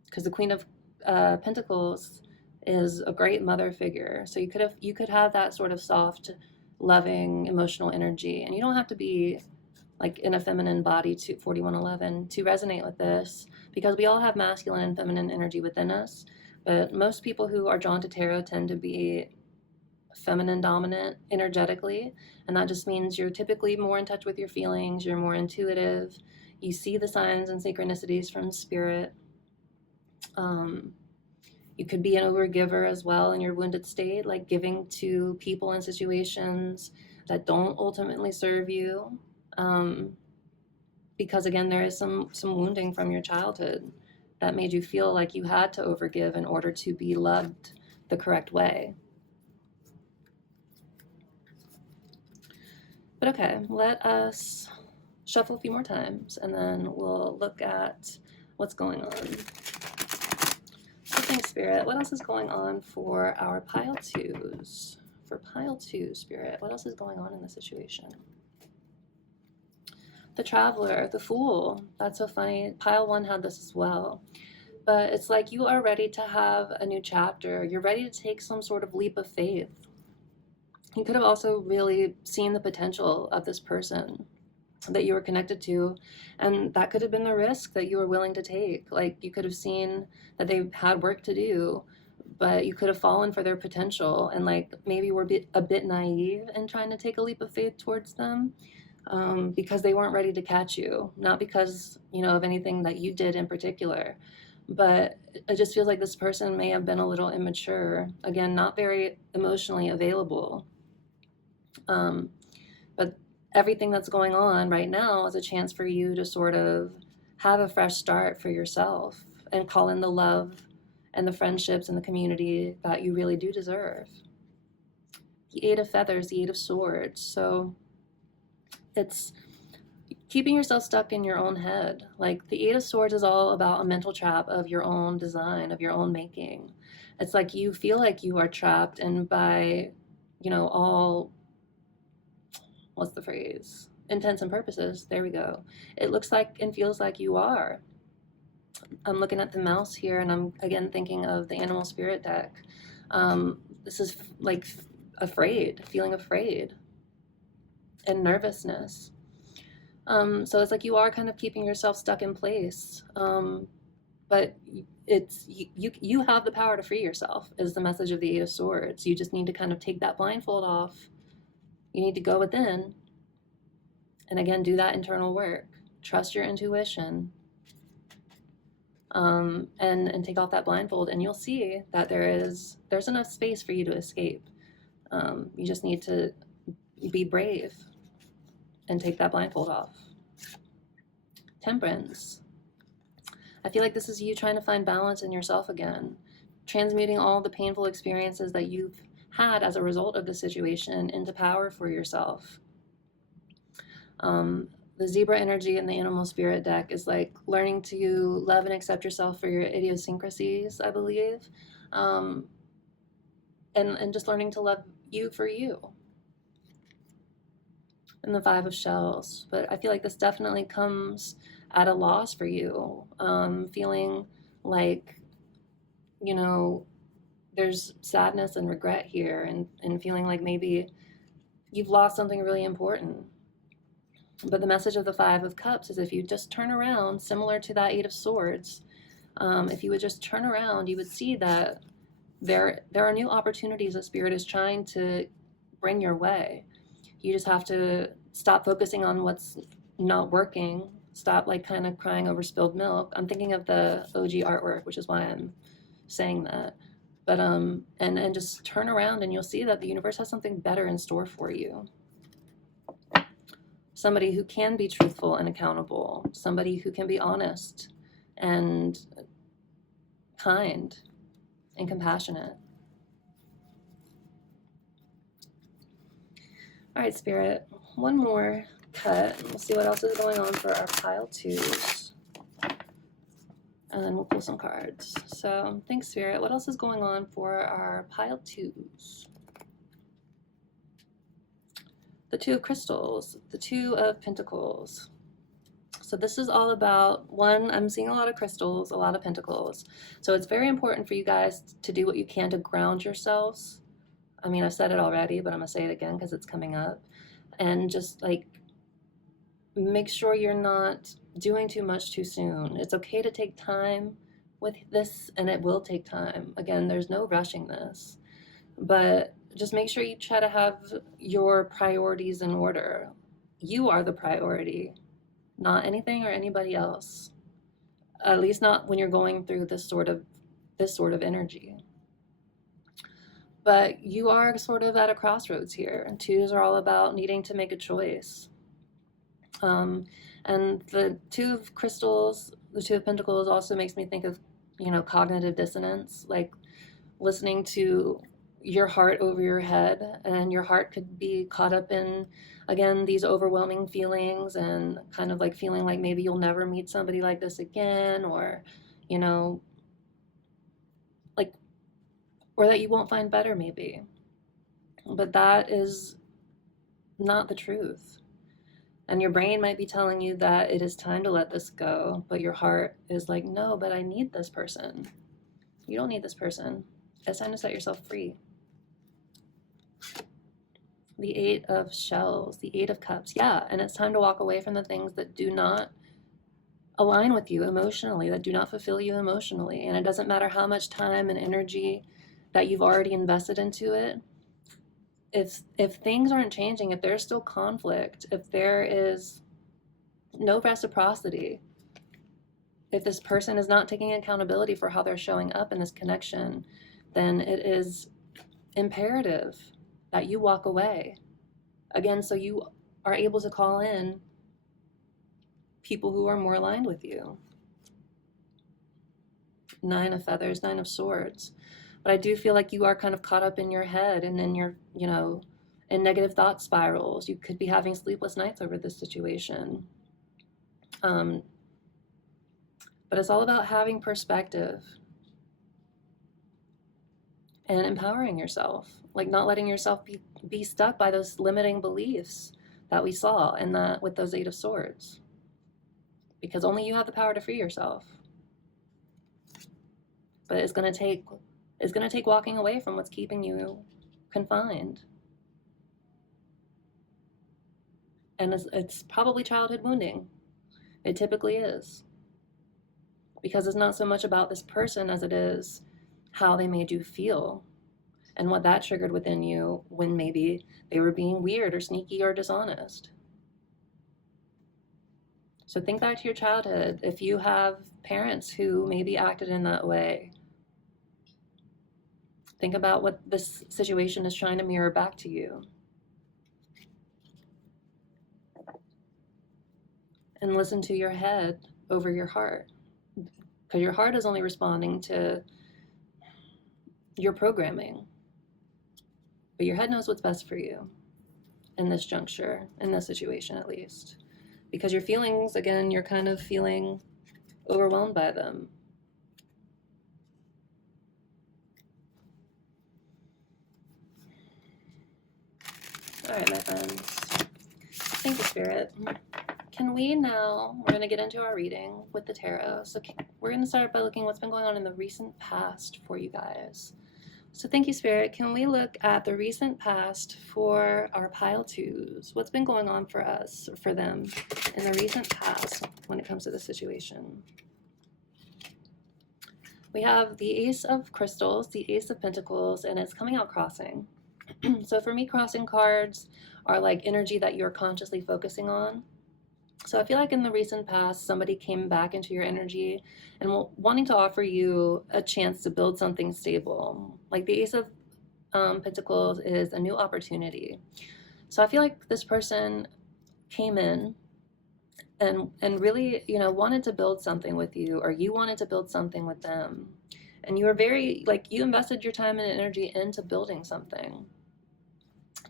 because the Queen of Pentacles is a great mother figure. So you could have that sort of soft, loving, emotional energy, and you don't have to be like in a feminine body to 4111 to resonate with this, because we all have masculine and feminine energy within us. But most people who are drawn to tarot tend to be feminine dominant energetically, and that just means you're typically more in touch with your feelings, you're more intuitive, you see the signs and synchronicities from spirit. You could be an overgiver as well in your wounded state, like giving to people and situations that don't ultimately serve you, because again, there is some wounding from your childhood that made you feel like you had to overgive in order to be loved the correct way. But okay, let us shuffle a few more times and then we'll look at what's going on. So thanks, Spirit. What else is going on for our pile twos? For pile two, Spirit, what else is going on in the situation? The Traveler, the Fool. That's so funny. Pile one had this as well. But it's like you are ready to have a new chapter. You're ready to take some sort of leap of faith. You could have also really seen the potential of this person that you were connected to, and that could have been the risk that you were willing to take. Like you could have seen that they had work to do, but you could have fallen for their potential, and like maybe were a bit naive in trying to take a leap of faith towards them, because they weren't ready to catch you, not because of anything that you did in particular, but it just feels like this person may have been a little immature, again, not very emotionally available. But everything that's going on right now is a chance for you to sort of have a fresh start for yourself and call in the love and the friendships and the community that you really do deserve. The Eight of Feathers, the Eight of Swords. So it's keeping yourself stuck in your own head. Like the Eight of Swords is all about a mental trap of your own design, of your own making. It's like you feel like you are trapped, and by, all, what's the phrase? Intents and purposes, there we go. It looks like and feels like you are. I'm looking at the mouse here, and I'm again thinking of the animal spirit deck. This is like feeling afraid and nervousness. So it's like you are kind of keeping yourself stuck in place. But it's you have the power to free yourself, is the message of the Eight of Swords. You just need to kind of take that blindfold off. You need to go within and again do that internal work. Trust your intuition, and take off that blindfold, and you'll see that there's enough space for you to escape. You just need to be brave and take that blindfold off. Temperance. I feel like this is you trying to find balance in yourself again, transmuting all the painful experiences that you've had as a result of the situation into power for yourself. The zebra energy in the animal spirit deck is like learning to love and accept yourself for your idiosyncrasies, I believe, and just learning to love you for you. And the Five of Shells. But I feel like this definitely comes at a loss for you, feeling like, there's sadness and regret here, and feeling like maybe you've lost something really important. But the message of the Five of Cups is if you just turn around, similar to that Eight of Swords, if you would just turn around, you would see that there are new opportunities that Spirit is trying to bring your way. You just have to stop focusing on what's not working. Stop like kind of crying over spilled milk. I'm thinking of the OG artwork, which is why I'm saying that. But and just turn around, and you'll see that the universe has something better in store for you. Somebody who can be truthful and accountable. Somebody who can be honest and kind and compassionate. All right, Spirit, one more cut. We'll see what else is going on for our pile twos. And then we'll pull some cards. So thanks, Spirit. What else is going on for our pile twos? The Two of Crystals, the Two of Pentacles. So this is all about, one, I'm seeing a lot of crystals, a lot of pentacles. So it's very important for you guys to do what you can to ground yourselves. I mean, I've said it already, but I'm going to say it again because it's coming up. And just like, make sure you're not doing too much too soon. It's okay to take time with this, and it will take time. Again, there's no rushing this. But just make sure you try to have your priorities in order. You are the priority, not anything or anybody else. At least not when you're going through this sort of energy. But you are sort of at a crossroads here. And twos are all about needing to make a choice. And the Two of Crystals, the Two of Pentacles also makes me think of, cognitive dissonance, like listening to your heart over your head, and your heart could be caught up in, again, these overwhelming feelings and kind of like feeling like maybe you'll never meet somebody like this again, or, like, or that you won't find better maybe. But that is not the truth. And your brain might be telling you that it is time to let this go, but your heart is like, no, but I need this person. You don't need this person. It's time to set yourself free. The Eight of Shells, the Eight of Cups. Yeah, and it's time to walk away from the things that do not align with you emotionally, that do not fulfill you emotionally. And it doesn't matter how much time and energy that you've already invested into it. If things aren't changing, if there's still conflict, if there is no reciprocity, if this person is not taking accountability for how they're showing up in this connection, then it is imperative that you walk away. Again, so you are able to call in people who are more aligned with you. Nine of Feathers, Nine of Swords. But I do feel like you are kind of caught up in your head and in your, in negative thought spirals. You could be having sleepless nights over this situation. But it's all about having perspective and empowering yourself, like not letting yourself be stuck by those limiting beliefs that we saw in that with those Eight of Swords. Because only you have the power to free yourself. But it's going to take walking away from what's keeping you confined. And it's probably childhood wounding. It typically is. Because it's not so much about this person as it is how they made you feel and what that triggered within you when maybe they were being weird or sneaky or dishonest. So think back to your childhood. If you have parents who maybe acted in that way, think about what this situation is trying to mirror back to you. And listen to your head over your heart. Because your heart is only responding to your programming. But your head knows what's best for you in this juncture, in this situation at least. Because your feelings, again, you're kind of feeling overwhelmed by them. All right, my friends. Thank you, Spirit. Can we now, we're going to get into our reading with the tarot. So we're going to start by looking what's been going on in the recent past for you guys. So thank you, Spirit. Can we look at the recent past for our pile twos? What's been going on for us, for them, in the recent past when it comes to the situation? We have the Ace of Crystals, the Ace of Pentacles, and it's coming out crossing. So for me, crossing cards are like energy that you're consciously focusing on. So I feel like in the recent past, somebody came back into your energy and wanting to offer you a chance to build something stable. Like the Ace of Pentacles is a new opportunity. So I feel like this person came in and really, wanted to build something with you, or you wanted to build something with them. And you were very, like, you invested your time and energy into building something.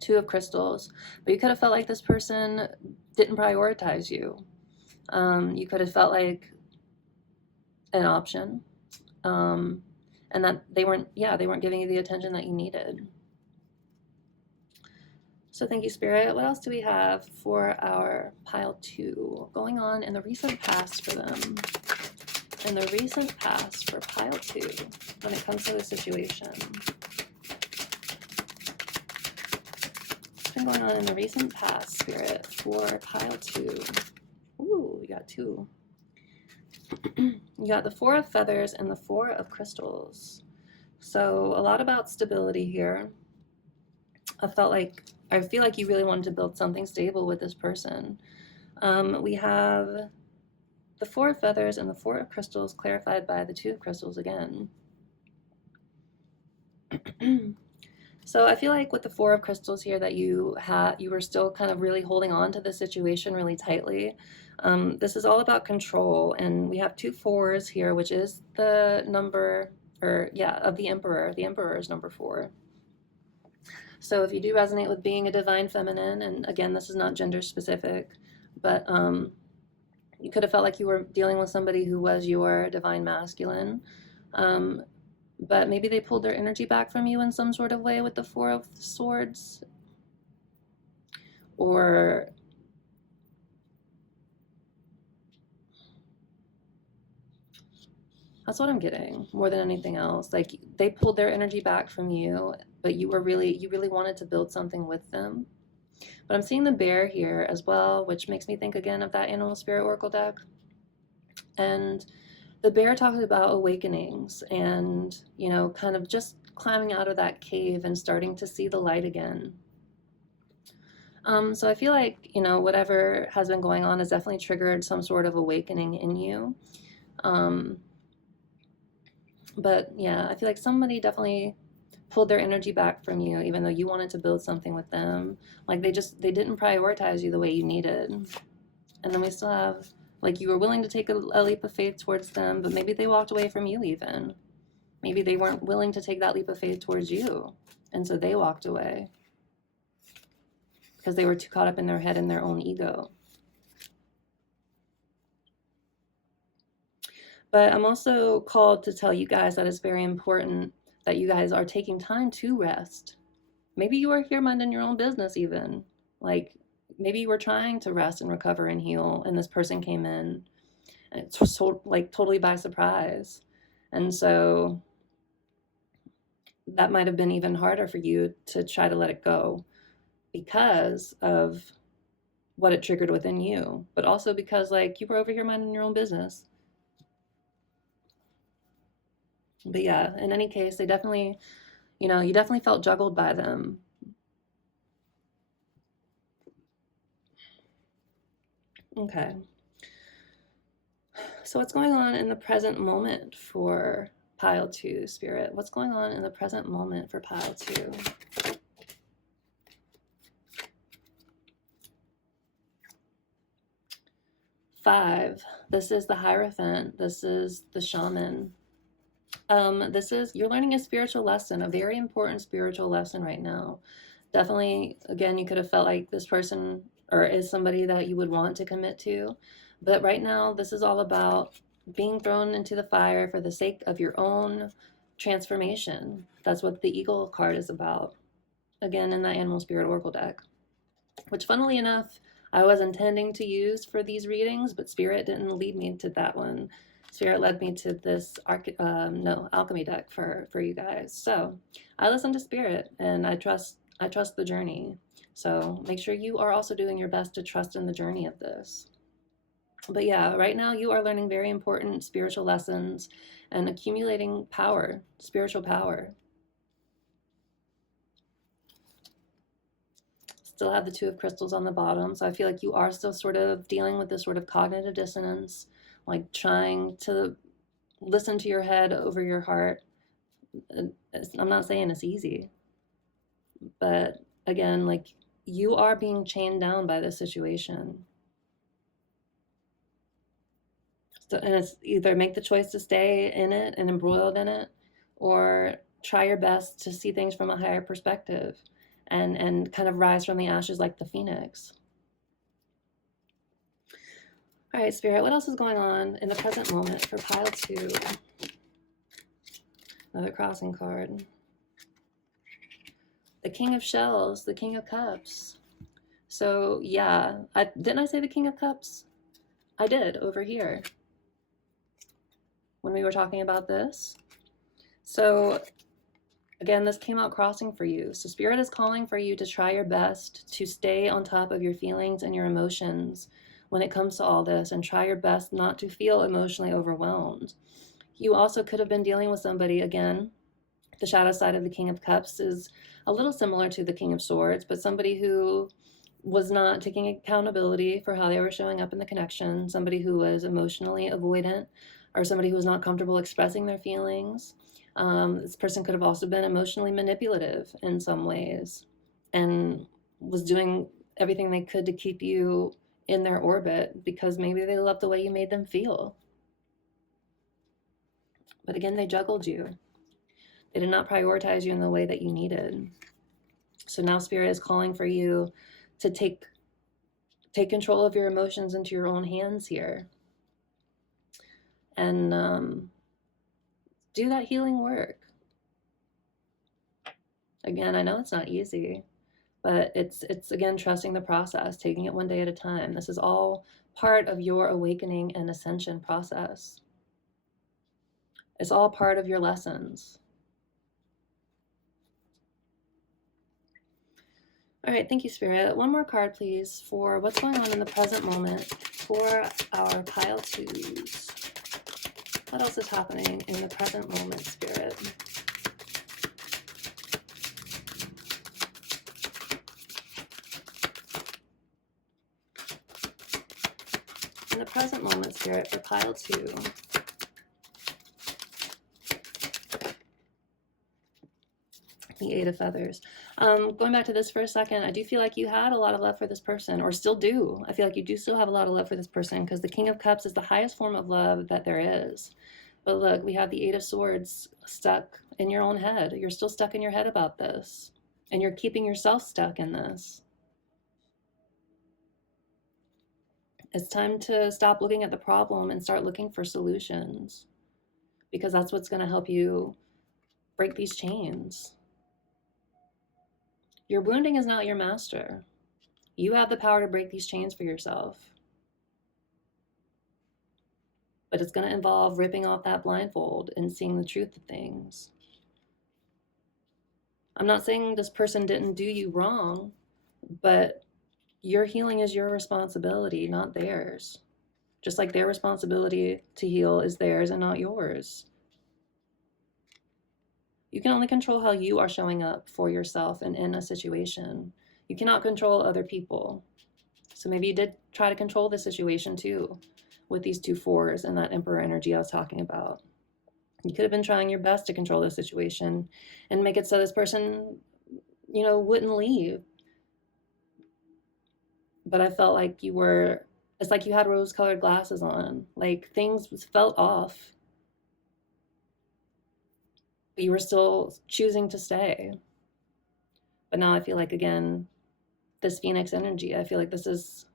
Two of Crystals. But you could have felt like this person didn't prioritize you. You could have felt like an option, and that they weren't, yeah, they weren't giving you the attention that you needed. So thank you, Spirit. What else do we have for our pile 2 going on in the recent past for them? In the recent past for pile 2 when it comes to the situation. What's been going on in the recent past, Spirit, for pile 2? Ooh, we got 2. You got the 4 of feathers and the 4 of crystals. So a lot about stability here. I feel like you really wanted to build something stable with this person. We have the 4 of feathers and the 4 of crystals clarified by the 2 of crystals again. So I feel like with the 4 of crystals here that you were still kind of really holding on to the situation really tightly. This is all about control, and we have 2 4s here, which is the number, of the Emperor. The Emperor is number 4. So if you do resonate with being a divine feminine, and again, this is not gender specific, but you could have felt like you were dealing with somebody who was your divine masculine, but maybe they pulled their energy back from you in some sort of way with the 4 of swords, or that's what I'm getting more than anything else. Like they pulled their energy back from you, but you really wanted to build something with them. But I'm seeing the bear here as well, which makes me think again of that animal spirit oracle deck. And the bear talks about awakenings and, kind of just climbing out of that cave and starting to see the light again. So I feel like, whatever has been going on has definitely triggered some sort of awakening in you. But yeah, I feel like somebody definitely pulled their energy back from you, even though you wanted to build something with them. Like they didn't prioritize you the way you needed. And then we still have, like, you were willing to take a leap of faith towards them, but maybe they walked away from you even. Maybe they weren't willing to take that leap of faith towards you. And so they walked away because they were too caught up in their head and their own ego. But I'm also called to tell you guys that it's very important that you guys are taking time to rest. Maybe you are here minding your own business even. Like maybe you were trying to rest and recover and heal, and this person came in and it's so, like, totally by surprise. And so that might have been even harder for you to try to let it go because of what it triggered within you, but also because, like, you were over here minding your own business. But yeah, in any case, they definitely, you definitely felt juggled by them. Okay. So what's going on in the present moment for pile 2, Spirit? What's going on in the present moment for pile 2? Five. This is the Hierophant. This is the Shaman. You're learning a spiritual lesson, a very important spiritual lesson right now. Definitely, again, you could have felt like this person or is somebody that you would want to commit to. But right now, this is all about being thrown into the fire for the sake of your own transformation. That's what the Eagle card is about. Again, in that Animal Spirit Oracle deck, which funnily enough, I was intending to use for these readings, but Spirit didn't lead me to that one. Spirit led me to this alchemy deck for you guys. So I listen to Spirit, and I trust the journey. So make sure you are also doing your best to trust in the journey of this. But yeah, right now you are learning very important spiritual lessons and accumulating power, spiritual power. Still have the 2 of crystals on the bottom, so I feel like you are still sort of dealing with this sort of cognitive dissonance, like trying to listen to your head over your heart. I'm not saying it's easy, but again, like, you are being chained down by this situation. So, and it's either make the choice to stay in it and embroiled in it, or try your best to see things from a higher perspective and kind of rise from the ashes like the phoenix. All right, Spirit, what else is going on in the present moment for pile 2? Another crossing card. The King of Shells, the King of Cups. So yeah, didn't I say the King of Cups? I did over here when we were talking about this. So again, this came out crossing for you. So Spirit is calling for you to try your best to stay on top of your feelings and your emotions when it comes to all this, and try your best not to feel emotionally overwhelmed. You also could have been dealing with somebody, again, the shadow side of the King of Cups is a little similar to the King of Swords, but somebody who was not taking accountability for how they were showing up in the connection, somebody who was emotionally avoidant, or somebody who was not comfortable expressing their feelings. This person could have also been emotionally manipulative in some ways and was doing everything they could to keep you in their orbit because maybe they loved the way you made them feel. But again, they juggled you. They did not prioritize you in the way that you needed. So now Spirit is calling for you to take control of your emotions into your own hands here, and do that healing work. Again, I know it's not easy, but it's again trusting the process, taking it one day at a time. This is all part of your awakening and ascension process. It's all part of your lessons. All right, thank you, Spirit. One more card, please, for what's going on in the present moment for our pile 2s. What else is happening in the present moment, Spirit? In the present moment, Spirit, for pile 2. The 8 of Feathers. Going back to this for a second, I do feel like you had a lot of love for this person, or still do. I feel like you do still have a lot of love for this person, because the King of Cups is the highest form of love that there is. But look, we have the 8 of Swords stuck in your own head. You're still stuck in your head about this, and you're keeping yourself stuck in this. It's time to stop looking at the problem and start looking for solutions, because that's what's going to help you break these chains. Your wounding is not your master. You have the power to break these chains for yourself. But it's going to involve ripping off that blindfold and seeing the truth of things. I'm not saying this person didn't do you wrong, but your healing is your responsibility, not theirs. Just like their responsibility to heal is theirs and not yours. You can only control how you are showing up for yourself and in a situation. You cannot control other people. So maybe you did try to control the situation too, with these 2 4s and that Emperor energy I was talking about. You could have been trying your best to control the situation and make it so this person, wouldn't leave. But I felt like it's like you had rose-colored glasses on. Like things felt off. But you were still choosing to stay. But now I feel like, again, this Phoenix energy, I feel like this is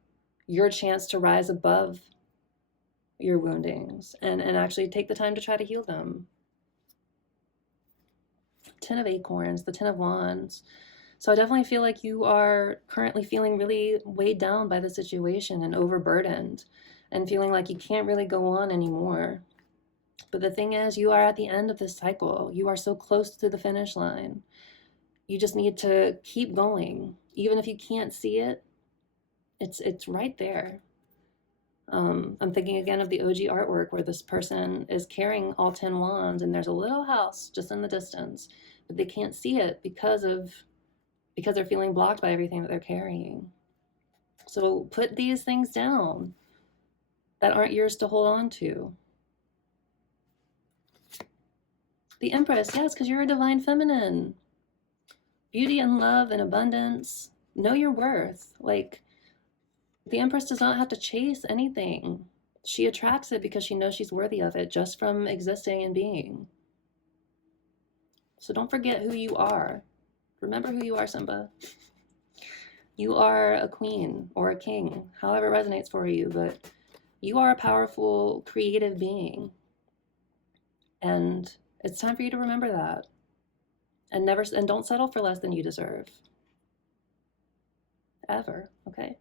your chance to rise above your woundings and actually take the time to try to heal them. 10 of Acorns, the 10 of Wands. So I definitely feel like you are currently feeling really weighed down by the situation and overburdened and feeling like you can't really go on anymore. But the thing is, you are at the end of this cycle. You are so close to the finish line. You just need to keep going. Even if you can't see it, it's right there. I'm thinking again of the OG artwork where this person is carrying all 10 wands and there's a little house just in the distance, but they can't see it because they're feeling blocked by everything that they're carrying. So put these things down that aren't yours to hold on to. The Empress, yes, because you're a divine feminine. Beauty and love and abundance. Know your worth. Like, the Empress does not have to chase anything. She attracts it because she knows she's worthy of it just from existing and being. So don't forget who you are. Remember who you are, Simba. You are a queen or a king, however it resonates for you, but You are a powerful, creative being. And it's time for you to remember that. And don't settle for less than you deserve. Ever, okay?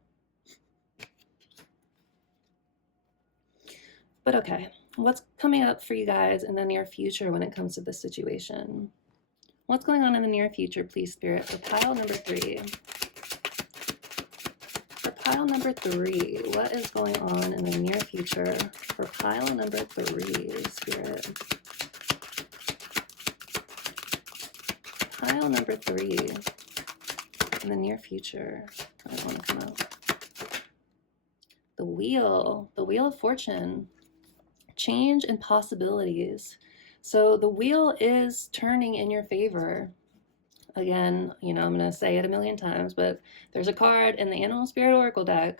But okay, what's coming up for you guys in the near future when it comes to this situation? What's going on in the near future, please, Spirit, for pile number 3? For pile number 3, what is going on in the near future for pile number 3, Spirit? Pile number 3 in the near future. I don't want to come out. The wheel of fortune. Change and possibilities. So the wheel is turning in your favor. Again, I'm going to say it a million times, but there's a card in the Animal Spirit Oracle deck,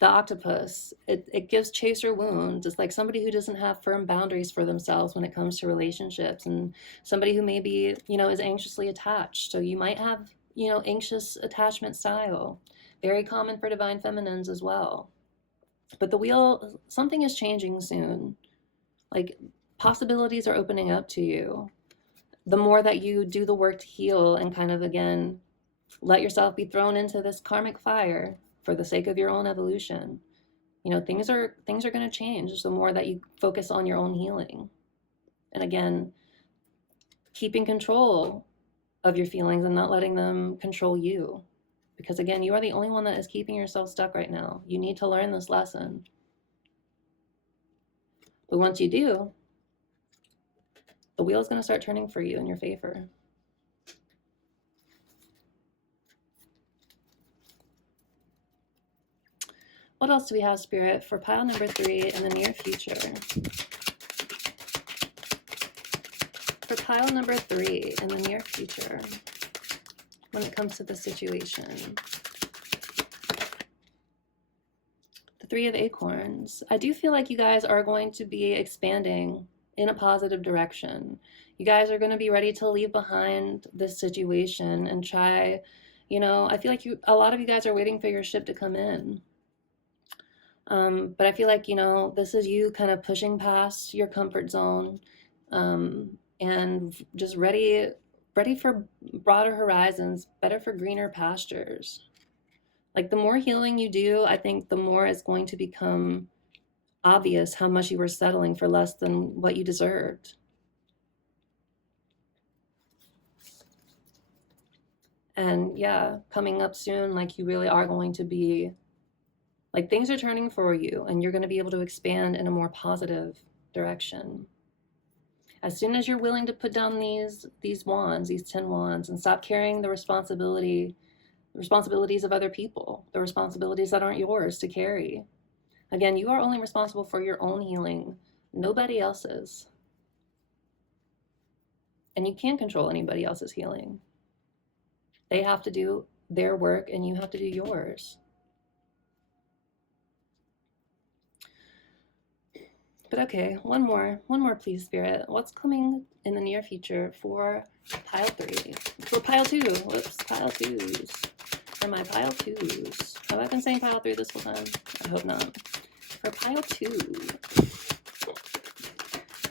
the octopus. It gives chaser wounds. It's like somebody who doesn't have firm boundaries for themselves when it comes to relationships, and somebody who maybe, is anxiously attached. So you might have, anxious attachment style. Very common for divine feminines as well. But the wheel, something is changing soon. Like, possibilities are opening up to you. The more that you do the work to heal and kind of, again, let yourself be thrown into this karmic fire for the sake of your own evolution, things are going to change the more that you focus on your own healing. And again, keeping control of your feelings and not letting them control you. Because again, you are the only one that is keeping yourself stuck right now. You need to learn this lesson. But once you do, the wheel is going to start turning for you in your favor. What else do we have, Spirit, for pile number 3 in the near future? For pile number 3 in the near future, when it comes to the situation. The 3 of Acorns. I do feel like you guys are going to be expanding in a positive direction. You guys are going to be ready to leave behind this situation and try, I feel like a lot of you guys are waiting for your ship to come in. But I feel like, this is you kind of pushing past your comfort zone, and just ready for broader horizons, better for greener pastures. Like, the more healing you do, I think the more it's going to become obvious how much you were settling for less than what you deserved. And yeah, coming up soon, like, you really are going to be, like, things are turning for you and you're going to be able to expand in a more positive direction. As soon as you're willing to put down these wands, these 10 wands, and stop carrying the responsibilities of other people, the responsibilities that aren't yours to carry. Again, you are only responsible for your own healing, nobody else's. And you can't control anybody else's healing. They have to do their work and you have to do yours. But okay, one more please, Spirit. What's coming in the near future for pile 3? For pile 2. Whoops, pile 2s. For my pile 2s. Have I been saying pile 3 this whole time? I hope not. For pile 2.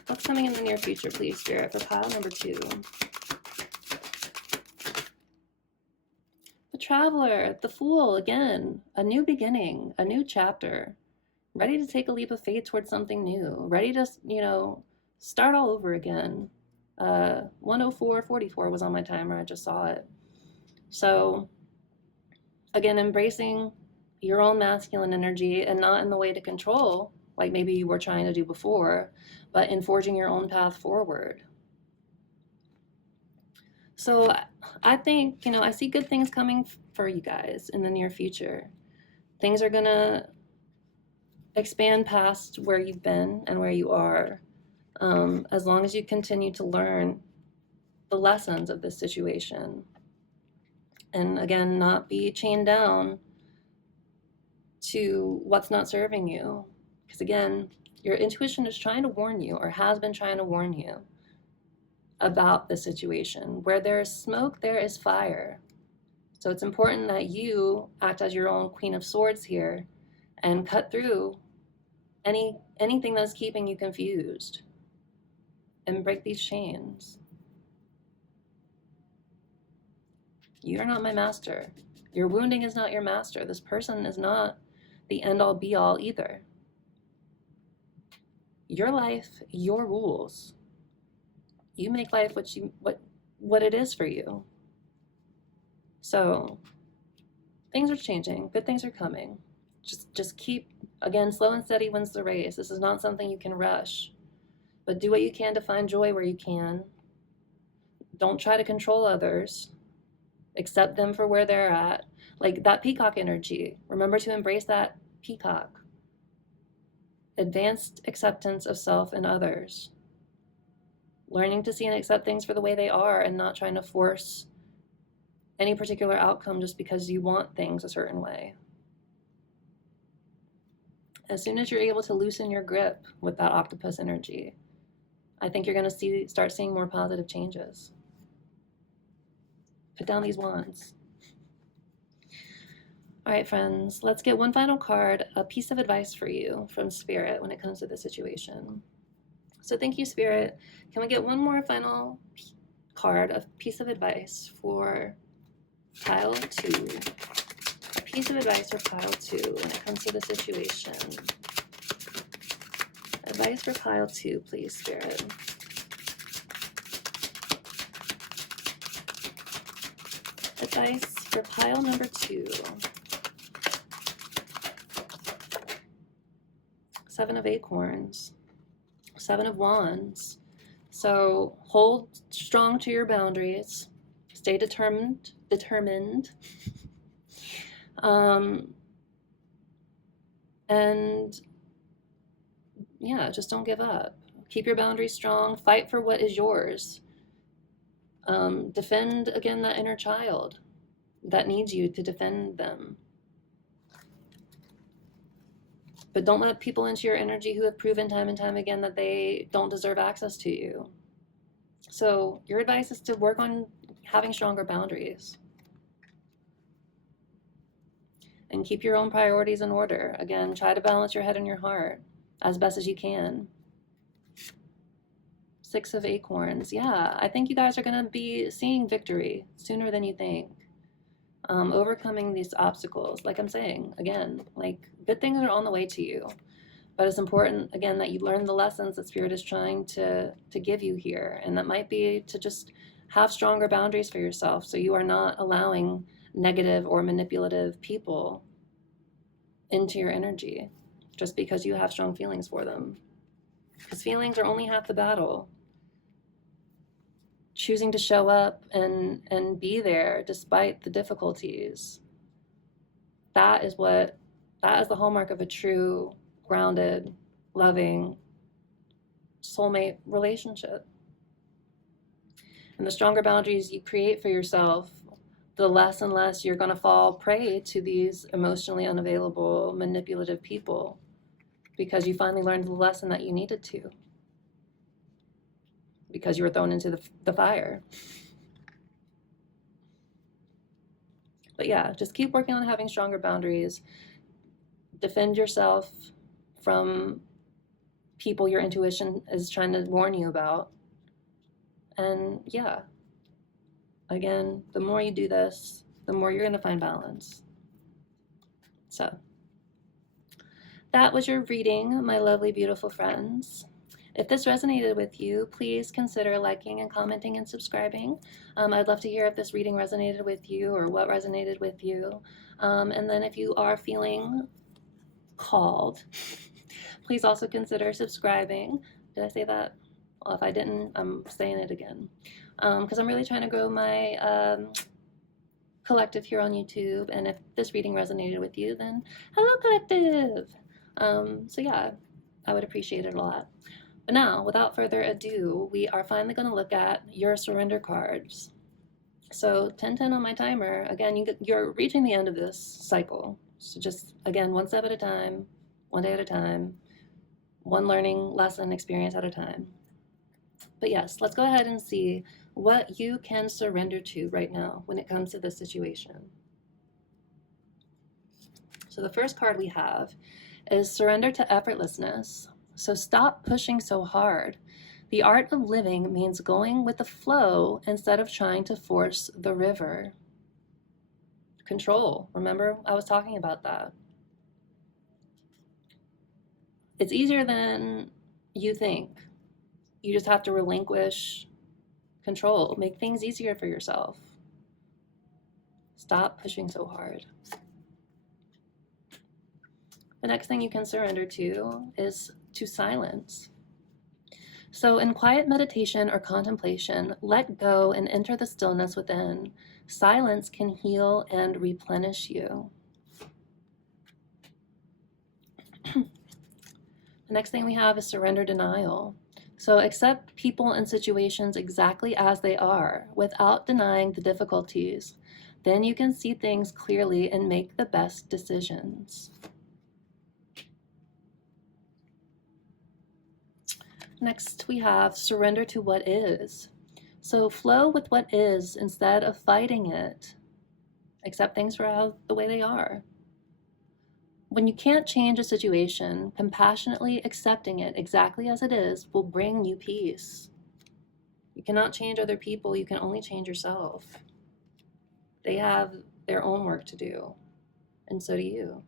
What's coming in the near future, please, Spirit, for pile number 2? The Traveler, the Fool, again. A new beginning, a new chapter. Ready to take a leap of faith towards something new, ready to, start all over again. 104:44 was on my timer, I just saw it. So, again, embracing your own masculine energy and not in the way to control, like maybe you were trying to do before, but in forging your own path forward. So, I think, I see good things coming for you guys in the near future. Things are going to expand past where you've been and where you are, as long as you continue to learn the lessons of this situation. And again, not be chained down to what's not serving you. Because again, your intuition is trying to warn you, or has been trying to warn you, about the situation. Where there is smoke, there is fire. So it's important that you act as your own Queen of Swords here and cut through anything that's keeping you confused, and break these chains. You're not my master. Your wounding is not your master. This person is not the end all be all either. Your life, your rules. You make life what it is for you. So things are changing. Good things are coming. Just keep, again, slow and steady wins the race. This is not something you can rush. But do what you can to find joy where you can. Don't try to control others. Accept them for where they're at. Like that peacock energy. Remember to embrace that peacock. Advanced acceptance of self and others. Learning to see and accept things for the way they are and not trying to force any particular outcome just because you want things a certain way. As soon as you're able to loosen your grip with that octopus energy, I think you're going to start seeing more positive changes. Put down these wands. All right, friends, let's get one final card, a piece of advice for you from Spirit when it comes to this situation. So thank you, Spirit. Can we get one more final card, a piece of advice for pile 2? A piece of advice for pile 2 when it comes to the situation. Advice for pile 2, please, Spirit. Advice for pile number 2. 7 of Acorns. 7 of Wands. So hold strong to your boundaries. Stay determined. And yeah, just don't give up. Keep your boundaries strong. Fight for what is yours. Defend, again, that inner child that needs you to defend them. But don't let people into your energy who have proven time and time again that they don't deserve access to you. So your advice is to work on having stronger boundaries. And keep your own priorities in order. Again, try to balance your head and your heart as best as you can. 6 of Acorns. Yeah, I think you guys are going to be seeing victory sooner than you think. Overcoming these obstacles, like I'm saying, again, like good things are on the way to you. But it's important, again, that you learn the lessons that Spirit is trying to give you here. And that might be to just have stronger boundaries for yourself so you are not allowing negative or manipulative people into your energy just because you have strong feelings for them. Because feelings are only half the battle. Choosing to show up and be there despite the difficulties. That is the hallmark of a true, grounded, loving, soulmate relationship. And the stronger boundaries you create for yourself, the less and less you're going to fall prey to these emotionally unavailable, manipulative people because you finally learned the lesson that you needed to. Because you were thrown into the fire. But yeah, just keep working on having stronger boundaries. Defend yourself from people your intuition is trying to warn you about. And yeah, again, the more you do this, the more you're going to find balance. So that was your reading, my lovely, beautiful friends. If this resonated with you, please consider liking and commenting and subscribing. I'd love to hear if this reading resonated with you or what resonated with you. And then if you are feeling called, please also consider subscribing. Did I say that? Well, if I didn't, I'm saying it again. Because I'm really trying to grow my collective here on YouTube. And if this reading resonated with you, then hello, collective. So yeah, I would appreciate it a lot. But now, without further ado, we are finally going to look at your surrender cards. So 10-10 on my timer. Again, you're reaching the end of this cycle. So just, again, one step at a time, one day at a time, one learning lesson experience at a time. But yes, let's go ahead and see what you can surrender to right now when it comes to this situation. So the first card we have is surrender to effortlessness. So stop pushing so hard. The art of living means going with the flow instead of trying to force the river. Control. Remember, I was talking about that. It's easier than you think. You just have to relinquish control. Make things easier for yourself. Stop pushing so hard. The next thing you can surrender to is to silence. So, in quiet meditation or contemplation, let go and enter the stillness within. Silence can heal and replenish you. The next thing we have is surrender denial. So, accept people and situations exactly as they are without denying the difficulties. Then you can see things clearly and make the best decisions. Next, we have surrender to what is. So flow with what is instead of fighting it. Accept things for the way they are. When you can't change a situation, compassionately accepting it exactly as it is will bring you peace. You cannot change other people, you can only change yourself. They have their own work to do, and so do you.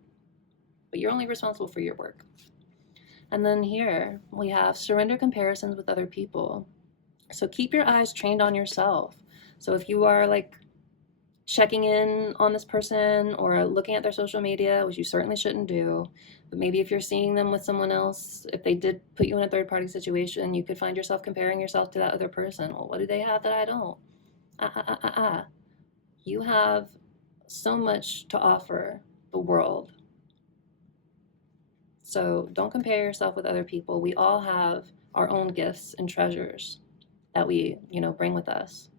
But you're only responsible for your work. And then here we have surrender comparisons with other people. So keep your eyes trained on yourself. So if you are like checking in on this person or looking at their social media, which you certainly shouldn't do, but maybe if you're seeing them with someone else, if they did put you in a third party situation, you could find yourself comparing yourself to that other person. Well, what do they have that I don't? You have so much to offer the world. So don't compare yourself with other people. We all have our own gifts and treasures that we, bring with us.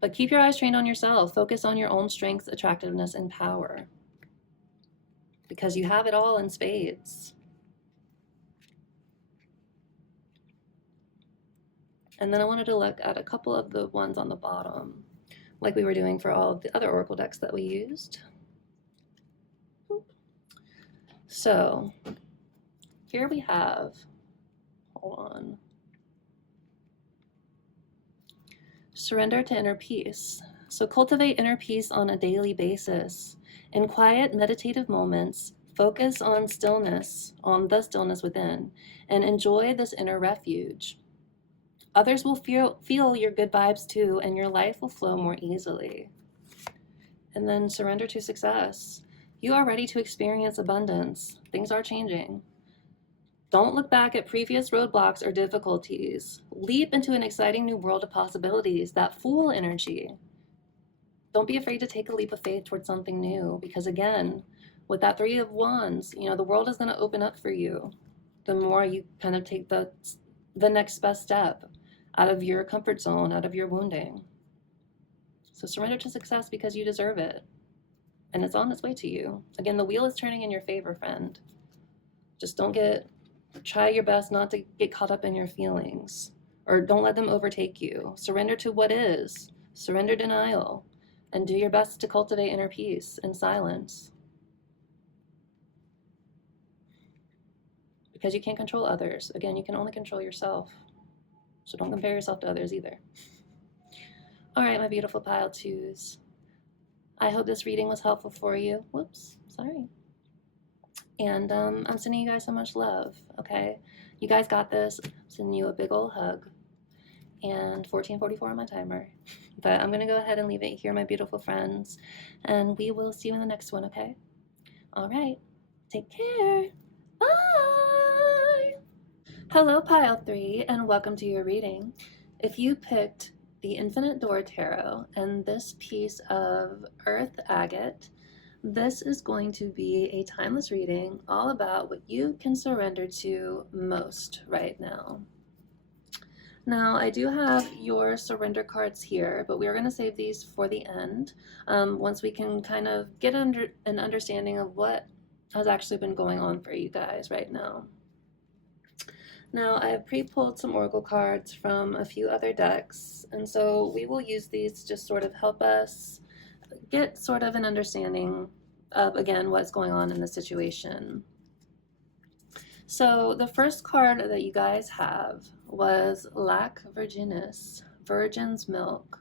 But keep your eyes trained on yourself. Focus on your own strengths, attractiveness, and power. Because you have it all in spades. And then I wanted to look at a couple of the ones on the bottom, like we were doing for all of the other oracle decks that we used. So here we have, hold on, surrender to inner peace. So cultivate inner peace on a daily basis. In quiet meditative moments, focus on stillness, on the stillness within, and enjoy this inner refuge. Others will feel your good vibes too, and your life will flow more easily. And then surrender to success. You are ready to experience abundance. Things are changing. Don't look back at previous roadblocks or difficulties. Leap into an exciting new world of possibilities, that Fool energy. Don't be afraid to take a leap of faith towards something new, because again, with that Three of Wands, the world is going to open up for you the more you kind of take the next best step out of your comfort zone, out of your wounding. So surrender to success because you deserve it. And it's on its way to you. Again, the wheel is turning in your favor, friend. Just try your best not to get caught up in your feelings, or don't let them overtake you. Surrender to what is. Surrender denial. And do your best to cultivate inner peace and silence. Because you can't control others. Again, you can only control yourself. So don't compare yourself to others either. All right, my beautiful pile twos. I hope this reading was helpful for you. Whoops, sorry. And I'm sending you guys so much love, okay? You guys got this. I'm sending you a big old hug. And 14:44 on my timer. But I'm going to go ahead and leave it here, my beautiful friends. And we will see you in the next one, okay? All right. Take care. Bye. Hello, Pile 3, and welcome to your reading. If you picked the Infinite Door Tarot and this piece of Earth Agate, this is going to be a timeless reading all about what you can surrender to most right now. Now, I do have your surrender cards here, but we're going to save these for the end, once we can kind of get an understanding of what has actually been going on for you guys right now. Now, I have pre-pulled some oracle cards from a few other decks, and so we will use these to just sort of help us get sort of an understanding of, again, what's going on in the situation. So the first card that you guys have was Lac Virginis, Virgin's Milk.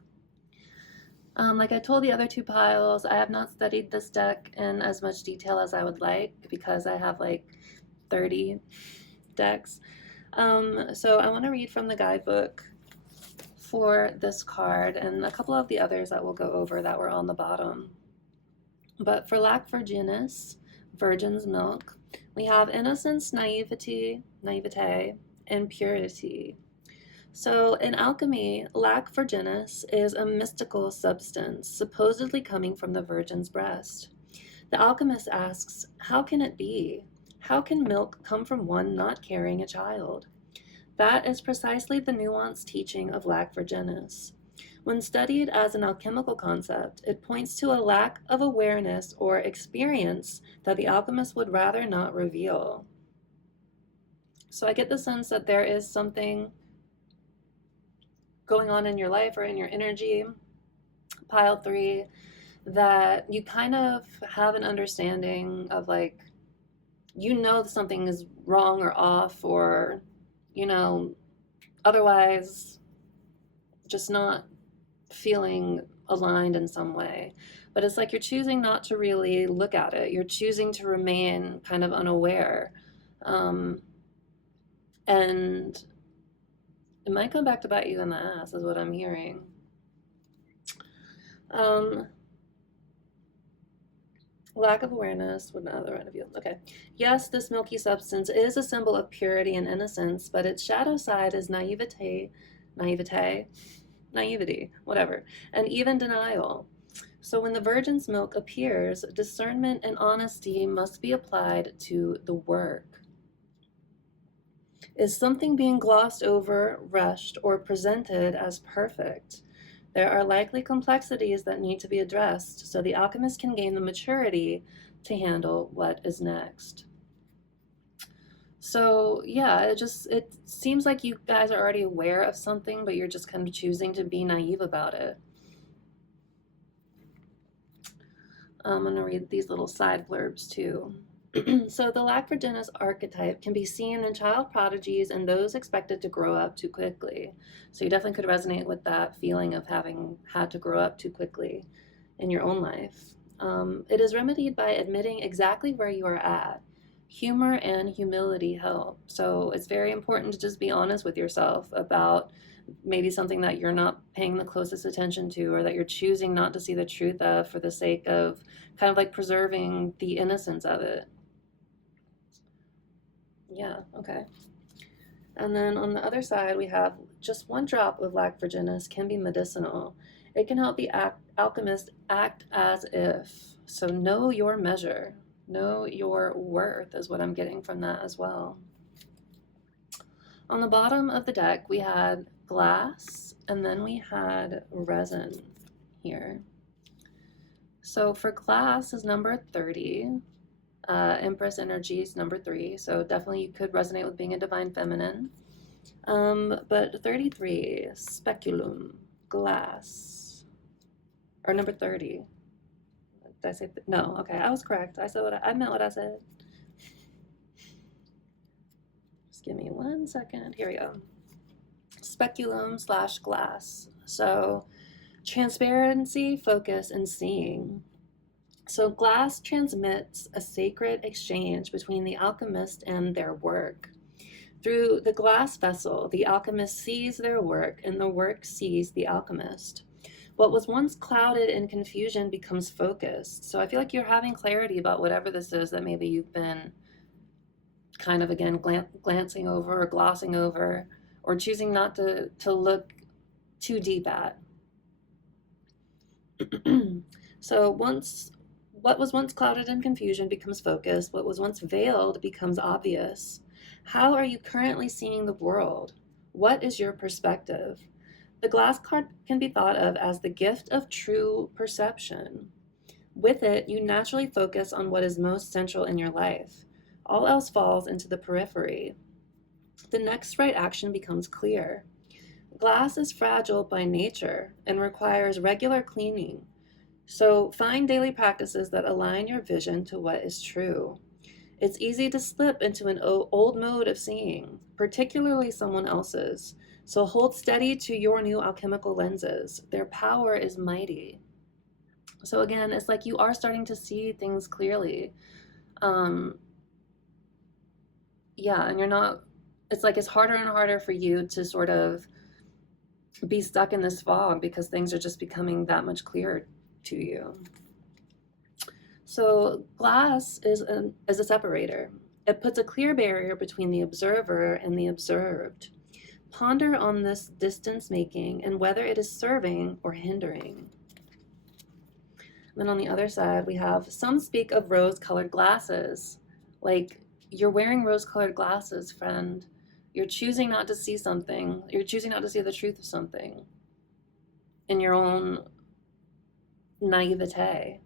Like I told the other two piles, I have not studied this deck in as much detail as I would like because I have like 30 decks. So I want to read from the guidebook for this card and a couple of the others that we'll go over that were on the bottom. But for Lac Virginis, Virgin's Milk, we have innocence, naivety, and purity. So in alchemy, Lac Virginis is a mystical substance supposedly coming from the virgin's breast. The alchemist asks, how can it be? How can milk come from one not carrying a child? That is precisely the nuanced teaching of Lac Virginis. When studied as an alchemical concept, it points to a lack of awareness or experience that the alchemist would rather not reveal. So I get the sense that there is something going on in your life or in your energy, pile 3, that you kind of have an understanding of, like, you know something is wrong or off, or, you know, otherwise just not feeling aligned in some way. But it's like you're choosing not to really look at it. You're choosing to remain kind of unaware. And it might come back to bite you in the ass, is what I'm hearing. Lack of awareness would not other you. Okay. Yes, this milky substance is a symbol of purity and innocence, but its shadow side is naivety, whatever, and even denial. So when the virgin's milk appears, discernment and honesty must be applied to the work. Is something being glossed over, rushed, or presented as perfect? There are likely complexities that need to be addressed so the alchemist can gain the maturity to handle what is next. So yeah, it seems like you guys are already aware of something, but you're just kind of choosing to be naive about it. I'm going to read these little side blurbs too. So the Lac Virginis archetype can be seen in child prodigies and those expected to grow up too quickly. So you definitely could resonate with that feeling of having had to grow up too quickly in your own life. It is remedied by admitting exactly where you are at. Humor and humility help. So it's very important to just be honest with yourself about maybe something that you're not paying the closest attention to, or that you're choosing not to see the truth of for the sake of kind of like preserving the innocence of it. Yeah, okay. And then on the other side, we have just one drop of Lac Virginis can be medicinal. It can help the alchemist act as if. So know your measure, know your worth is what I'm getting from that as well. On the bottom of the deck, we had glass, and then we had resin here. So for glass is number 30. Empress energy is number 3, so definitely you could resonate with being a divine feminine. But 33, speculum, glass, or number 30. Did I say no? Okay, I was correct. I said I meant what I said. Just give me 1 second. Here we go. Speculum / glass. So transparency, focus, and seeing. So glass transmits a sacred exchange between the alchemist and their work. Through the glass vessel, the alchemist sees their work, and the work sees the alchemist. What was once clouded in confusion becomes focused. So I feel like you're having clarity about whatever this is that maybe you've been kind of, again, glancing over or glossing over, or choosing not to look too deep at. So what was once clouded in confusion becomes focused. What was once veiled becomes obvious. How are you currently seeing the world? What is your perspective? The glass card can be thought of as the gift of true perception. With it, you naturally focus on what is most central in your life. All else falls into the periphery. The next right action becomes clear. Glass is fragile by nature and requires regular cleaning. So find daily practices that align your vision to what is true. It's easy to slip into an old mode of seeing, particularly someone else's. So hold steady to your new alchemical lenses. Their power is mighty. So again, it's like you are starting to see things clearly. Um, yeah, and you're not, it's like it's harder and harder for you to sort of be stuck in this fog because things are just becoming that much clearer to you. So glass is a separator. It puts a clear barrier between the observer and the observed. Ponder on this distance making and whether it is serving or hindering. And then on the other side, we have some speak of rose-colored glasses. Like, you're wearing rose-colored glasses, friend. You're choosing not to see something. You're choosing not to see the truth of something in your own naivete.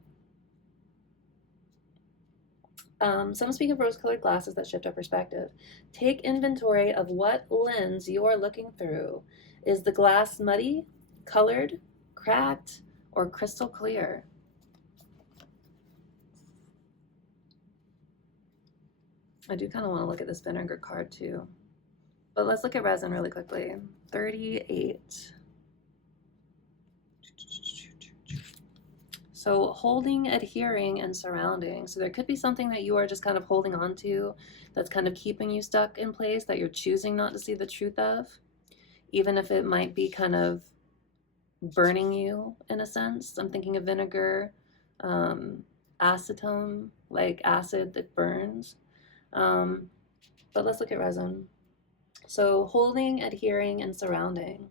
Some speak of rose-colored glasses that shift our perspective. Take inventory of what lens you are looking through. Is the glass muddy, colored, cracked, or crystal clear? I do kind of want to look at this vinegar card too. But let's look at resin really quickly. 38. So holding, adhering, and surrounding. So there could be something that you are just kind of holding on to that's kind of keeping you stuck in place that you're choosing not to see the truth of, even if it might be kind of burning you in a sense. I'm thinking of vinegar, acetone, like acid that burns. But let's look at resin. So holding, adhering, and surrounding.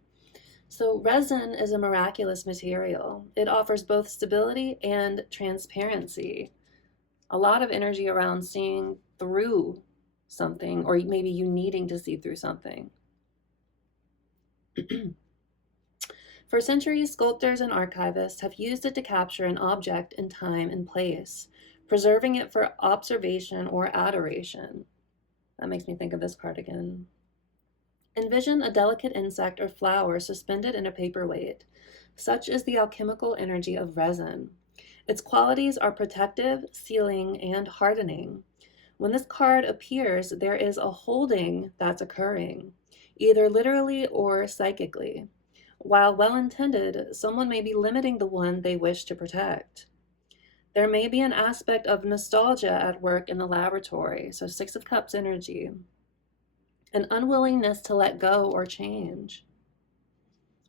So resin is a miraculous material. It offers both stability and transparency. A lot of energy around seeing through something, or maybe you needing to see through something. For centuries, sculptors and archivists have used it to capture an object in time and place, preserving it for observation or adoration. That makes me think of this card again. Envision a delicate insect or flower suspended in a paperweight. Such is the alchemical energy of resin. Its qualities are protective, sealing, and hardening. When this card appears, there is a holding that's occurring, either literally or psychically. While well-intended, someone may be limiting the one they wish to protect. There may be an aspect of nostalgia at work in the laboratory, so Six of Cups energy. An unwillingness to let go or change.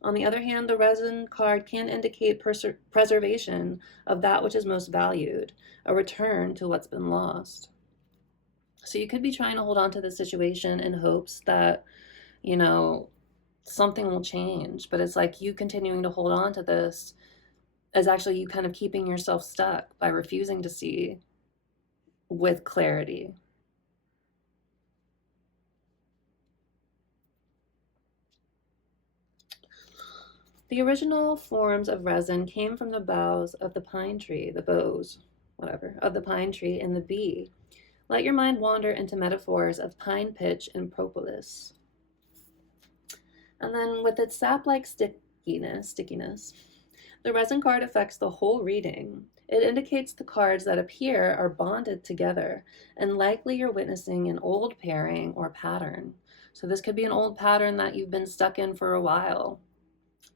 On the other hand, the resin card can indicate preservation of that which is most valued, a return to what's been lost. So you could be trying to hold on to the situation in hopes that, you know, something will change, but it's like you continuing to hold on to this is actually you kind of keeping yourself stuck by refusing to see with clarity. The original forms of resin came from the boughs of the pine tree, the boughs, whatever, of the pine tree and the bee. Let your mind wander into metaphors of pine pitch and propolis. And then with its sap-like stickiness, the resin card affects the whole reading. It indicates the cards that appear are bonded together, and likely you're witnessing an old pairing or pattern. So this could be an old pattern that you've been stuck in for a while.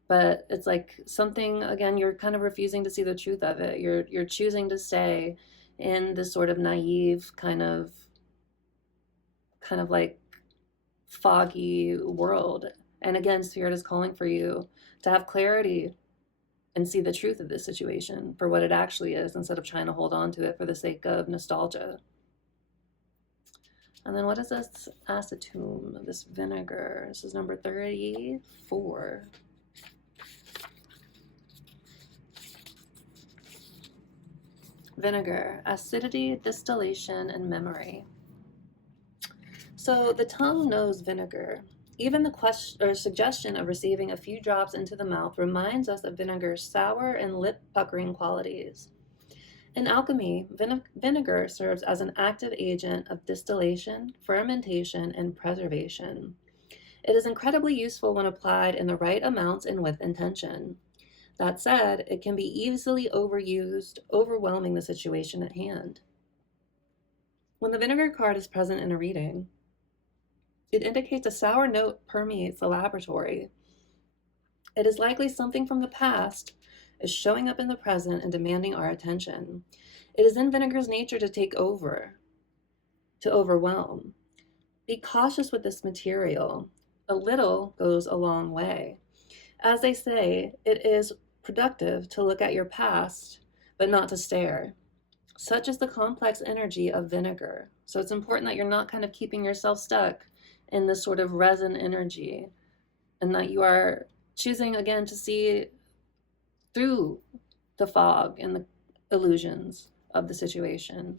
But it's like something, again, you're kind of refusing to see the truth of it. You're choosing to stay in this sort of naive kind of like foggy world. And again, Spirit is calling for you to have clarity and see the truth of this situation for what it actually is instead of trying to hold on to it for the sake of nostalgia. And then what is this acetone, this vinegar? This is number 34. Vinegar, acidity, distillation, and memory. So the tongue knows vinegar. Even the question or suggestion of receiving a few drops into the mouth reminds us of vinegar's sour and lip-puckering qualities. In alchemy, vinegar serves as an active agent of distillation, fermentation, and preservation. It is incredibly useful when applied in the right amounts and with intention. That said, it can be easily overused, overwhelming the situation at hand. When the vinegar card is present in a reading, it indicates a sour note permeates the laboratory. It is likely something from the past is showing up in the present and demanding our attention. It is in vinegar's nature to take over, to overwhelm. Be cautious with this material. A little goes a long way. As they say, it is productive to look at your past, but not to stare. Such is the complex energy of vinegar. So it's important that you're not kind of keeping yourself stuck in this sort of resin energy, and that you are choosing again to see through the fog and the illusions of the situation.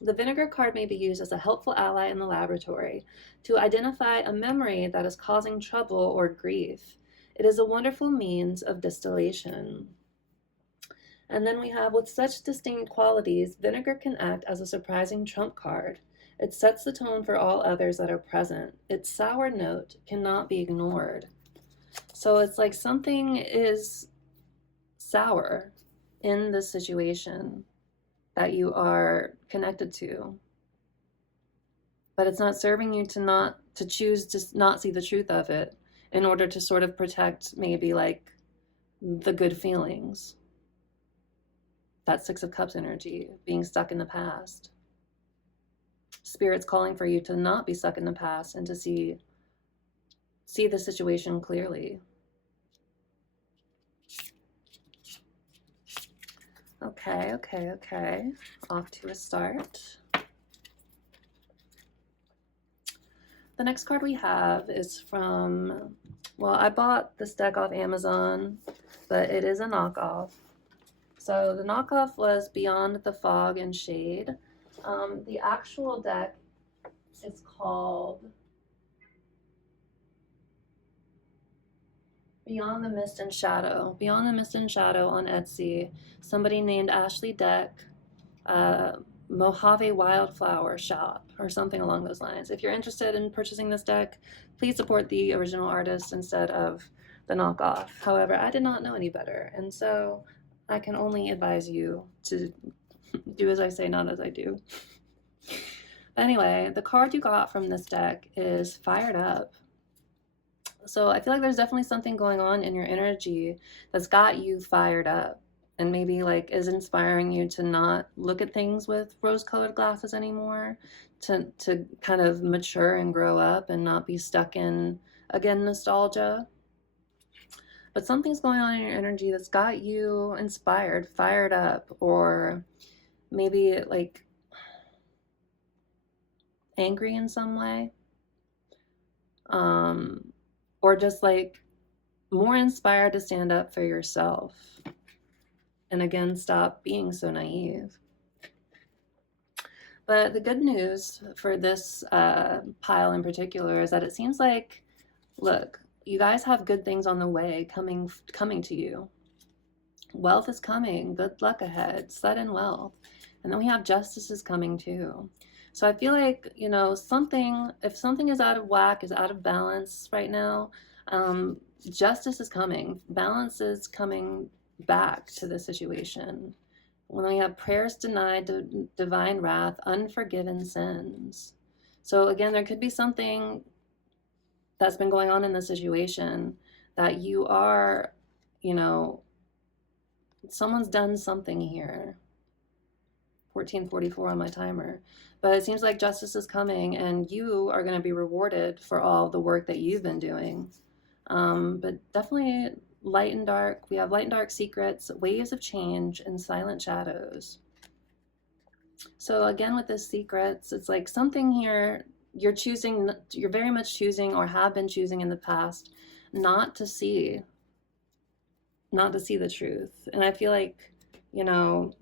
The vinegar card may be used as a helpful ally in the laboratory to identify a memory that is causing trouble or grief. It is a wonderful means of distillation. And then we have, with such distinct qualities, vinegar can act as a surprising trump card. It sets the tone for all others that are present. Its sour note cannot be ignored. So it's like something is sour in this situation that you are connected to, but it's not serving you to choose to not see the truth of it in order to sort of protect maybe like the good feelings. That Six of Cups energy, being stuck in the past. Spirit's calling for you to not be stuck in the past and to see the situation clearly. Okay. Off to a start. The next card we have is from, well, I bought this deck off Amazon, but it is a knockoff. So the knockoff was Beyond the Fog and Shade. The actual deck is called Beyond the Mist and Shadow. Beyond the Mist and Shadow on Etsy. Somebody named Ashley Deck, Mojave Wildflower Shop, or something along those lines. If you're interested in purchasing this deck, please support the original artist instead of the knockoff. However, I did not know any better, and so I can only advise you to do as I say, not as I do. Anyway, the card you got from this deck is Fired Up. So I feel like there's definitely something going on in your energy that's got you fired up, and maybe like is inspiring you to not look at things with rose-colored glasses anymore, to kind of mature and grow up and not be stuck in, again, nostalgia. But something's going on in your energy that's got you inspired, fired up, or maybe like angry in some way, or just like more inspired to stand up for yourself and again stop being so naive. But the good news for this pile in particular is that it seems like, look, you guys have good things on the way coming to you. Wealth is coming, good luck ahead, sudden wealth. And then we have justice is coming too. So I feel like, you know, if something is out of whack, is out of balance right now, justice is coming. Balance is coming back to the situation. When we have prayers denied, divine wrath, unforgiven sins. So again, there could be something that's been going on in the situation that you are, you know, someone's done something here. 1444 on my timer. But it seems like justice is coming and you are going to be rewarded for all the work that you've been doing. But definitely light and dark. We have light and dark secrets, waves of change, and silent shadows. So again, with the secrets, it's like something here you're very much choosing, or have been choosing in the past, not to see the truth. And I feel like, you know,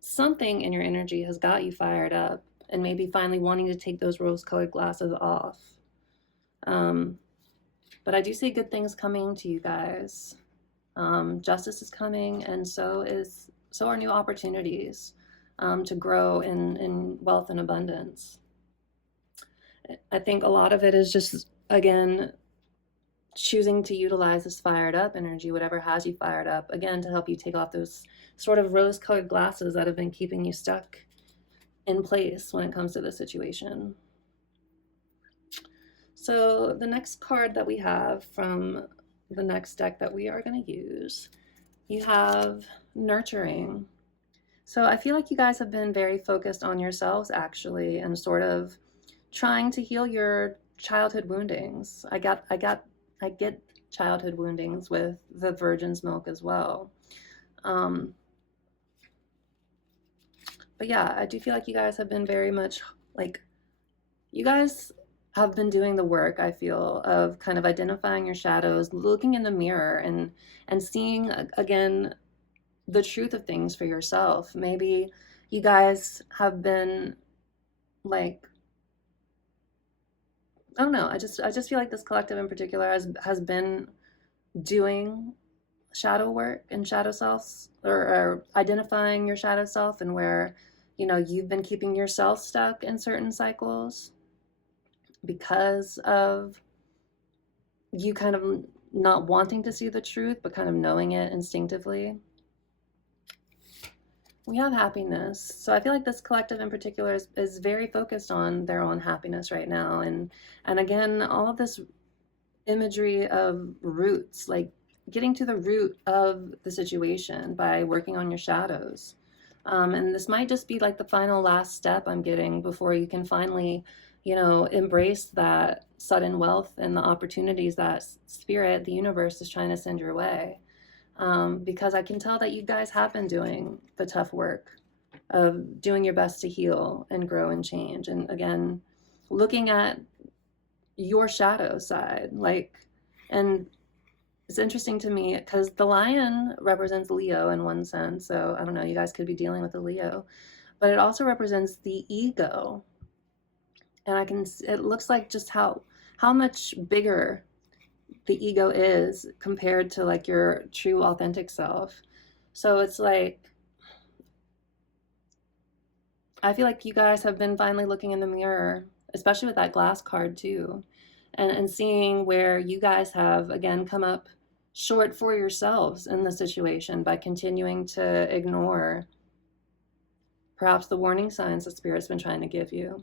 something in your energy has got you fired up and maybe finally wanting to take those rose-colored glasses off. But I do see good things coming to you guys. Justice is coming, and so are new opportunities to grow in wealth and abundance. I think a lot of it is just, again, choosing to utilize this fired up energy, whatever has you fired up, again, to help you take off those sort of rose-colored glasses that have been keeping you stuck in place when it comes to the situation. So the next card that we have from the next deck that we are going to use, you have nurturing. So I feel like you guys have been very focused on yourselves, actually, and sort of trying to heal your childhood woundings. I get childhood woundings with the Virgin's milk as well. But yeah, I do feel like you guys have been very much like, you guys have been doing the work, I feel, of kind of identifying your shadows, looking in the mirror and seeing again the truth of things for yourself. Maybe you guys have been like, I don't know, I just feel like this collective in particular has been doing shadow work and shadow selves, or identifying your shadow self, and where, you know, you've been keeping yourself stuck in certain cycles because of you kind of not wanting to see the truth, but kind of knowing it instinctively. We have happiness. So I feel like this collective in particular is very focused on their own happiness right now. And again, all of this imagery of roots, like getting to the root of the situation by working on your shadows. And this might just be like the final last step I'm getting before you can finally, you know, embrace that sudden wealth and the opportunities that spirit, the universe, is trying to send your way. Because I can tell that you guys have been doing the tough work of doing your best to heal and grow and change. And again, looking at your shadow side, like, and it's interesting to me because the lion represents Leo in one sense. So I don't know, you guys could be dealing with a Leo, but it also represents the ego. And it looks like just how much bigger the ego is compared to like your true authentic self. So it's like, I feel like you guys have been finally looking in the mirror, especially with that glass card too, and seeing where you guys have again come up short for yourselves in the situation by continuing to ignore perhaps the warning signs that Spirit's been trying to give you.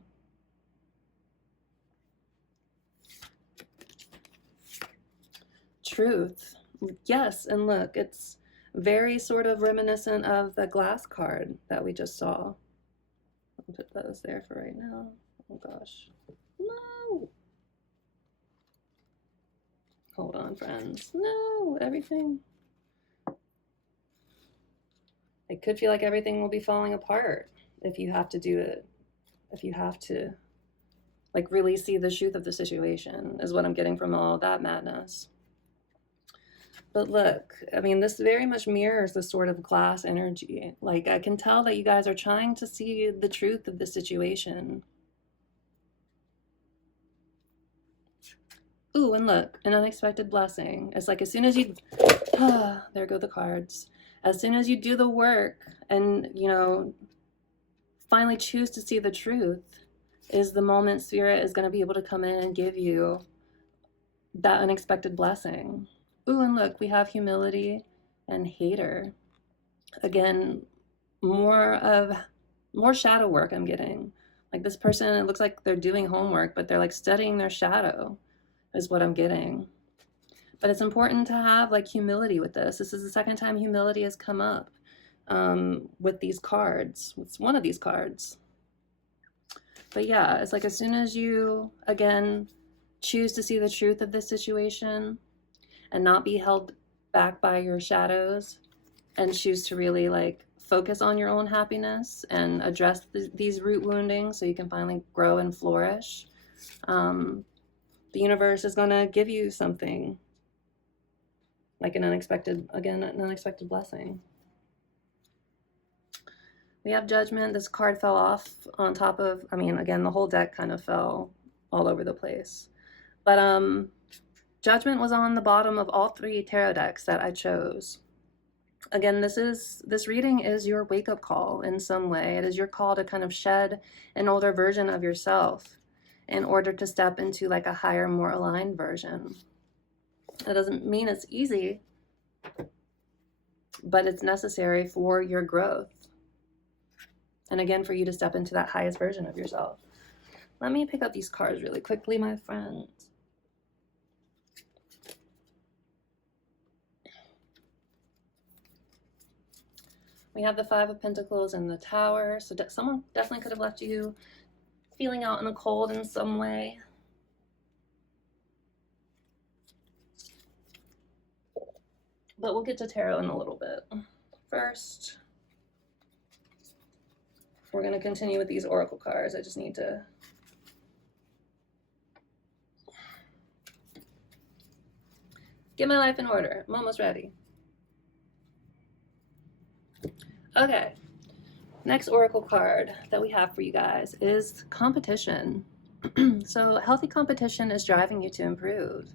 Truth. Yes, and look, it's very sort of reminiscent of the glass card that we just saw. I'll put those there for right now. Oh gosh. No! Hold on, friends. No, everything. It could feel like everything will be falling apart if you have to do it. If you have to, like, really see the truth of the situation, is what I'm getting from all of that madness. But look, I mean, this very much mirrors the sort of glass energy. Like, I can tell that you guys are trying to see the truth of the situation. Ooh, and look, an unexpected blessing. It's like as soon as you, there go the cards. As soon as you do the work and, you know, finally choose to see the truth, is the moment Spirit is going to be able to come in and give you that unexpected blessing. Ooh, and look, we have humility and hater. Again, more shadow work I'm getting. Like this person, it looks like they're doing homework, but they're like studying their shadow, is what I'm getting. But it's important to have like humility with this. This is the second time humility has come up with these cards. It's one of these cards. But yeah, it's like as soon as you, again, choose to see the truth of this situation and not be held back by your shadows, and choose to really like focus on your own happiness and address these root woundings so you can finally grow and flourish, the universe is going to give you something like an unexpected blessing. We have Judgment. This card fell off on top of, I mean, again, the whole deck kind of fell all over the place. But Judgment was on the bottom of all three tarot decks that I chose. Again, this reading is your wake-up call in some way. It is your call to kind of shed an older version of yourself in order to step into like a higher, more aligned version. That doesn't mean it's easy, but it's necessary for your growth. And again, for you to step into that highest version of yourself. Let me pick up these cards really quickly, my friends. We have the Five of Pentacles and the Tower. So someone definitely could have left you feeling out in the cold in some way. But we'll get to tarot in a little bit. First, we're going to continue with these oracle cards. I just need to get my life in order. I'm almost ready. Okay. Next oracle card that we have for you guys is competition. So healthy competition is driving you to improve.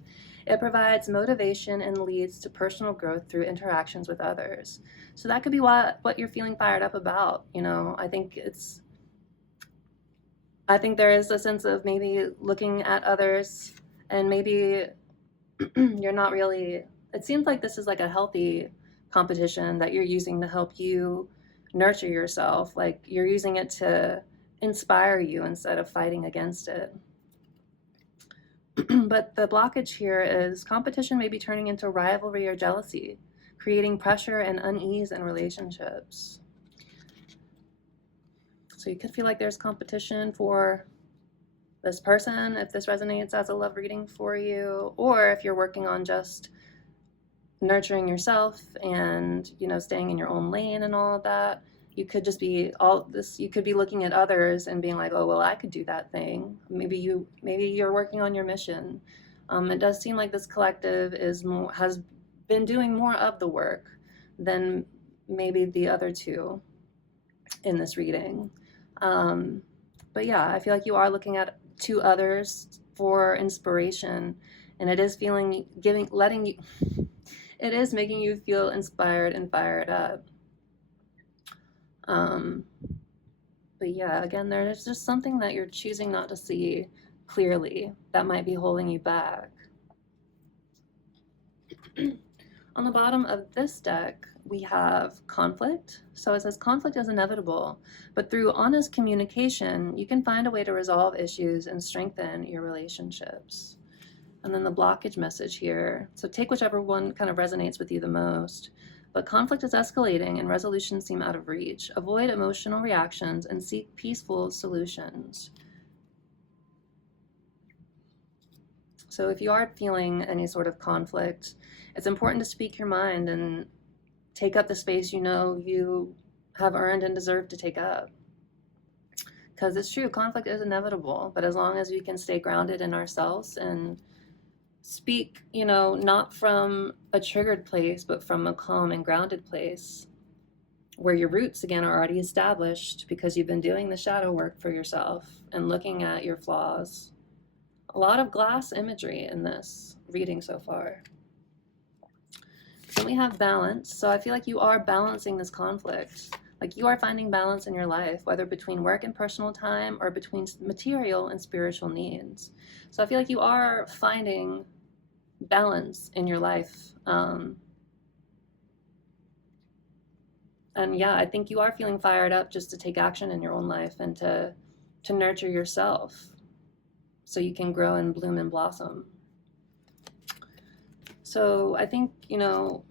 It provides motivation and leads to personal growth through interactions with others. So that could be what you're feeling fired up about. You know, I think there is a sense of maybe looking at others and maybe you're not really, it seems like this is like a healthy competition that you're using to help you nurture yourself. Like you're using it to inspire you instead of fighting against it. But the blockage here is competition may be turning into rivalry or jealousy, creating pressure and unease in relationships. So you could feel like there's competition for this person, if this resonates as a love reading for you, or if you're working on just nurturing yourself and, you know, staying in your own lane and all of that. You could just be you could be looking at others and being like, oh, well, I could do that thing. Maybe you're working on your mission. It does seem like this collective has been doing more of the work than maybe the other two in this reading. But yeah, I feel like you are looking to others for inspiration, and it is it is making you feel inspired and fired up. But yeah, again, there's just something that you're choosing not to see clearly that might be holding you back. On the bottom of this deck, we have conflict. So it says conflict is inevitable, but through honest communication, you can find a way to resolve issues and strengthen your relationships. And then the blockage message here. So take whichever one kind of resonates with you the most. But conflict is escalating and resolutions seem out of reach. Avoid emotional reactions and seek peaceful solutions. So if you are feeling any sort of conflict, it's important to speak your mind and take up the space you know you have earned and deserve to take up. Because it's true, conflict is inevitable, but as long as we can stay grounded in ourselves and speak, you know, not from a triggered place, but from a calm and grounded place where your roots, again, are already established because you've been doing the shadow work for yourself and looking at your flaws. A lot of glass imagery in this reading so far. Then we have balance. So I feel like you are balancing this conflict. Like you are finding balance in your life, whether between work and personal time or between material and spiritual needs. So I feel like you are finding balance in your life. And yeah, I think you are feeling fired up just to take action in your own life and to nurture yourself so you can grow and bloom and blossom. So I think, you know,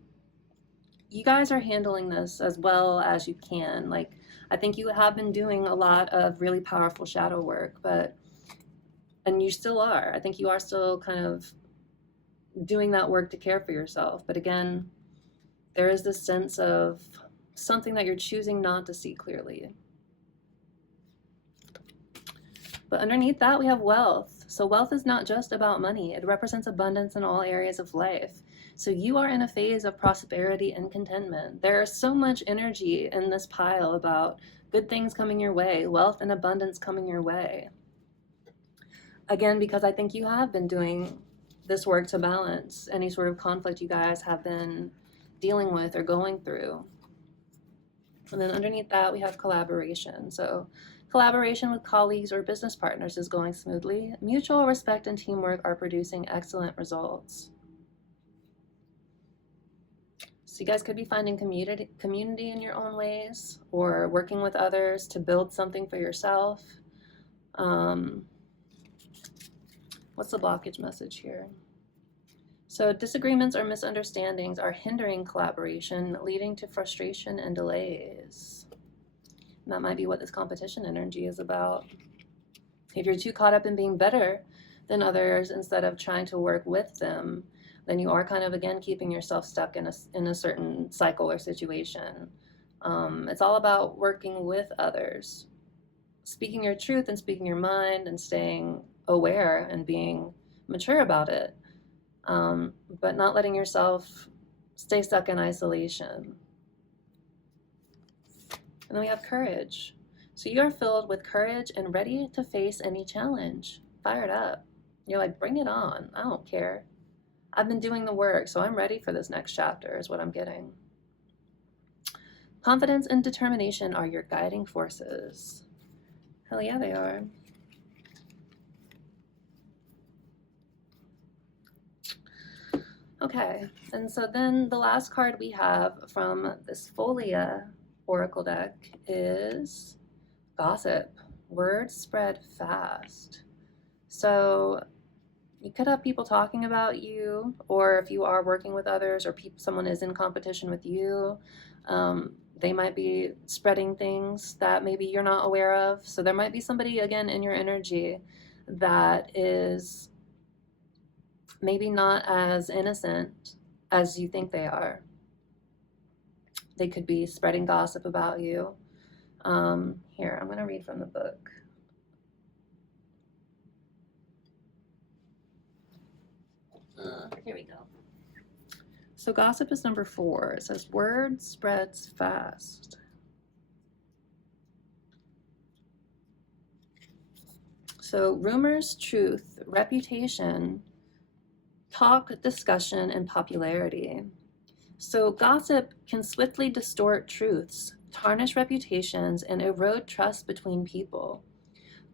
you guys are handling this as well as you can. Like, I think you have been doing a lot of really powerful shadow work, and you still are. I think you are still kind of doing that work to care for yourself. But again, there is this sense of something that you're choosing not to see clearly. But underneath that, we have wealth. So wealth is not just about money. It represents abundance in all areas of life. So you are in a phase of prosperity and contentment. There is so much energy in this pile about good things coming your way, wealth and abundance coming your way. Again, because I think you have been doing this work to balance any sort of conflict you guys have been dealing with or going through. And then underneath that, we have collaboration. So collaboration with colleagues or business partners is going smoothly. Mutual respect and teamwork are producing excellent results. So you guys could be finding community in your own ways, or working with others to build something for yourself. What's the blockage message here? So disagreements or misunderstandings are hindering collaboration, leading to frustration and delays. And that might be what this competition energy is about. If you're too caught up in being better than others instead of trying to work with them, then you are kind of, again, keeping yourself stuck in a certain cycle or situation. It's all about working with others, speaking your truth and speaking your mind and staying aware and being mature about it, but not letting yourself stay stuck in isolation. And then we have courage. So you are filled with courage and ready to face any challenge, fired up. You're like, bring it on. I don't care. I've been doing the work, so I'm ready for this next chapter, is what I'm getting. Confidence and determination are your guiding forces. Hell yeah, they are. Okay, and so then the last card we have from this Folia Oracle deck is gossip. Words spread fast. So you could have people talking about you, or if you are working with others, or someone is in competition with you, they might be spreading things that maybe you're not aware of. So there might be somebody, again, in your energy that is maybe not as innocent as you think they are. They could be spreading gossip about you. Here, I'm going to read from the book. Here we go. So gossip is number 4. It says, word spreads fast. So rumors, truth, reputation, talk, discussion, and popularity. So gossip can swiftly distort truths, tarnish reputations, and erode trust between people.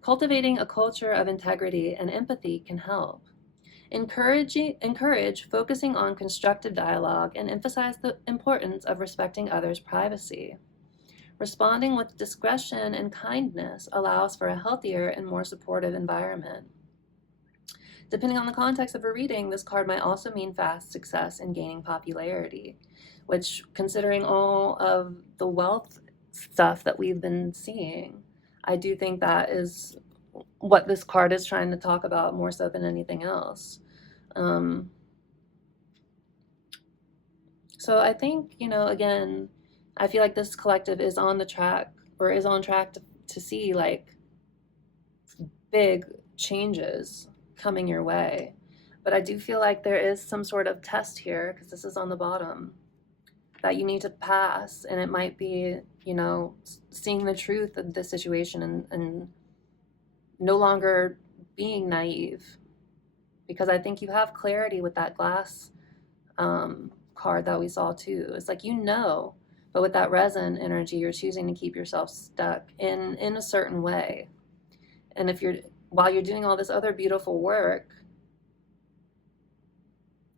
Cultivating a culture of integrity and empathy can help. Encourage focusing on constructive dialogue and emphasize the importance of respecting others' privacy. Responding with discretion and kindness allows for a healthier and more supportive environment. Depending on the context of a reading, this card might also mean fast success in gaining popularity, which, considering all of the wealth stuff that we've been seeing, I do think that is what this card is trying to talk about more so than anything else. So I think, again, I feel like this collective is on the track, or is on track to see like big changes coming your way. But I do feel like there is some sort of test here, because this is on the bottom, that you need to pass. And it might be, seeing the truth of the situation and no longer being naive. Because I think you have clarity with that glass card that we saw too. It's like, but with that resin energy, you're choosing to keep yourself stuck in a certain way. And while you're doing all this other beautiful work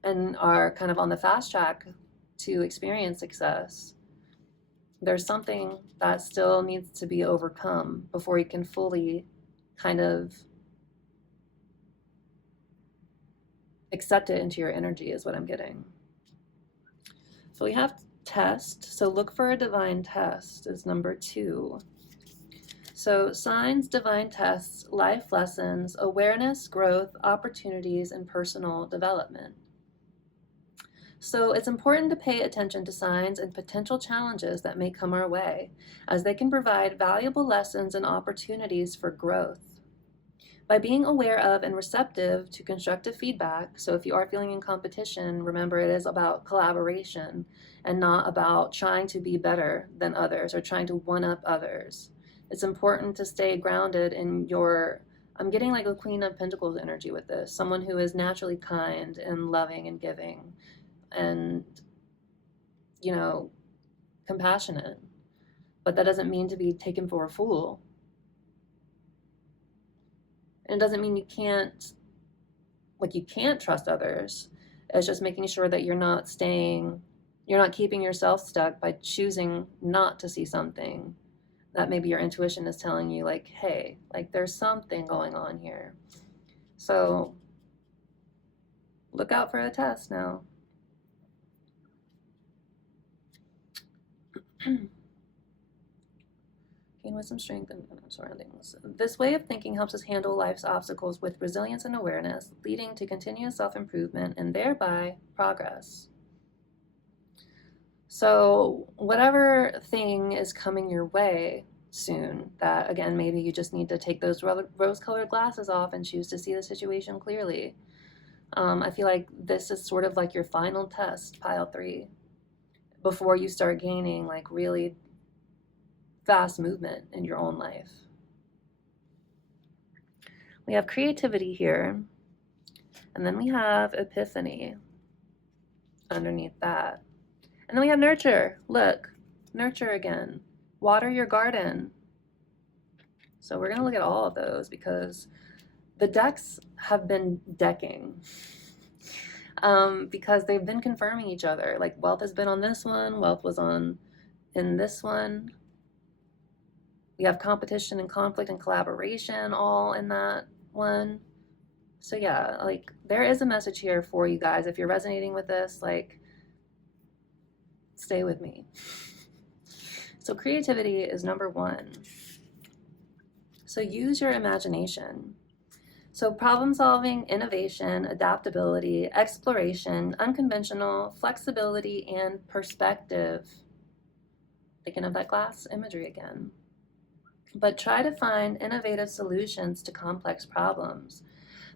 and are kind of on the fast track to experience success, there's something that still needs to be overcome before you can fully kind of accept it into your energy, is what I'm getting. So we have test. So look for a divine test is number 2. So signs, divine tests, life lessons, awareness, growth, opportunities, and personal development. So it's important to pay attention to signs and potential challenges that may come our way, as they can provide valuable lessons and opportunities for growth. By being aware of and receptive to constructive feedback, so if you are feeling in competition, remember it is about collaboration and not about trying to be better than others or trying to one-up others. It's important to stay grounded in I'm getting like a Queen of Pentacles energy with this, someone who is naturally kind and loving and giving and, compassionate. But that doesn't mean to be taken for a fool. And it doesn't mean you can't trust others. It's just making sure that you're not staying You're not keeping yourself stuck by choosing not to see something that maybe your intuition is telling you, like, hey, like there's something going on here. So look out for a test now. Gain wisdom, strength, and surroundings. This way of thinking helps us handle life's obstacles with resilience and awareness, leading to continuous self-improvement and thereby progress. So whatever thing is coming your way soon, that again, maybe you just need to take those rose-colored glasses off and choose to see the situation clearly. I feel like this is sort of like your final test, pile 3, before you start gaining like really fast movement in your own life. We have creativity here, and then we have epiphany underneath that. And then we have nurture. Look, nurture again. Water your garden. So we're going to look at all of those because the decks have been decking. Because they've been confirming each other. Like wealth has been on this one, wealth was on in this one. We have competition and conflict and collaboration all in that one. So yeah, like there is a message here for you guys. If you're resonating with this, like stay with me. So creativity is number 1. So use your imagination. So problem solving, innovation, adaptability, exploration, unconventional, flexibility, and perspective. Thinking of that glass imagery again. But try to find innovative solutions to complex problems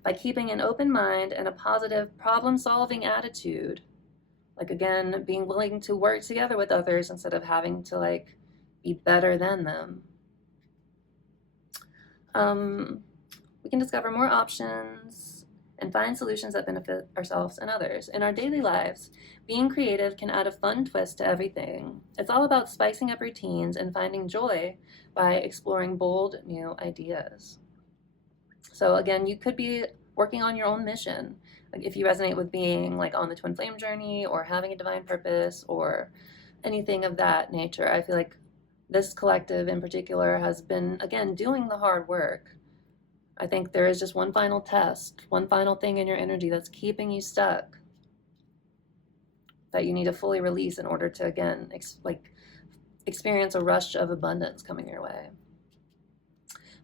by keeping an open mind and a positive problem-solving attitude. Like again, being willing to work together with others instead of having to like be better than them. We can discover more options and find solutions that benefit ourselves and others. In our daily lives, being creative can add a fun twist to everything. It's all about spicing up routines and finding joy by exploring bold new ideas. So again, you could be working on your own mission. Like if you resonate with being like on the twin flame journey or having a divine purpose or anything of that nature, I feel like this collective in particular has been, again, doing the hard work. I think there is just one final test, one final thing in your energy that's keeping you stuck that you need to fully release in order to, again, experience a rush of abundance coming your way.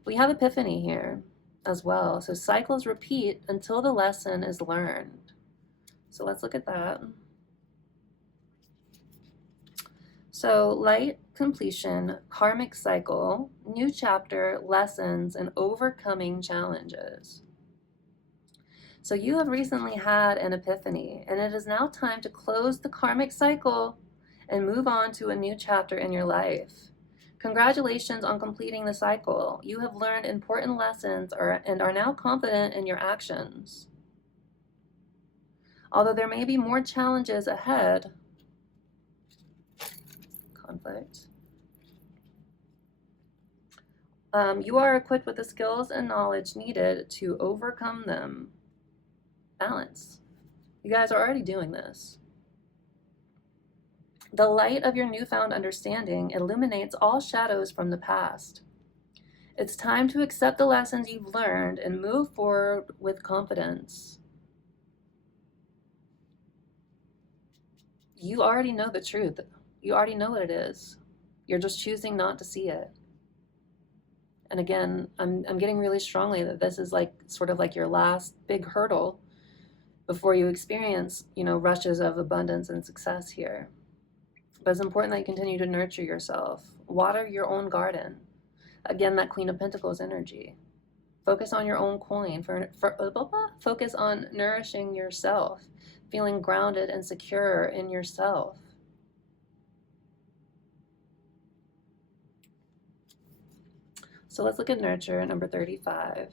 We have epiphany here as well. So cycles repeat until the lesson is learned. So let's look at that. So light, completion, karmic cycle, new chapter, lessons, and overcoming challenges. So you have recently had an epiphany, and it is now time to close the karmic cycle and move on to a new chapter in your life. Congratulations on completing the cycle. You have learned important lessons and are now confident in your actions. Although there may be more challenges ahead, conflict, you are equipped with the skills and knowledge needed to overcome them. Balance. You guys are already doing this. The light of your newfound understanding illuminates all shadows from the past. It's time to accept the lessons you've learned and move forward with confidence. You already know the truth. You already know what it is. You're just choosing not to see it. And again, I'm getting really strongly that this is like sort of like your last big hurdle before you experience, rushes of abundance and success here. But it's important that you continue to nurture yourself. Water your own garden. Again, that Queen of Pentacles energy. Focus on your own coin. Focus on nourishing yourself, feeling grounded and secure in yourself. So let's look at nurture, number 35.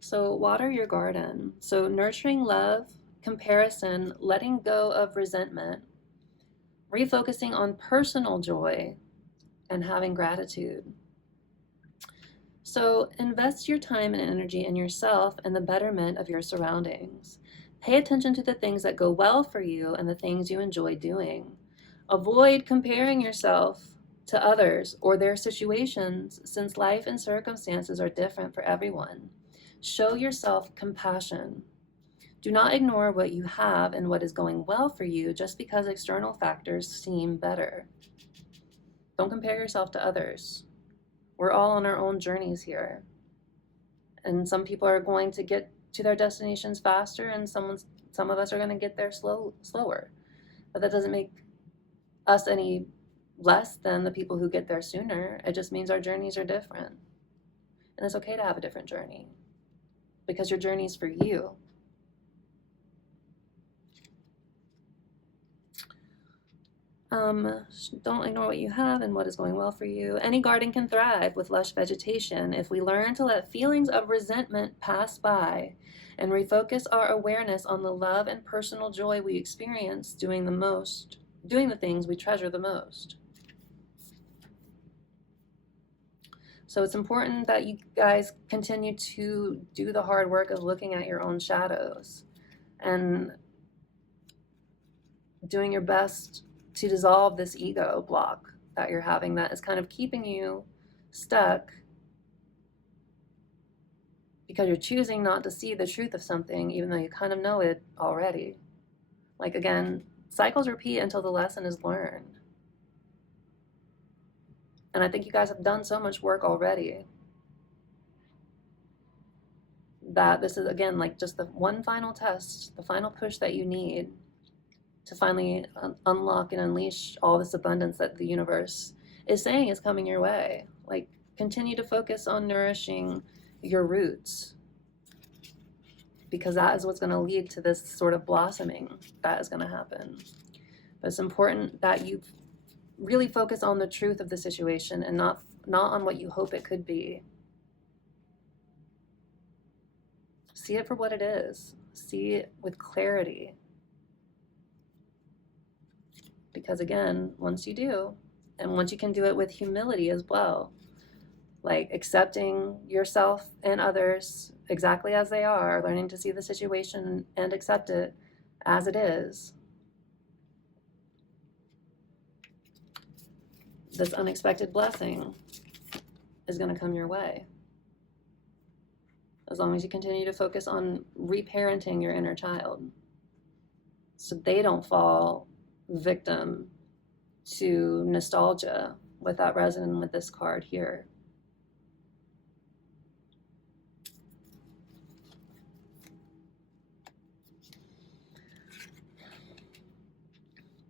So water your garden. So nurturing love, comparison, letting go of resentment, refocusing on personal joy, and having gratitude. So invest your time and energy in yourself and the betterment of your surroundings. Pay attention to the things that go well for you and the things you enjoy doing. Avoid comparing yourself to others or their situations, since life and circumstances are different for everyone. Show yourself compassion. Do not ignore what you have and what is going well for you just because external factors seem better. Don't compare yourself to others. We're all on our own journeys here. And some people are going to get to their destinations faster, and some of us are going to get there slower. But that doesn't make us any less than the people who get there sooner. It just means our journeys are different. And it's okay to have a different journey because your journey is for you. Don't ignore what you have and what is going well for you. Any garden can thrive with lush vegetation if we learn to let feelings of resentment pass by and refocus our awareness on the love and personal joy we experience doing the things we treasure the most. So it's important that you guys continue to do the hard work of looking at your own shadows and doing your best to dissolve this ego block that you're having that is kind of keeping you stuck because you're choosing not to see the truth of something even though you kind of know it already. Like, again, cycles repeat until the lesson is learned. And I think you guys have done so much work already that this is, again, like just the one final test, the final push that you need to finally unlock and unleash all this abundance that the universe is saying is coming your way. Like, continue to focus on nourishing your roots, because that is what's going to lead to this sort of blossoming that is going to happen. But it's important that you really focus on the truth of the situation and not on what you hope it could be. See it for what it is. See it with clarity. Because again, once you do, and once you can do it with humility as well, like accepting yourself and others exactly as they are, learning to see the situation and accept it as it is, this unexpected blessing is going to come your way. As long as you continue to focus on reparenting your inner child so they don't fall victim to nostalgia with that resin with this card here.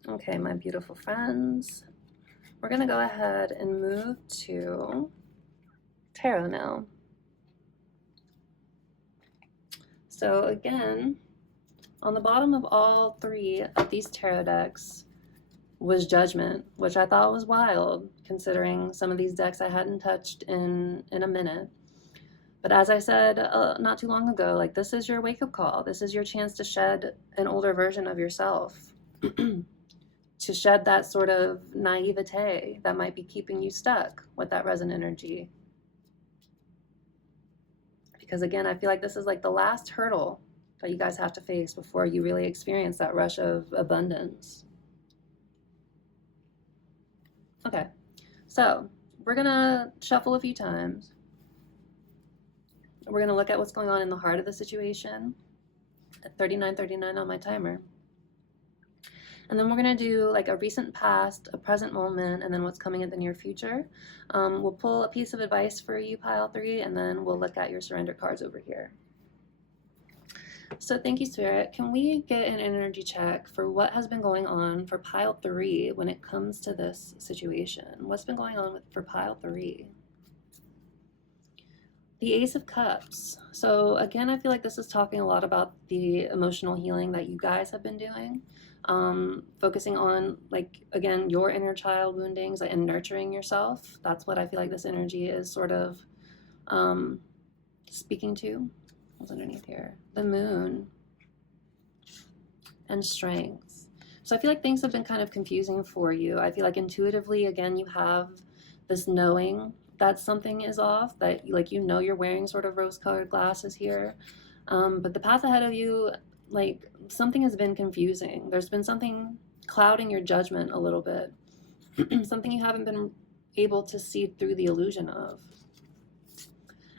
Okay, my beautiful friends, we're going to go ahead and move to tarot now. So again, on the bottom of all three of these tarot decks was Judgment, which I thought was wild, considering some of these decks I hadn't touched in a minute. But as I said not too long ago, like, this is your wake-up call. This is your chance to shed an older version of yourself, to shed that sort of naivete that might be keeping you stuck with that resin energy. Because again, I feel like this is like the last hurdle that you guys have to face before you really experience that rush of abundance. Okay, so we're gonna shuffle a few times. We're gonna look at what's going on in the heart of the situation at 39:39 on my timer. And then we're gonna do like a recent past, a present moment, and then what's coming in the near future. We'll pull a piece of advice for you, pile 3, and then we'll look at your surrender cards over here. So thank you, Spirit. Can we get an energy check for what has been going on for pile 3 when it comes to this situation? What's been going on for pile 3? The Ace of Cups. So again, I feel like this is talking a lot about the emotional healing that you guys have been doing. Focusing on, like, again, your inner child woundings and nurturing yourself. That's what I feel like this energy is sort of speaking to. What's underneath here? The Moon and strength. So I feel like things have been kind of confusing for you. I feel like intuitively, again, you have this knowing that something is off, that like you're wearing sort of rose-colored glasses here. But the path ahead of you, like something has been confusing. There's been something clouding your judgment a little bit, something you haven't been able to see through the illusion of.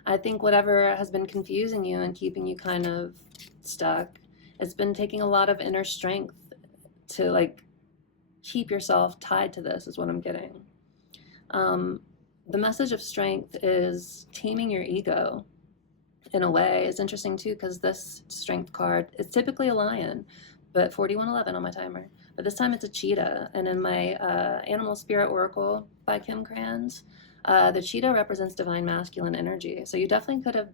I think whatever has been confusing you and keeping you kind of stuck, it's been taking a lot of inner strength to like keep yourself tied to this, is what I'm getting. The message of strength is taming your ego in a way. It's interesting too, because this strength card is typically a lion, but 4111 on my timer. But this time it's a cheetah. And in my Animal Spirit Oracle by Kim Krans, the cheetah represents divine masculine energy. So you definitely could have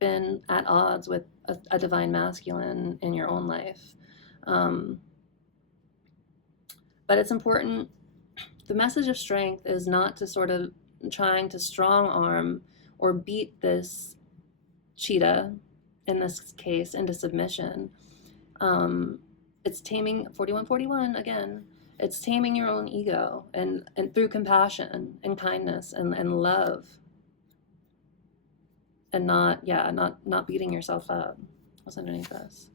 been at odds with a divine masculine in your own life. But it's important. The message of strength is not to sort of trying to strong arm or beat this cheetah, in this case, into submission. It's taming, 4141 again, it's taming your own ego and through compassion and kindness and love, and not beating yourself up. What's underneath this?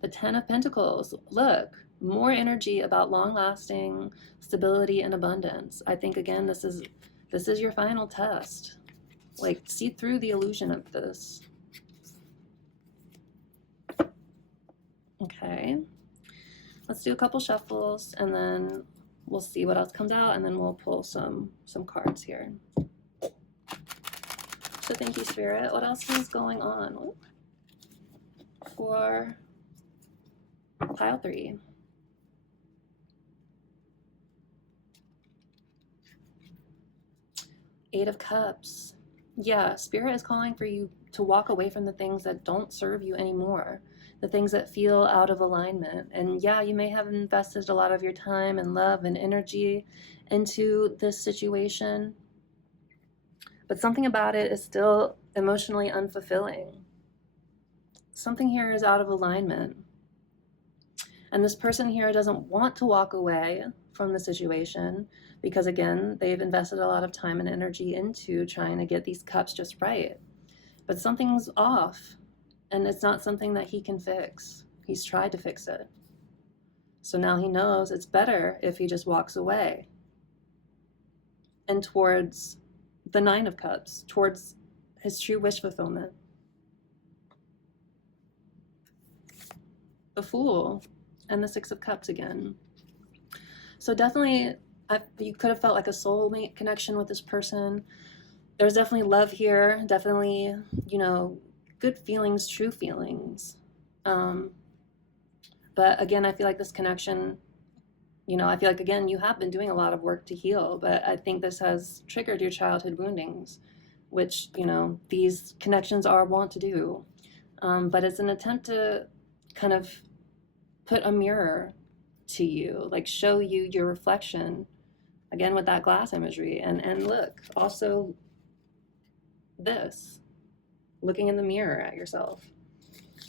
The 10 of Pentacles. Look, more energy about long-lasting stability and abundance. I think again this is your final test. Like, see through the illusion of this. Okay, let's do a couple shuffles and then we'll see what else comes out, and then we'll pull some cards here. So thank you, Spirit. What else is going on for pile 3? Eight of Cups. Yeah, Spirit is calling for you to walk away from the things that don't serve you anymore, the things that feel out of alignment. And yeah, you may have invested a lot of your time and love and energy into this situation, but something about it is still emotionally unfulfilling. Something here is out of alignment. And this person here doesn't want to walk away from the situation because, again, they've invested a lot of time and energy into trying to get these cups just right. But something's off, and it's not something that he can fix. He's tried to fix it. So now he knows it's better if he just walks away and towards the Nine of Cups, towards his true wish fulfillment. The Fool and the Six of Cups again. So definitely, you could have felt like a soulmate connection with this person. There's definitely love here, definitely, good feelings, true feelings. But again, I feel like this connection, I feel like, again, you have been doing a lot of work to heal, but I think this has triggered your childhood woundings, which, these connections are wont to do. But it's an attempt to kind of put a mirror to you, like show you your reflection, again with that glass imagery. And look, also this, looking in the mirror at yourself,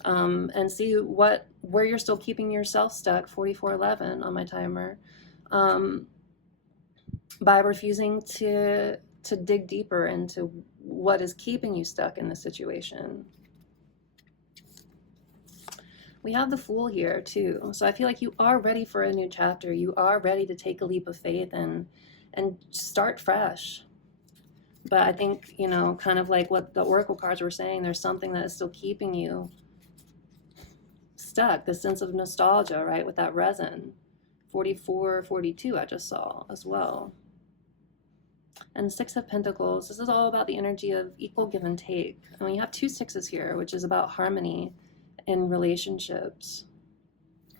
and see where you're still keeping yourself stuck, 4411 on my timer, by refusing to dig deeper into what is keeping you stuck in the situation. We have the Fool here too. So I feel like you are ready for a new chapter. You are ready to take a leap of faith and start fresh. But I think, kind of like what the Oracle cards were saying, there's something that is still keeping you stuck, the sense of nostalgia, right? With that resin. 44, 42 I just saw as well. And Six of Pentacles, this is all about the energy of equal give and take. And we have two sixes here, which is about harmony in relationships.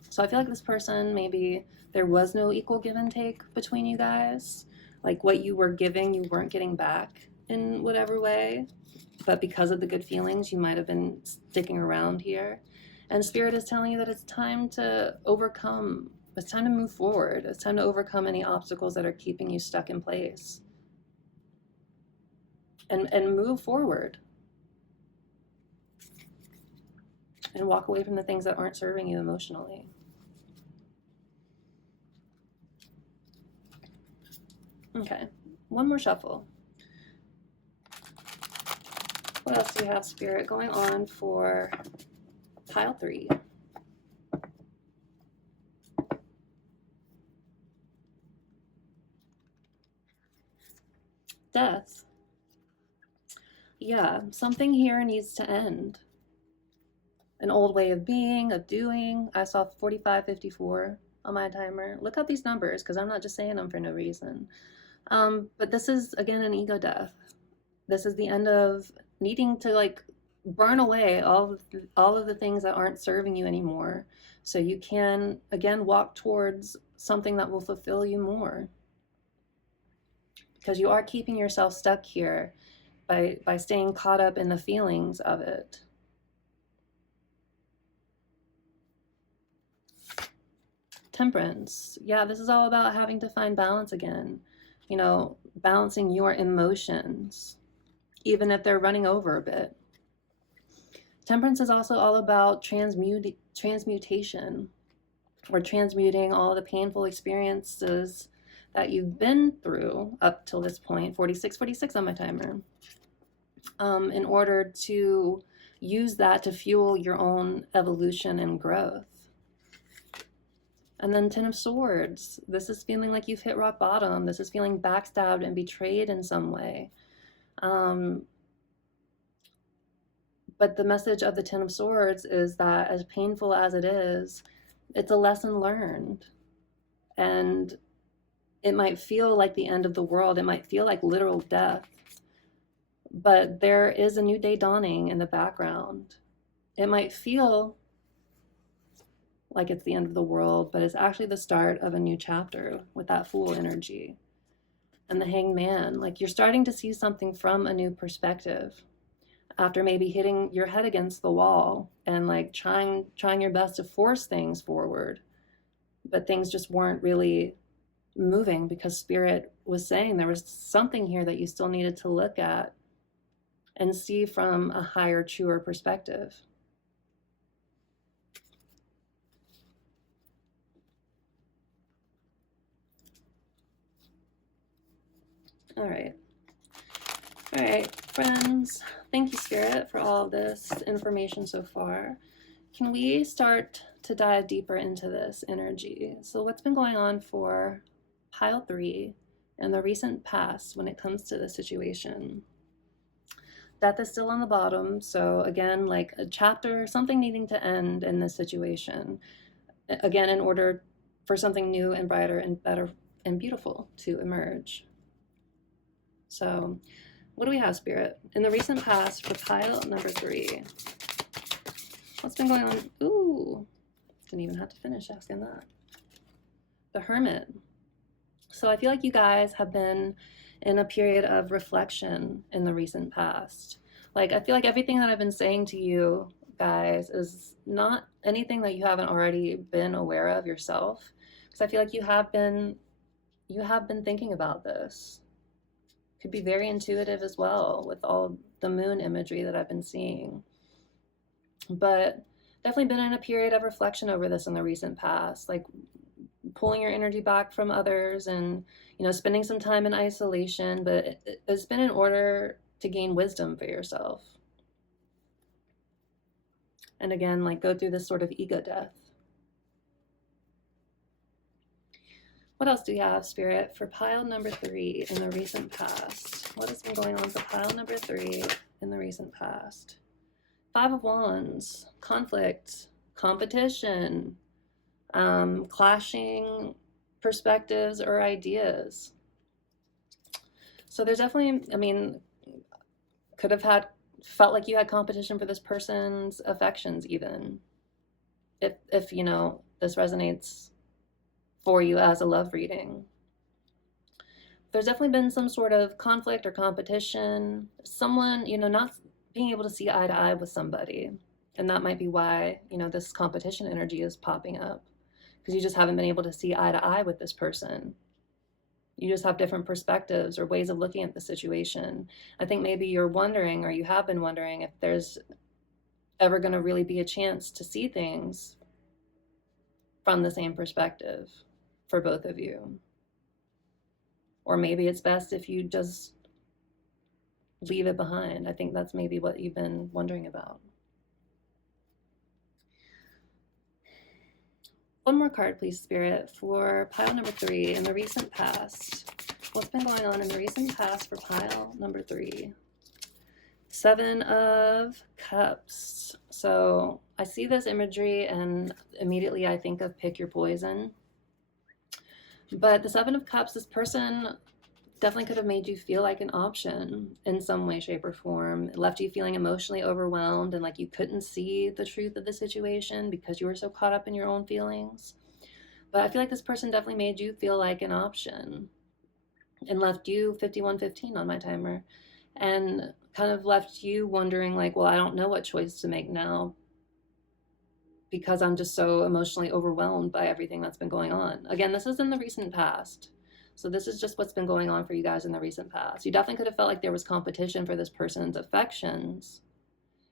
So I feel like this person, maybe there was no equal give and take between you guys. Like what you were giving, you weren't getting back in whatever way. But because of the good feelings, you might have been sticking around here. And Spirit is telling you that it's time to overcome. It's time to move forward. It's time to overcome any obstacles that are keeping you stuck in place. And move forward. And walk away from the things that aren't serving you emotionally. Okay, one more shuffle. What else do we have, Spirit, going on for pile 3? Death. Yeah, something here needs to end. An old way of being, of doing. I saw 4554 on my timer. Look up these numbers because I'm not just saying them for no reason. But this is, again, an ego death. This is the end of needing to like burn away all of the things that aren't serving you anymore, so you can again walk towards something that will fulfill you more, because you are keeping yourself stuck here by staying caught up in the feelings of it. Temperance. Yeah, this is all about having to find balance again, you know, balancing your emotions even if they're running over a bit. Temperance is also all about transmutation, or transmuting all the painful experiences that you've been through up till this point, 46 on my timer, in order to use that to fuel your own evolution and growth. And then 10 of Swords. This is feeling like you've hit rock bottom. This is feeling backstabbed and betrayed in some way. But the message of the 10 of Swords is that, as painful as it is, it's a lesson learned. And it might feel like the end of the world. It might feel like literal death. But there is a new day dawning in the background. It might feel like it's the end of the world, but it's actually the start of a new chapter with that Fool energy. And the Hanged Man, like you're starting to see something from a new perspective after maybe hitting your head against the wall and like trying your best to force things forward, but things just weren't really moving because Spirit was saying there was something here that you still needed to look at and see from a higher, truer perspective. All right, friends. Thank you, Spirit, for all of this information so far. Can we start to dive deeper into this energy? So what's been going on for pile 3 in the recent past when it comes to the situation? Death is still on the bottom. So again, like a chapter, something needing to end in this situation. Again, in order for something new and brighter and better and beautiful to emerge. So what do we have, Spirit? In the recent past for pile number 3, what's been going on? Ooh, didn't even have to finish asking that. The Hermit. So I feel like you guys have been in a period of reflection in the recent past. Like, I feel like everything that I've been saying to you guys is not anything that you haven't already been aware of yourself. Because I feel like you have been thinking about this. Could be very intuitive as well with all the moon imagery that I've been seeing. But definitely been in a period of reflection over this in the recent past, like pulling your energy back from others and, you know, spending some time in isolation, but it's been in order to gain wisdom for yourself. And again, like go through this sort of ego death. What else do we have, Spirit, for pile number 3 in the recent past? What has been going on for pile number 3 in the recent past? 5 of Wands, conflict, competition, clashing perspectives or ideas. So there's definitely, I mean, could have felt like you had competition for this person's affections even. If you know, this resonates for you as a love reading. There's definitely been some sort of conflict or competition. Someone, you know, not being able to see eye to eye with somebody. And that might be why, you know, this competition energy is popping up. Because you just haven't been able to see eye to eye with this person. You just have different perspectives or ways of looking at the situation. I think maybe you're wondering, or you have been wondering, if there's ever going to really be a chance to see things from the same perspective for both of you. Or maybe it's best if you just, leave it behind. I think that's maybe what you've been wondering about. One more card, please, Spirit, for pile number 3 in the recent past. What's been going on in the recent past for pile number 3? 7 of Cups. So I see this imagery and immediately I think of pick your poison. But the 7 of Cups, this person definitely could have made you feel like an option in some way, shape, or form. It left you feeling emotionally overwhelmed and like you couldn't see the truth of the situation because you were so caught up in your own feelings. But I feel like this person definitely made you feel like an option and left you 51:15 on my timer, and kind of left you wondering like, well, I don't know what choice to make now because I'm just so emotionally overwhelmed by everything that's been going on. Again, this is in the recent past. So this is just what's been going on for you guys in the recent past. You definitely could have felt like there was competition for this person's affections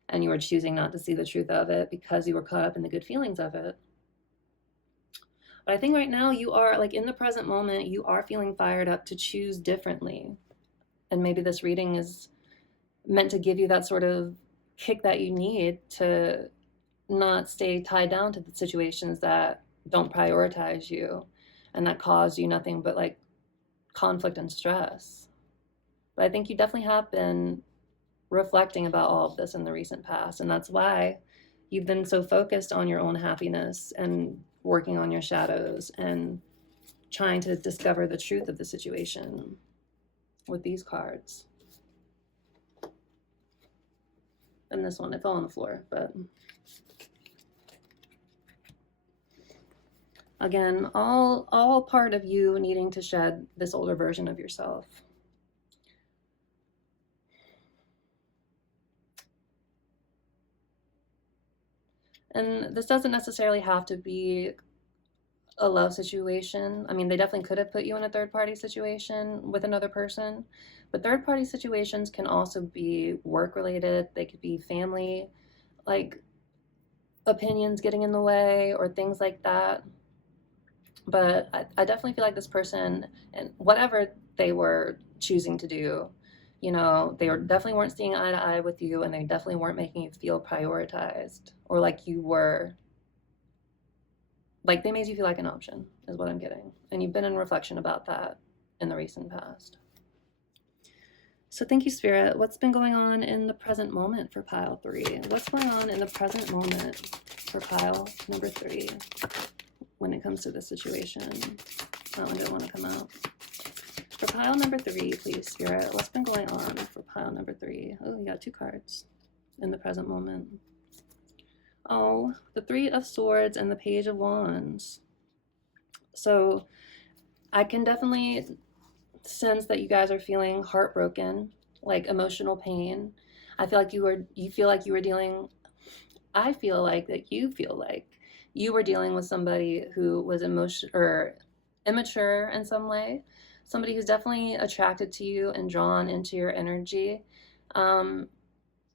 and you were choosing not to see the truth of it because you were caught up in the good feelings of it. But I think right now you are, like in the present moment, you are feeling fired up to choose differently. And maybe this reading is meant to give you that sort of kick that you need to not stay tied down to the situations that don't prioritize you and that cause you nothing but like conflict and stress. But I think you definitely have been reflecting about all of this in the recent past, and that's why you've been so focused on your own happiness and working on your shadows and trying to discover the truth of the situation with these cards. And this one, it fell on the floor, but again, all part of you needing to shed this older version of yourself. And this doesn't necessarily have to be a love situation. I mean, they definitely could have put you in a third-party situation with another person, but third-party situations can also be work-related. They could be family, like opinions getting in the way or things like that. But I definitely feel like this person and whatever they were choosing to do, you know, they definitely weren't seeing eye to eye with you, and they definitely weren't making you feel prioritized or like you were, like they made you feel like an option is what I'm getting. And you've been in reflection about that in the recent past. So thank you, Spirit. What's been going on in the present moment for pile 3? What's going on in the present moment for pile number 3 when it comes to this situation? That one didn't want to come out. For pile number 3, please, Spirit, what's been going on for pile number 3? Oh, you got 2 cards in the present moment. Oh, the 3 of Swords and the Page of Wands. So I can definitely sense that you guys are feeling heartbroken, like emotional pain. I feel like you feel like you were dealing, I feel like that you feel like you were dealing with somebody who was immature in some way, somebody who's definitely attracted to you and drawn into your energy.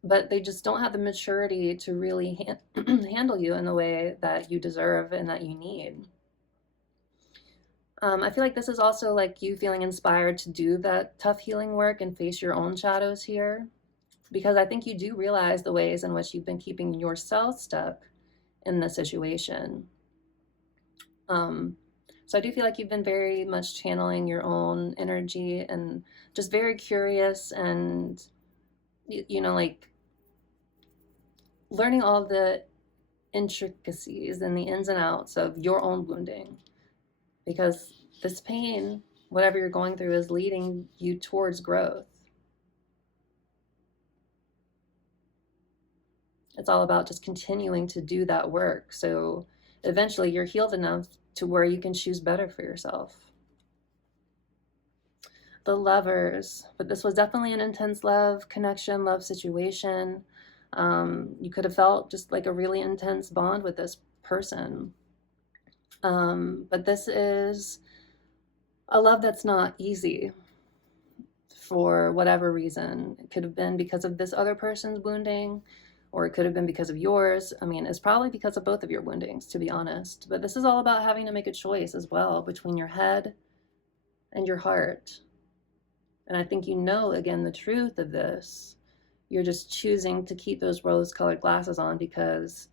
But they just don't have the maturity to really handle you in the way that you deserve and that you need. I feel like this is also like you feeling inspired to do that tough healing work and face your own shadows here, because I think you do realize the ways in which you've been keeping yourself stuck in this situation. So I do feel like you've been very much channeling your own energy and just very curious and, you know, like learning all the intricacies and the ins and outs of your own wounding, because this pain, whatever you're going through, is leading you towards growth. It's all about just continuing to do that work. So eventually you're healed enough to where you can choose better for yourself. The Lovers, but this was definitely an intense love connection, love situation. You could have felt just like a really intense bond with this person. But this is a love that's not easy for whatever reason. It could have been because of this other person's wounding, or it could have been because of yours. I mean, it's probably because of both of your woundings, to be honest. But this is all about having to make a choice as well between your head and your heart. And I think you know, again, the truth of this. You're just choosing to keep those rose-colored glasses on because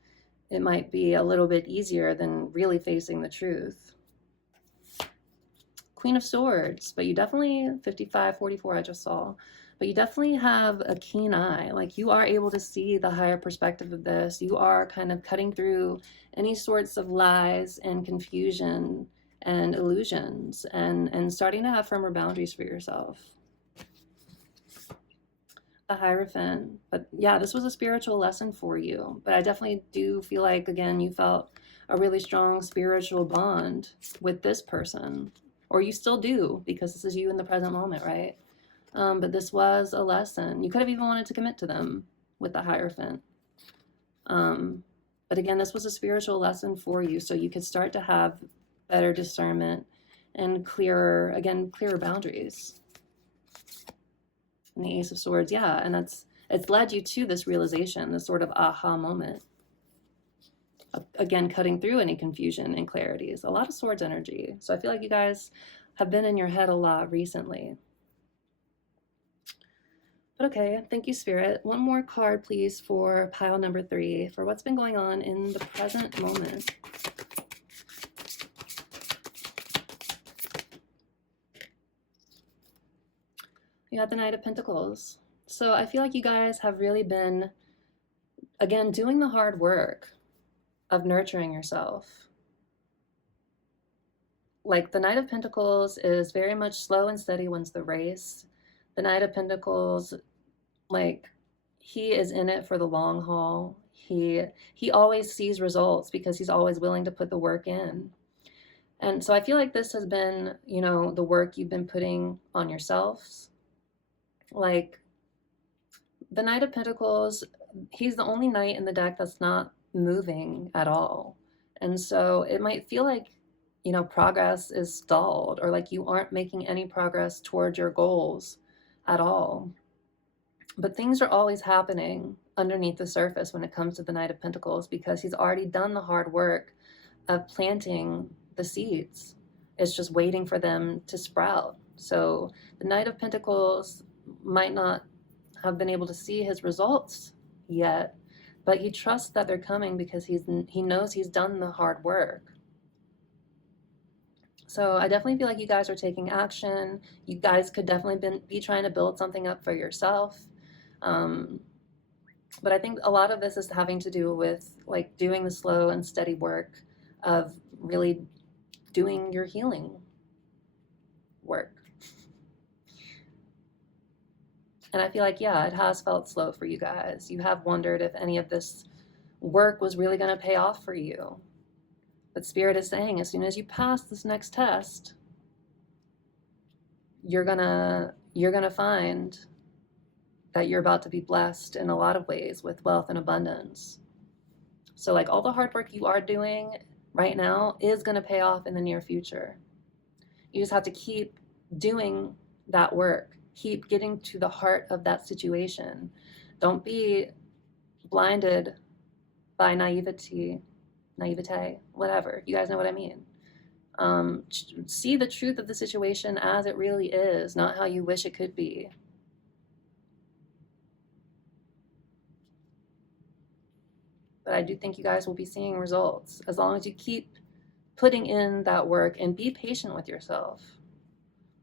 it might be a little bit easier than really facing the truth. Queen of Swords, but you definitely, 55, 44 I just saw, but you definitely have a keen eye. Like, you are able to see the higher perspective of this. You are kind of cutting through any sorts of lies and confusion and illusions, and starting to have firmer boundaries for yourself. The Hierophant. But yeah, this was a spiritual lesson for you. But I definitely do feel like, again, you felt a really strong spiritual bond with this person. Or you still do, because this is you in the present moment, right? But this was a lesson. You could have even wanted to commit to them with the Hierophant. But again, this was a spiritual lesson for you, so you could start to have better discernment and clearer boundaries. And the Ace of Swords, yeah, and it's led you to this realization, this sort of aha moment. Again, cutting through any confusion and clarities. A lot of Swords energy. So I feel like you guys have been in your head a lot recently. But okay, thank you, Spirit. One more card, please, for pile number 3, for what's been going on in the present moment. You have the Knight of Pentacles. So I feel like you guys have really been, again, doing the hard work of nurturing yourself. Like, the Knight of Pentacles is very much slow and steady wins the race. The Knight of Pentacles, like, he is in it for the long haul. He always sees results because he's always willing to put the work in. And so I feel like this has been, you know, the work you've been putting on yourselves. Like, the Knight of Pentacles, he's the only knight in the deck that's not moving at all. And so it might feel like, you know, progress is stalled, or like you aren't making any progress towards your goals at all. But things are always happening underneath the surface when it comes to the Knight of Pentacles, because he's already done the hard work of planting the seeds. It's just waiting for them to sprout. So the Knight of Pentacles might not have been able to see his results yet, but he trusts that they're coming because he knows he's done the hard work. So I definitely feel like you guys are taking action. You guys could definitely be trying to build something up for yourself. But I think a lot of this is having to do with like doing the slow and steady work of really doing your healing work. And I feel like, yeah, it has felt slow for you guys. You have wondered if any of this work was really going to pay off for you. But Spirit is saying, as soon as you pass this next test, you're gonna find that you're about to be blessed in a lot of ways with wealth and abundance. So like, all the hard work you are doing right now is going to pay off in the near future. You just have to keep doing that work. Keep getting to the heart of that situation. Don't be blinded by naivete, whatever. You guys know what I mean. See the truth of the situation as it really is, not how you wish it could be. But I do think you guys will be seeing results as long as you keep putting in that work and be patient with yourself.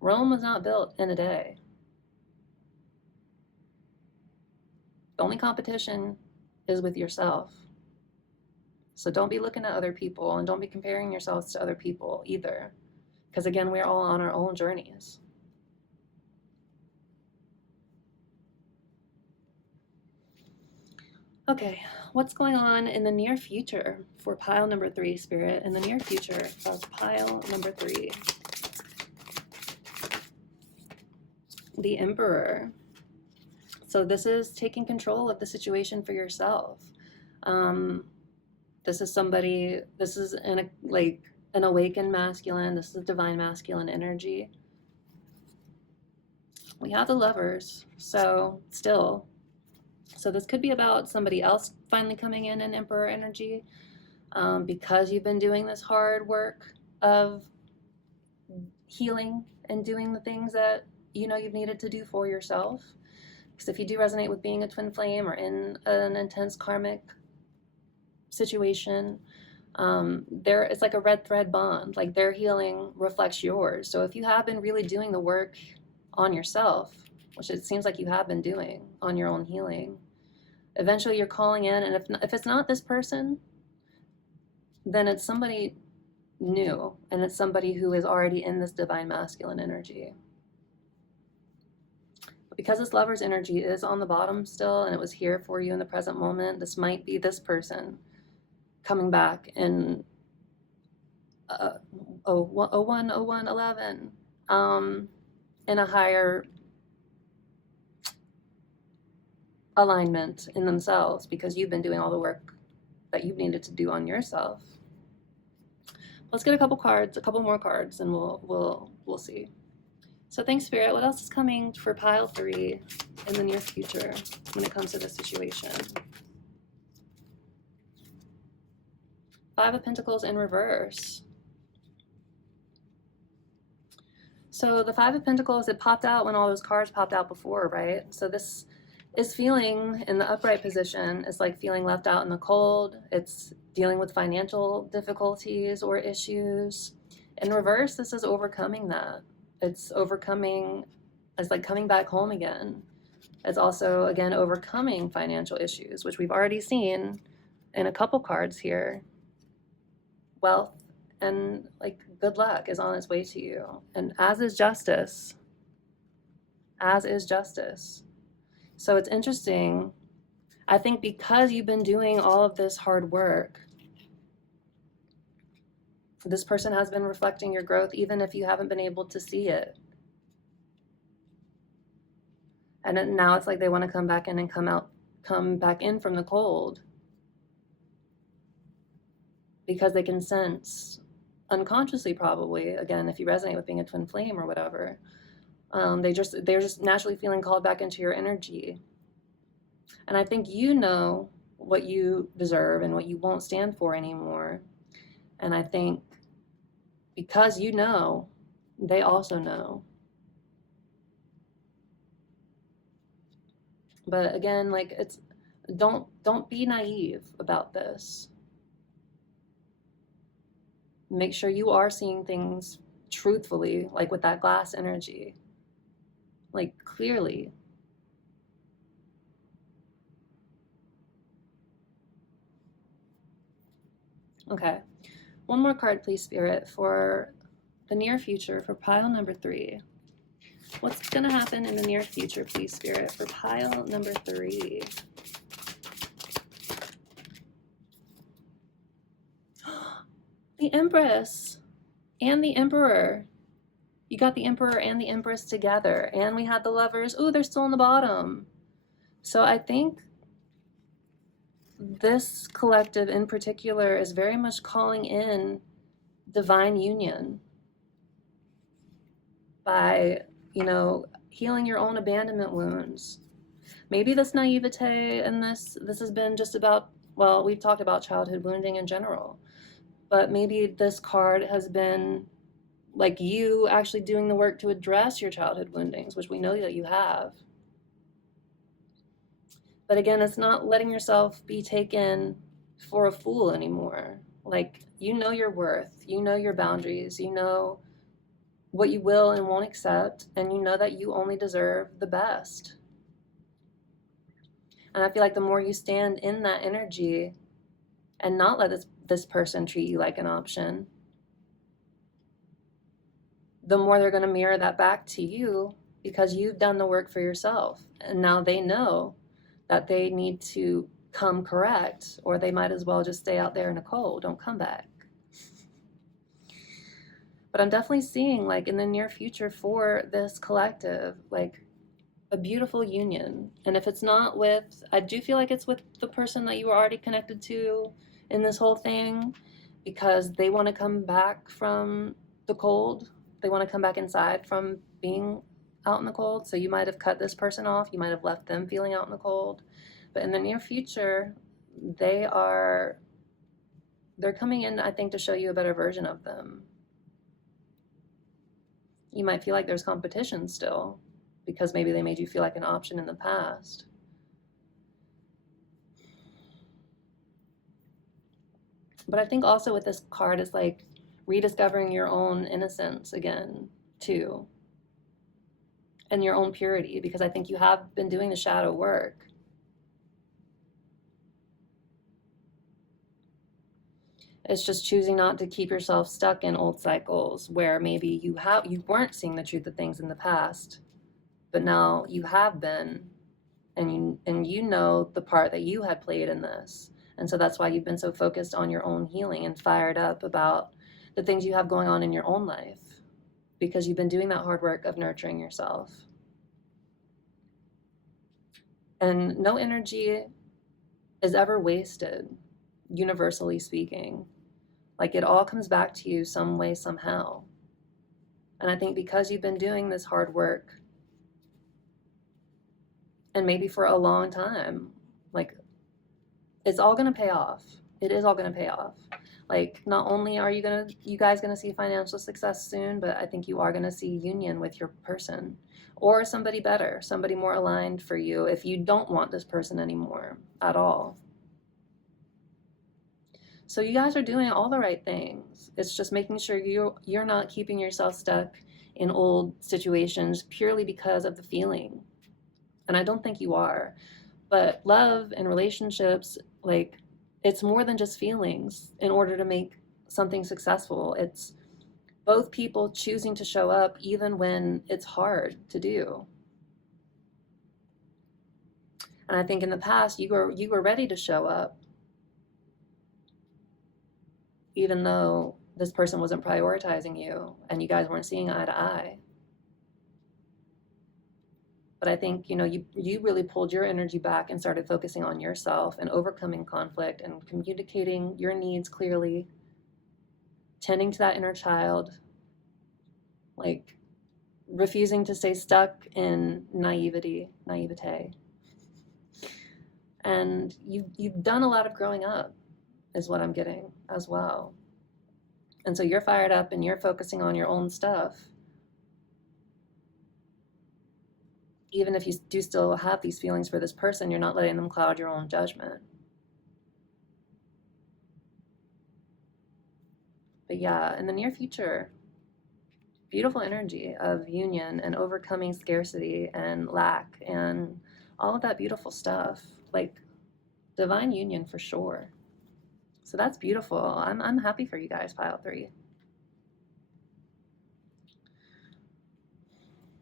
Rome was not built in a day. The only competition is with yourself. So don't be looking at other people, and don't be comparing yourselves to other people either. Because again, we're all on our own journeys. Okay, what's going on in the near future for pile number 3, Spirit? In the near future of pile number 3. The Emperor. So this is taking control of the situation for yourself. This is somebody, this is an awakened masculine. This is a divine masculine energy. We have the Lovers, so still. So this could be about somebody else finally coming in Emperor energy, because you've been doing this hard work of healing and doing the things that you know you've needed to do for yourself. Because if you do resonate with being a twin flame or in an intense karmic situation, there it's like a red thread bond. Like their healing reflects yours. So if you have been really doing the work on yourself, which it seems like you have been doing on your own healing, eventually you're calling in, and if it's not this person, then it's somebody new, and it's somebody who is already in this divine masculine energy. Because this lover's energy is on the bottom still, and it was here for you in the present moment, this might be this person coming back in 01/01/11, in a higher alignment in themselves, because you've been doing all the work that you've needed to do on yourself. Let's get a couple more cards, and we'll see. So thanks, Spirit. What else is coming for pile 3 in the near future when it comes to this situation? 5 of Pentacles in reverse. So the 5 of Pentacles, it popped out when all those cards popped out before, right? So this is feeling in the upright position. It's like feeling left out in the cold. It's dealing with financial difficulties or issues. In reverse, this is overcoming that. It's overcoming, it's like coming back home again. It's also, again, overcoming financial issues, which we've already seen in a couple cards here. Wealth and like good luck is on its way to you. And as is justice. As is justice. So it's interesting. I think because you've been doing all of this hard work, this person has been reflecting your growth, even if you haven't been able to see it. And now it's like they want to come back in and come back in from the cold, because they can sense, unconsciously probably, again, if you resonate with being a twin flame or whatever, they're just naturally feeling called back into your energy. And I think you know what you deserve and what you won't stand for anymore. And I think because you know, they also know. But again, like don't be naive about this. Make sure you are seeing things truthfully, like with that glass energy, like clearly. Okay, one more card, please, Spirit, for the near future for pile number 3. What's going to happen in the near future, please, Spirit, for pile number 3? The Empress and the Emperor. You got the Emperor and the Empress together, and we had the Lovers. Ooh, they're still on the bottom. So I think this collective in particular is very much calling in divine union by, healing your own abandonment wounds. Maybe this naivete and this has been just about, well, we've talked about childhood wounding in general, but maybe this card has been like you actually doing the work to address your childhood woundings, which we know that you have. But again, it's not letting yourself be taken for a fool anymore. Like, you know your worth, you know your boundaries, you know what you will and won't accept, and you know that you only deserve the best. And I feel like the more you stand in that energy and not let this person treat you like an option, the more they're going to mirror that back to you, because you've done the work for yourself. And now they know that they need to come correct, or they might as well just stay out there in the cold. Don't come back. But I'm definitely seeing, like, in the near future for this collective, like, a beautiful union. And if it's not with, I do feel like it's with the person that you were already connected to in this whole thing, because they want to come back from the cold. They want to come back inside from being out in the cold. So you might have cut this person off. You might have left them feeling out in the cold. But in the near future, they're coming in, I think, to show you a better version of them. You might feel like there's competition still because maybe they made you feel like an option in the past. But I think also with this card, it's like rediscovering your own innocence again, too, and your own purity, because I think you have been doing the shadow work. It's just choosing not to keep yourself stuck in old cycles where maybe you weren't seeing the truth of things in the past, but now you have been, and you know the part that you had played in this. And so that's why you've been so focused on your own healing and fired up about the things you have going on in your own life, because you've been doing that hard work of nurturing yourself. And no energy is ever wasted, universally speaking. Like, it all comes back to you some way, somehow. And I think because you've been doing this hard work, and maybe for a long time, like, it's all going to pay off. It is all going to pay off. Like, not only are you guys going to see financial success soon, but I think you are going to see union with your person, or somebody better, somebody more aligned for you if you don't want this person anymore at all. So you guys are doing all the right things. It's just making sure you're not keeping yourself stuck in old situations purely because of the feeling. And I don't think you are. But love and relationships, like, it's more than just feelings in order to make something successful. It's both people choosing to show up even when it's hard to do. And I think in the past you were ready to show up, even though this person wasn't prioritizing you and you guys weren't seeing eye to eye. But I think, you really pulled your energy back and started focusing on yourself and overcoming conflict and communicating your needs clearly, tending to that inner child, like refusing to stay stuck in naivete. And you've done a lot of growing up, is what I'm getting as well. And so you're fired up and you're focusing on your own stuff. Even if you do still have these feelings for this person, you're not letting them cloud your own judgment. But yeah, in the near future, beautiful energy of union and overcoming scarcity and lack and all of that beautiful stuff. Like, divine union for sure. So that's beautiful. I'm happy for you guys, pile 3.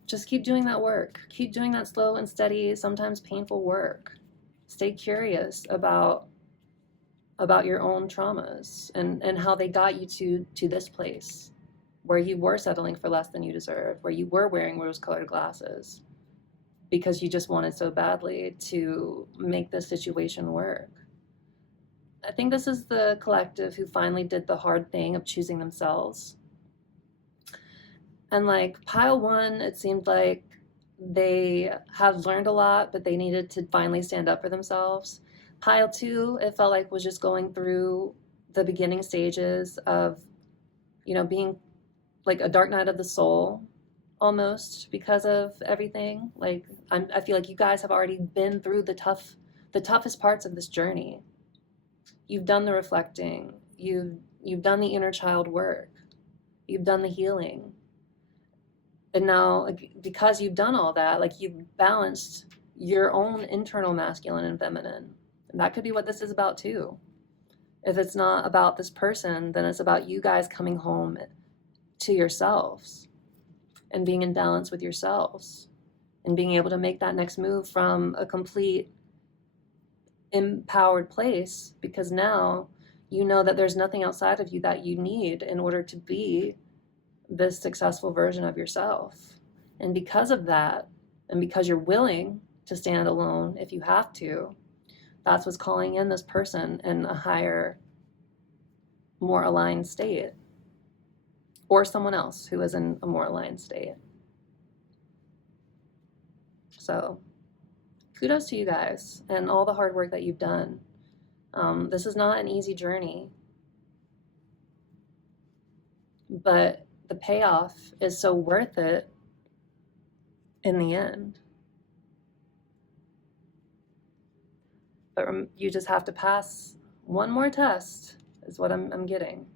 Just keep doing that work. Keep doing that slow and steady, sometimes painful work. Stay curious about your own traumas and how they got you to this place where you were settling for less than you deserve, where you were wearing rose-colored glasses because you just wanted so badly to make this situation work. I think this is the collective who finally did the hard thing of choosing themselves. And like pile 1, it seemed like they have learned a lot, but they needed to finally stand up for themselves. Pile 2, it felt like was just going through the beginning stages of, being like a dark night of the soul almost because of everything. Like, I feel like you guys have already been through the toughest parts of this journey. You've done the reflecting. You've done the inner child work. You've done the healing. And now, because you've done all that, like, you've balanced your own internal masculine and feminine. And that could be what this is about too. If it's not about this person, then it's about you guys coming home to yourselves and being in balance with yourselves and being able to make that next move from a complete empowered place, because now you know that there's nothing outside of you that you need in order to be this successful version of yourself. And because of that, and because you're willing to stand alone if you have to, that's what's calling in this person in a higher, more aligned state, or someone else who is in a more aligned state. So kudos to you guys and all the hard work that you've done. This is not an easy journey, but the payoff is so worth it in the end. But you just have to pass one more test, is what I'm getting.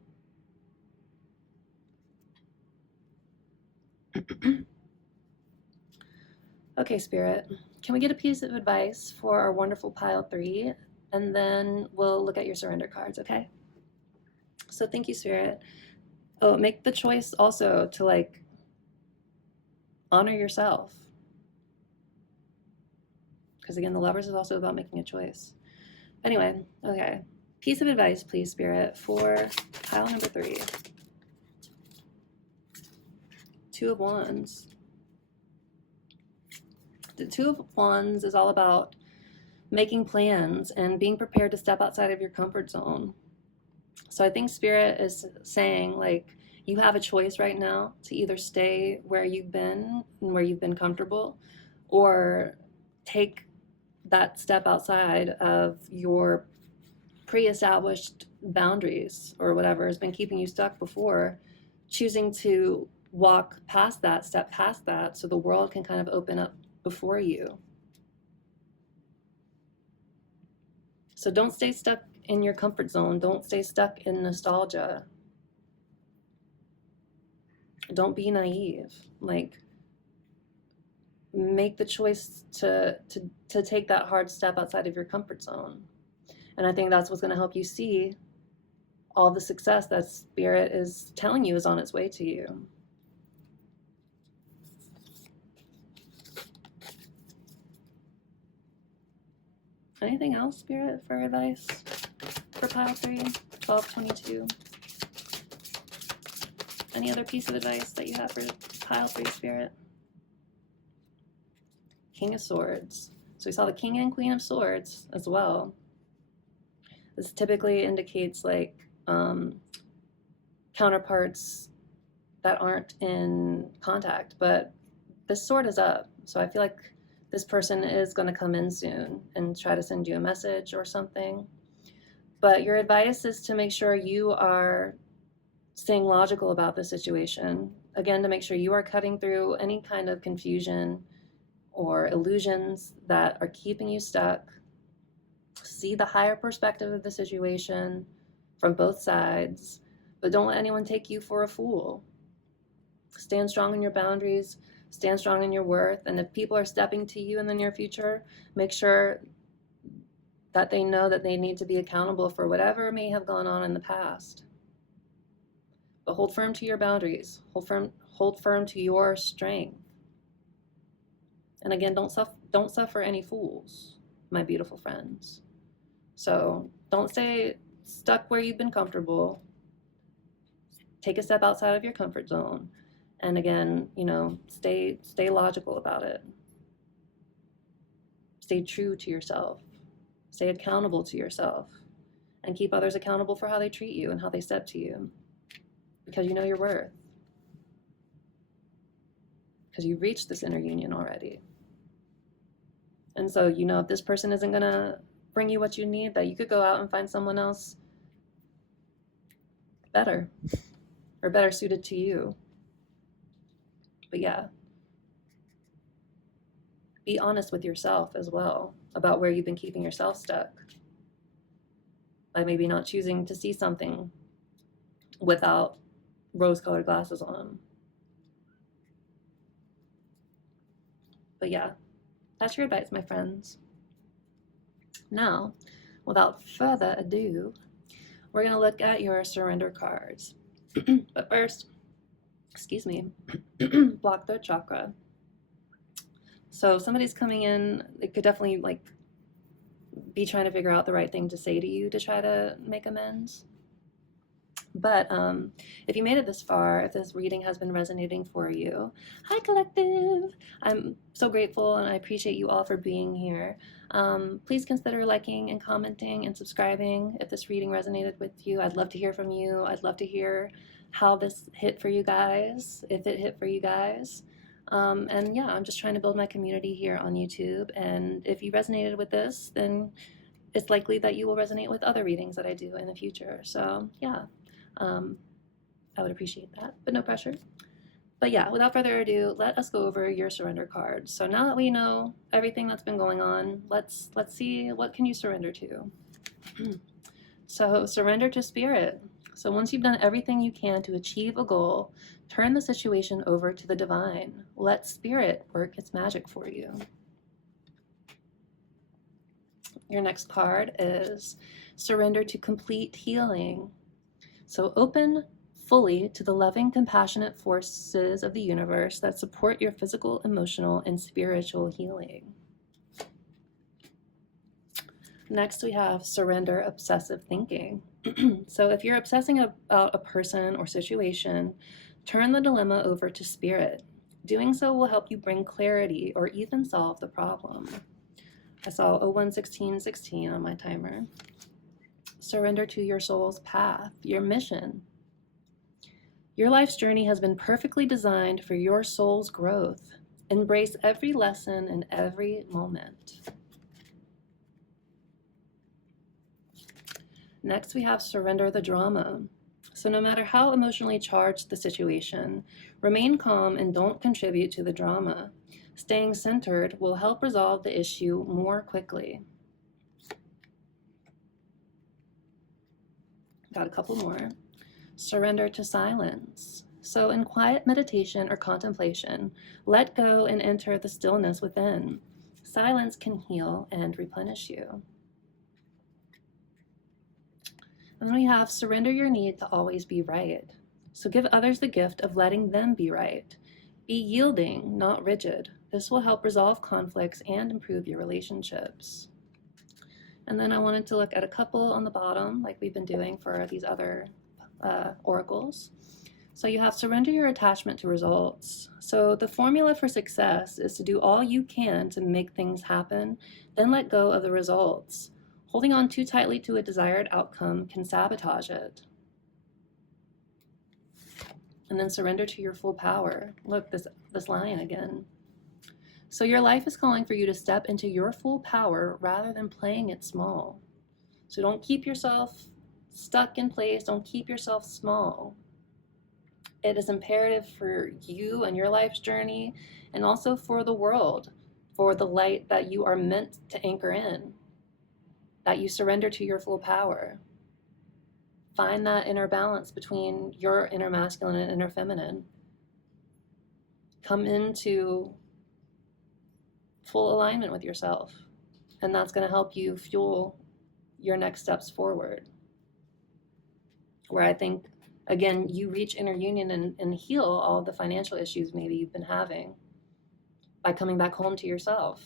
Okay, Spirit, can we get a piece of advice for our wonderful pile 3? And then we'll look at your surrender cards, okay? So thank you, Spirit. Oh, make the choice also to like honor yourself. Because again, the Lovers is also about making a choice. Anyway, okay. Piece of advice, please, Spirit, for pile number 3. 2 of Wands. The 2 of Wands is all about making plans and being prepared to step outside of your comfort zone. So I think Spirit is saying, like, you have a choice right now to either stay where you've been and where you've been comfortable, or take that step outside of your pre-established boundaries or whatever has been keeping you stuck before, choosing to walk past that, step past that, so the world can kind of open up before you. So don't stay stuck in your comfort zone. Don't stay stuck in nostalgia. Don't be naive. Like, make the choice to take that hard step outside of your comfort zone. And I think that's what's going to help you see all the success that Spirit is telling you is on its way to you. Anything else, Spirit, for advice for pile 3, 1222? Any other piece of advice that you have for pile 3, Spirit? King of Swords. So we saw the King and Queen of Swords as well. This typically indicates like counterparts that aren't in contact, but this sword is up. So I feel like this person is going to come in soon and try to send you a message or something. But your advice is to make sure you are staying logical about the situation. Again, to make sure you are cutting through any kind of confusion or illusions that are keeping you stuck. See the higher perspective of the situation from both sides, but don't let anyone take you for a fool. Stand strong in your boundaries, stand strong in your worth, and if people are stepping to you in the near future, make sure that they know that they need to be accountable for whatever may have gone on in the past. But hold firm to your boundaries, hold firm to your strength. And again, don't suffer any fools, my beautiful friends. So don't stay stuck where you've been comfortable. Take a step outside of your comfort zone. And again, stay logical about it. Stay true to yourself. Stay accountable to yourself. And keep others accountable for how they treat you and how they step to you. Because you know your worth. Because you've reached this inner union already. And so, if this person isn't going to bring you what you need, that you could go out and find someone else better or better suited to you. But yeah, be honest with yourself as well about where you've been keeping yourself stuck. By maybe not choosing to see something without rose-colored glasses on. But yeah, that's your advice, my friends. Now, without further ado, we're going to look at your surrender cards. But first, block third chakra. So if somebody's coming in, it could definitely be trying to figure out the right thing to say to you to try to make amends. But if you made it this far, if this reading has been resonating for you, hi collective! I'm so grateful and I appreciate you all for being here. Please consider liking and commenting and subscribing if this reading resonated with you. I'd love to hear from you. I'd love to hear how this hit for you guys, if it hit for you guys. And yeah, I'm just trying to build my community here on YouTube. And if you resonated with this, then it's likely that you will resonate with other readings that I do in the future. So yeah. I would appreciate that, but no pressure. But yeah, without further ado, let us go over your surrender cards. So now that we know everything that's been going on, let's see, what can you surrender to? So surrender to spirit. So once you've done everything you can to achieve a goal, turn the situation over to the divine. Let spirit work its magic for you. Your next card is surrender to complete healing. So open fully to the loving, compassionate forces of the universe that support your physical, emotional, and spiritual healing. Next, we have surrender obsessive thinking. So if you're obsessing about a person or situation, turn the dilemma over to spirit. Doing so will help you bring clarity or even solve the problem. I saw 011616 on my timer. Surrender to your soul's path, your mission. Your life's journey has been perfectly designed for your soul's growth. Embrace every lesson and every moment. Next, we have surrender the drama. So no matter how emotionally charged the situation, remain calm and don't contribute to the drama. Staying centered will help resolve the issue more quickly. Got a couple more. Surrender to silence. So in quiet meditation or contemplation, let go and enter the stillness within. Silence can heal and replenish you. And then we have surrender your need to always be right. So give others the gift of letting them be right. Be yielding, not rigid. This will help resolve conflicts and improve your relationships. And then I wanted to look at a couple on the bottom, like we've been doing for these other oracles. So you have surrender your attachment to results. So the formula for success is to do all you can to make things happen, then let go of the results. Holding on too tightly to a desired outcome can sabotage it. And then surrender to your full power. Look, this lion again. So your life is calling for you to step into your full power rather than playing it small. So don't keep yourself stuck in place. Don't keep yourself small. It is imperative for you and your life's journey, and also for the world, for the light that you are meant to anchor in, that you surrender to your full power. Find that inner balance between your inner masculine and inner feminine. Come into full alignment with yourself, and that's going to help you fuel your next steps forward. Where I think, again, you reach inner union and heal all of the financial issues maybe you've been having by coming back home to yourself.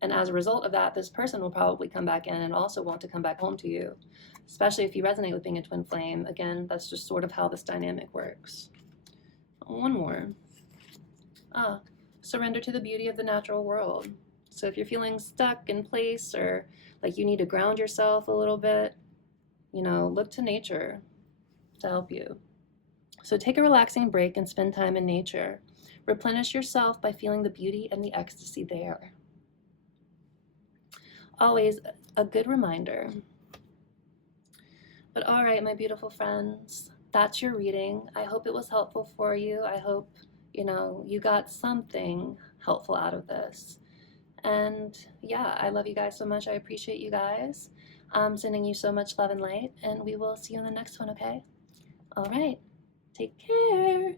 And as a result of that, this person will probably come back in and also want to come back home to you, especially if you resonate with being a twin flame. Again, that's just sort of how this dynamic works. One more. Surrender to the beauty of the natural world. So if you're feeling stuck in place or like you need to ground yourself a little bit, look to nature to help you. So take a relaxing break and spend time in nature. Replenish yourself by feeling the beauty and the ecstasy there. Always a good reminder. But all right, my beautiful friends, that's your reading. I hope it was helpful for you. I hope, you got something helpful out of this. And yeah, I love you guys so much. I appreciate you guys. I'm sending you so much love and light, and we will see you in the next one, okay? All right. Take care.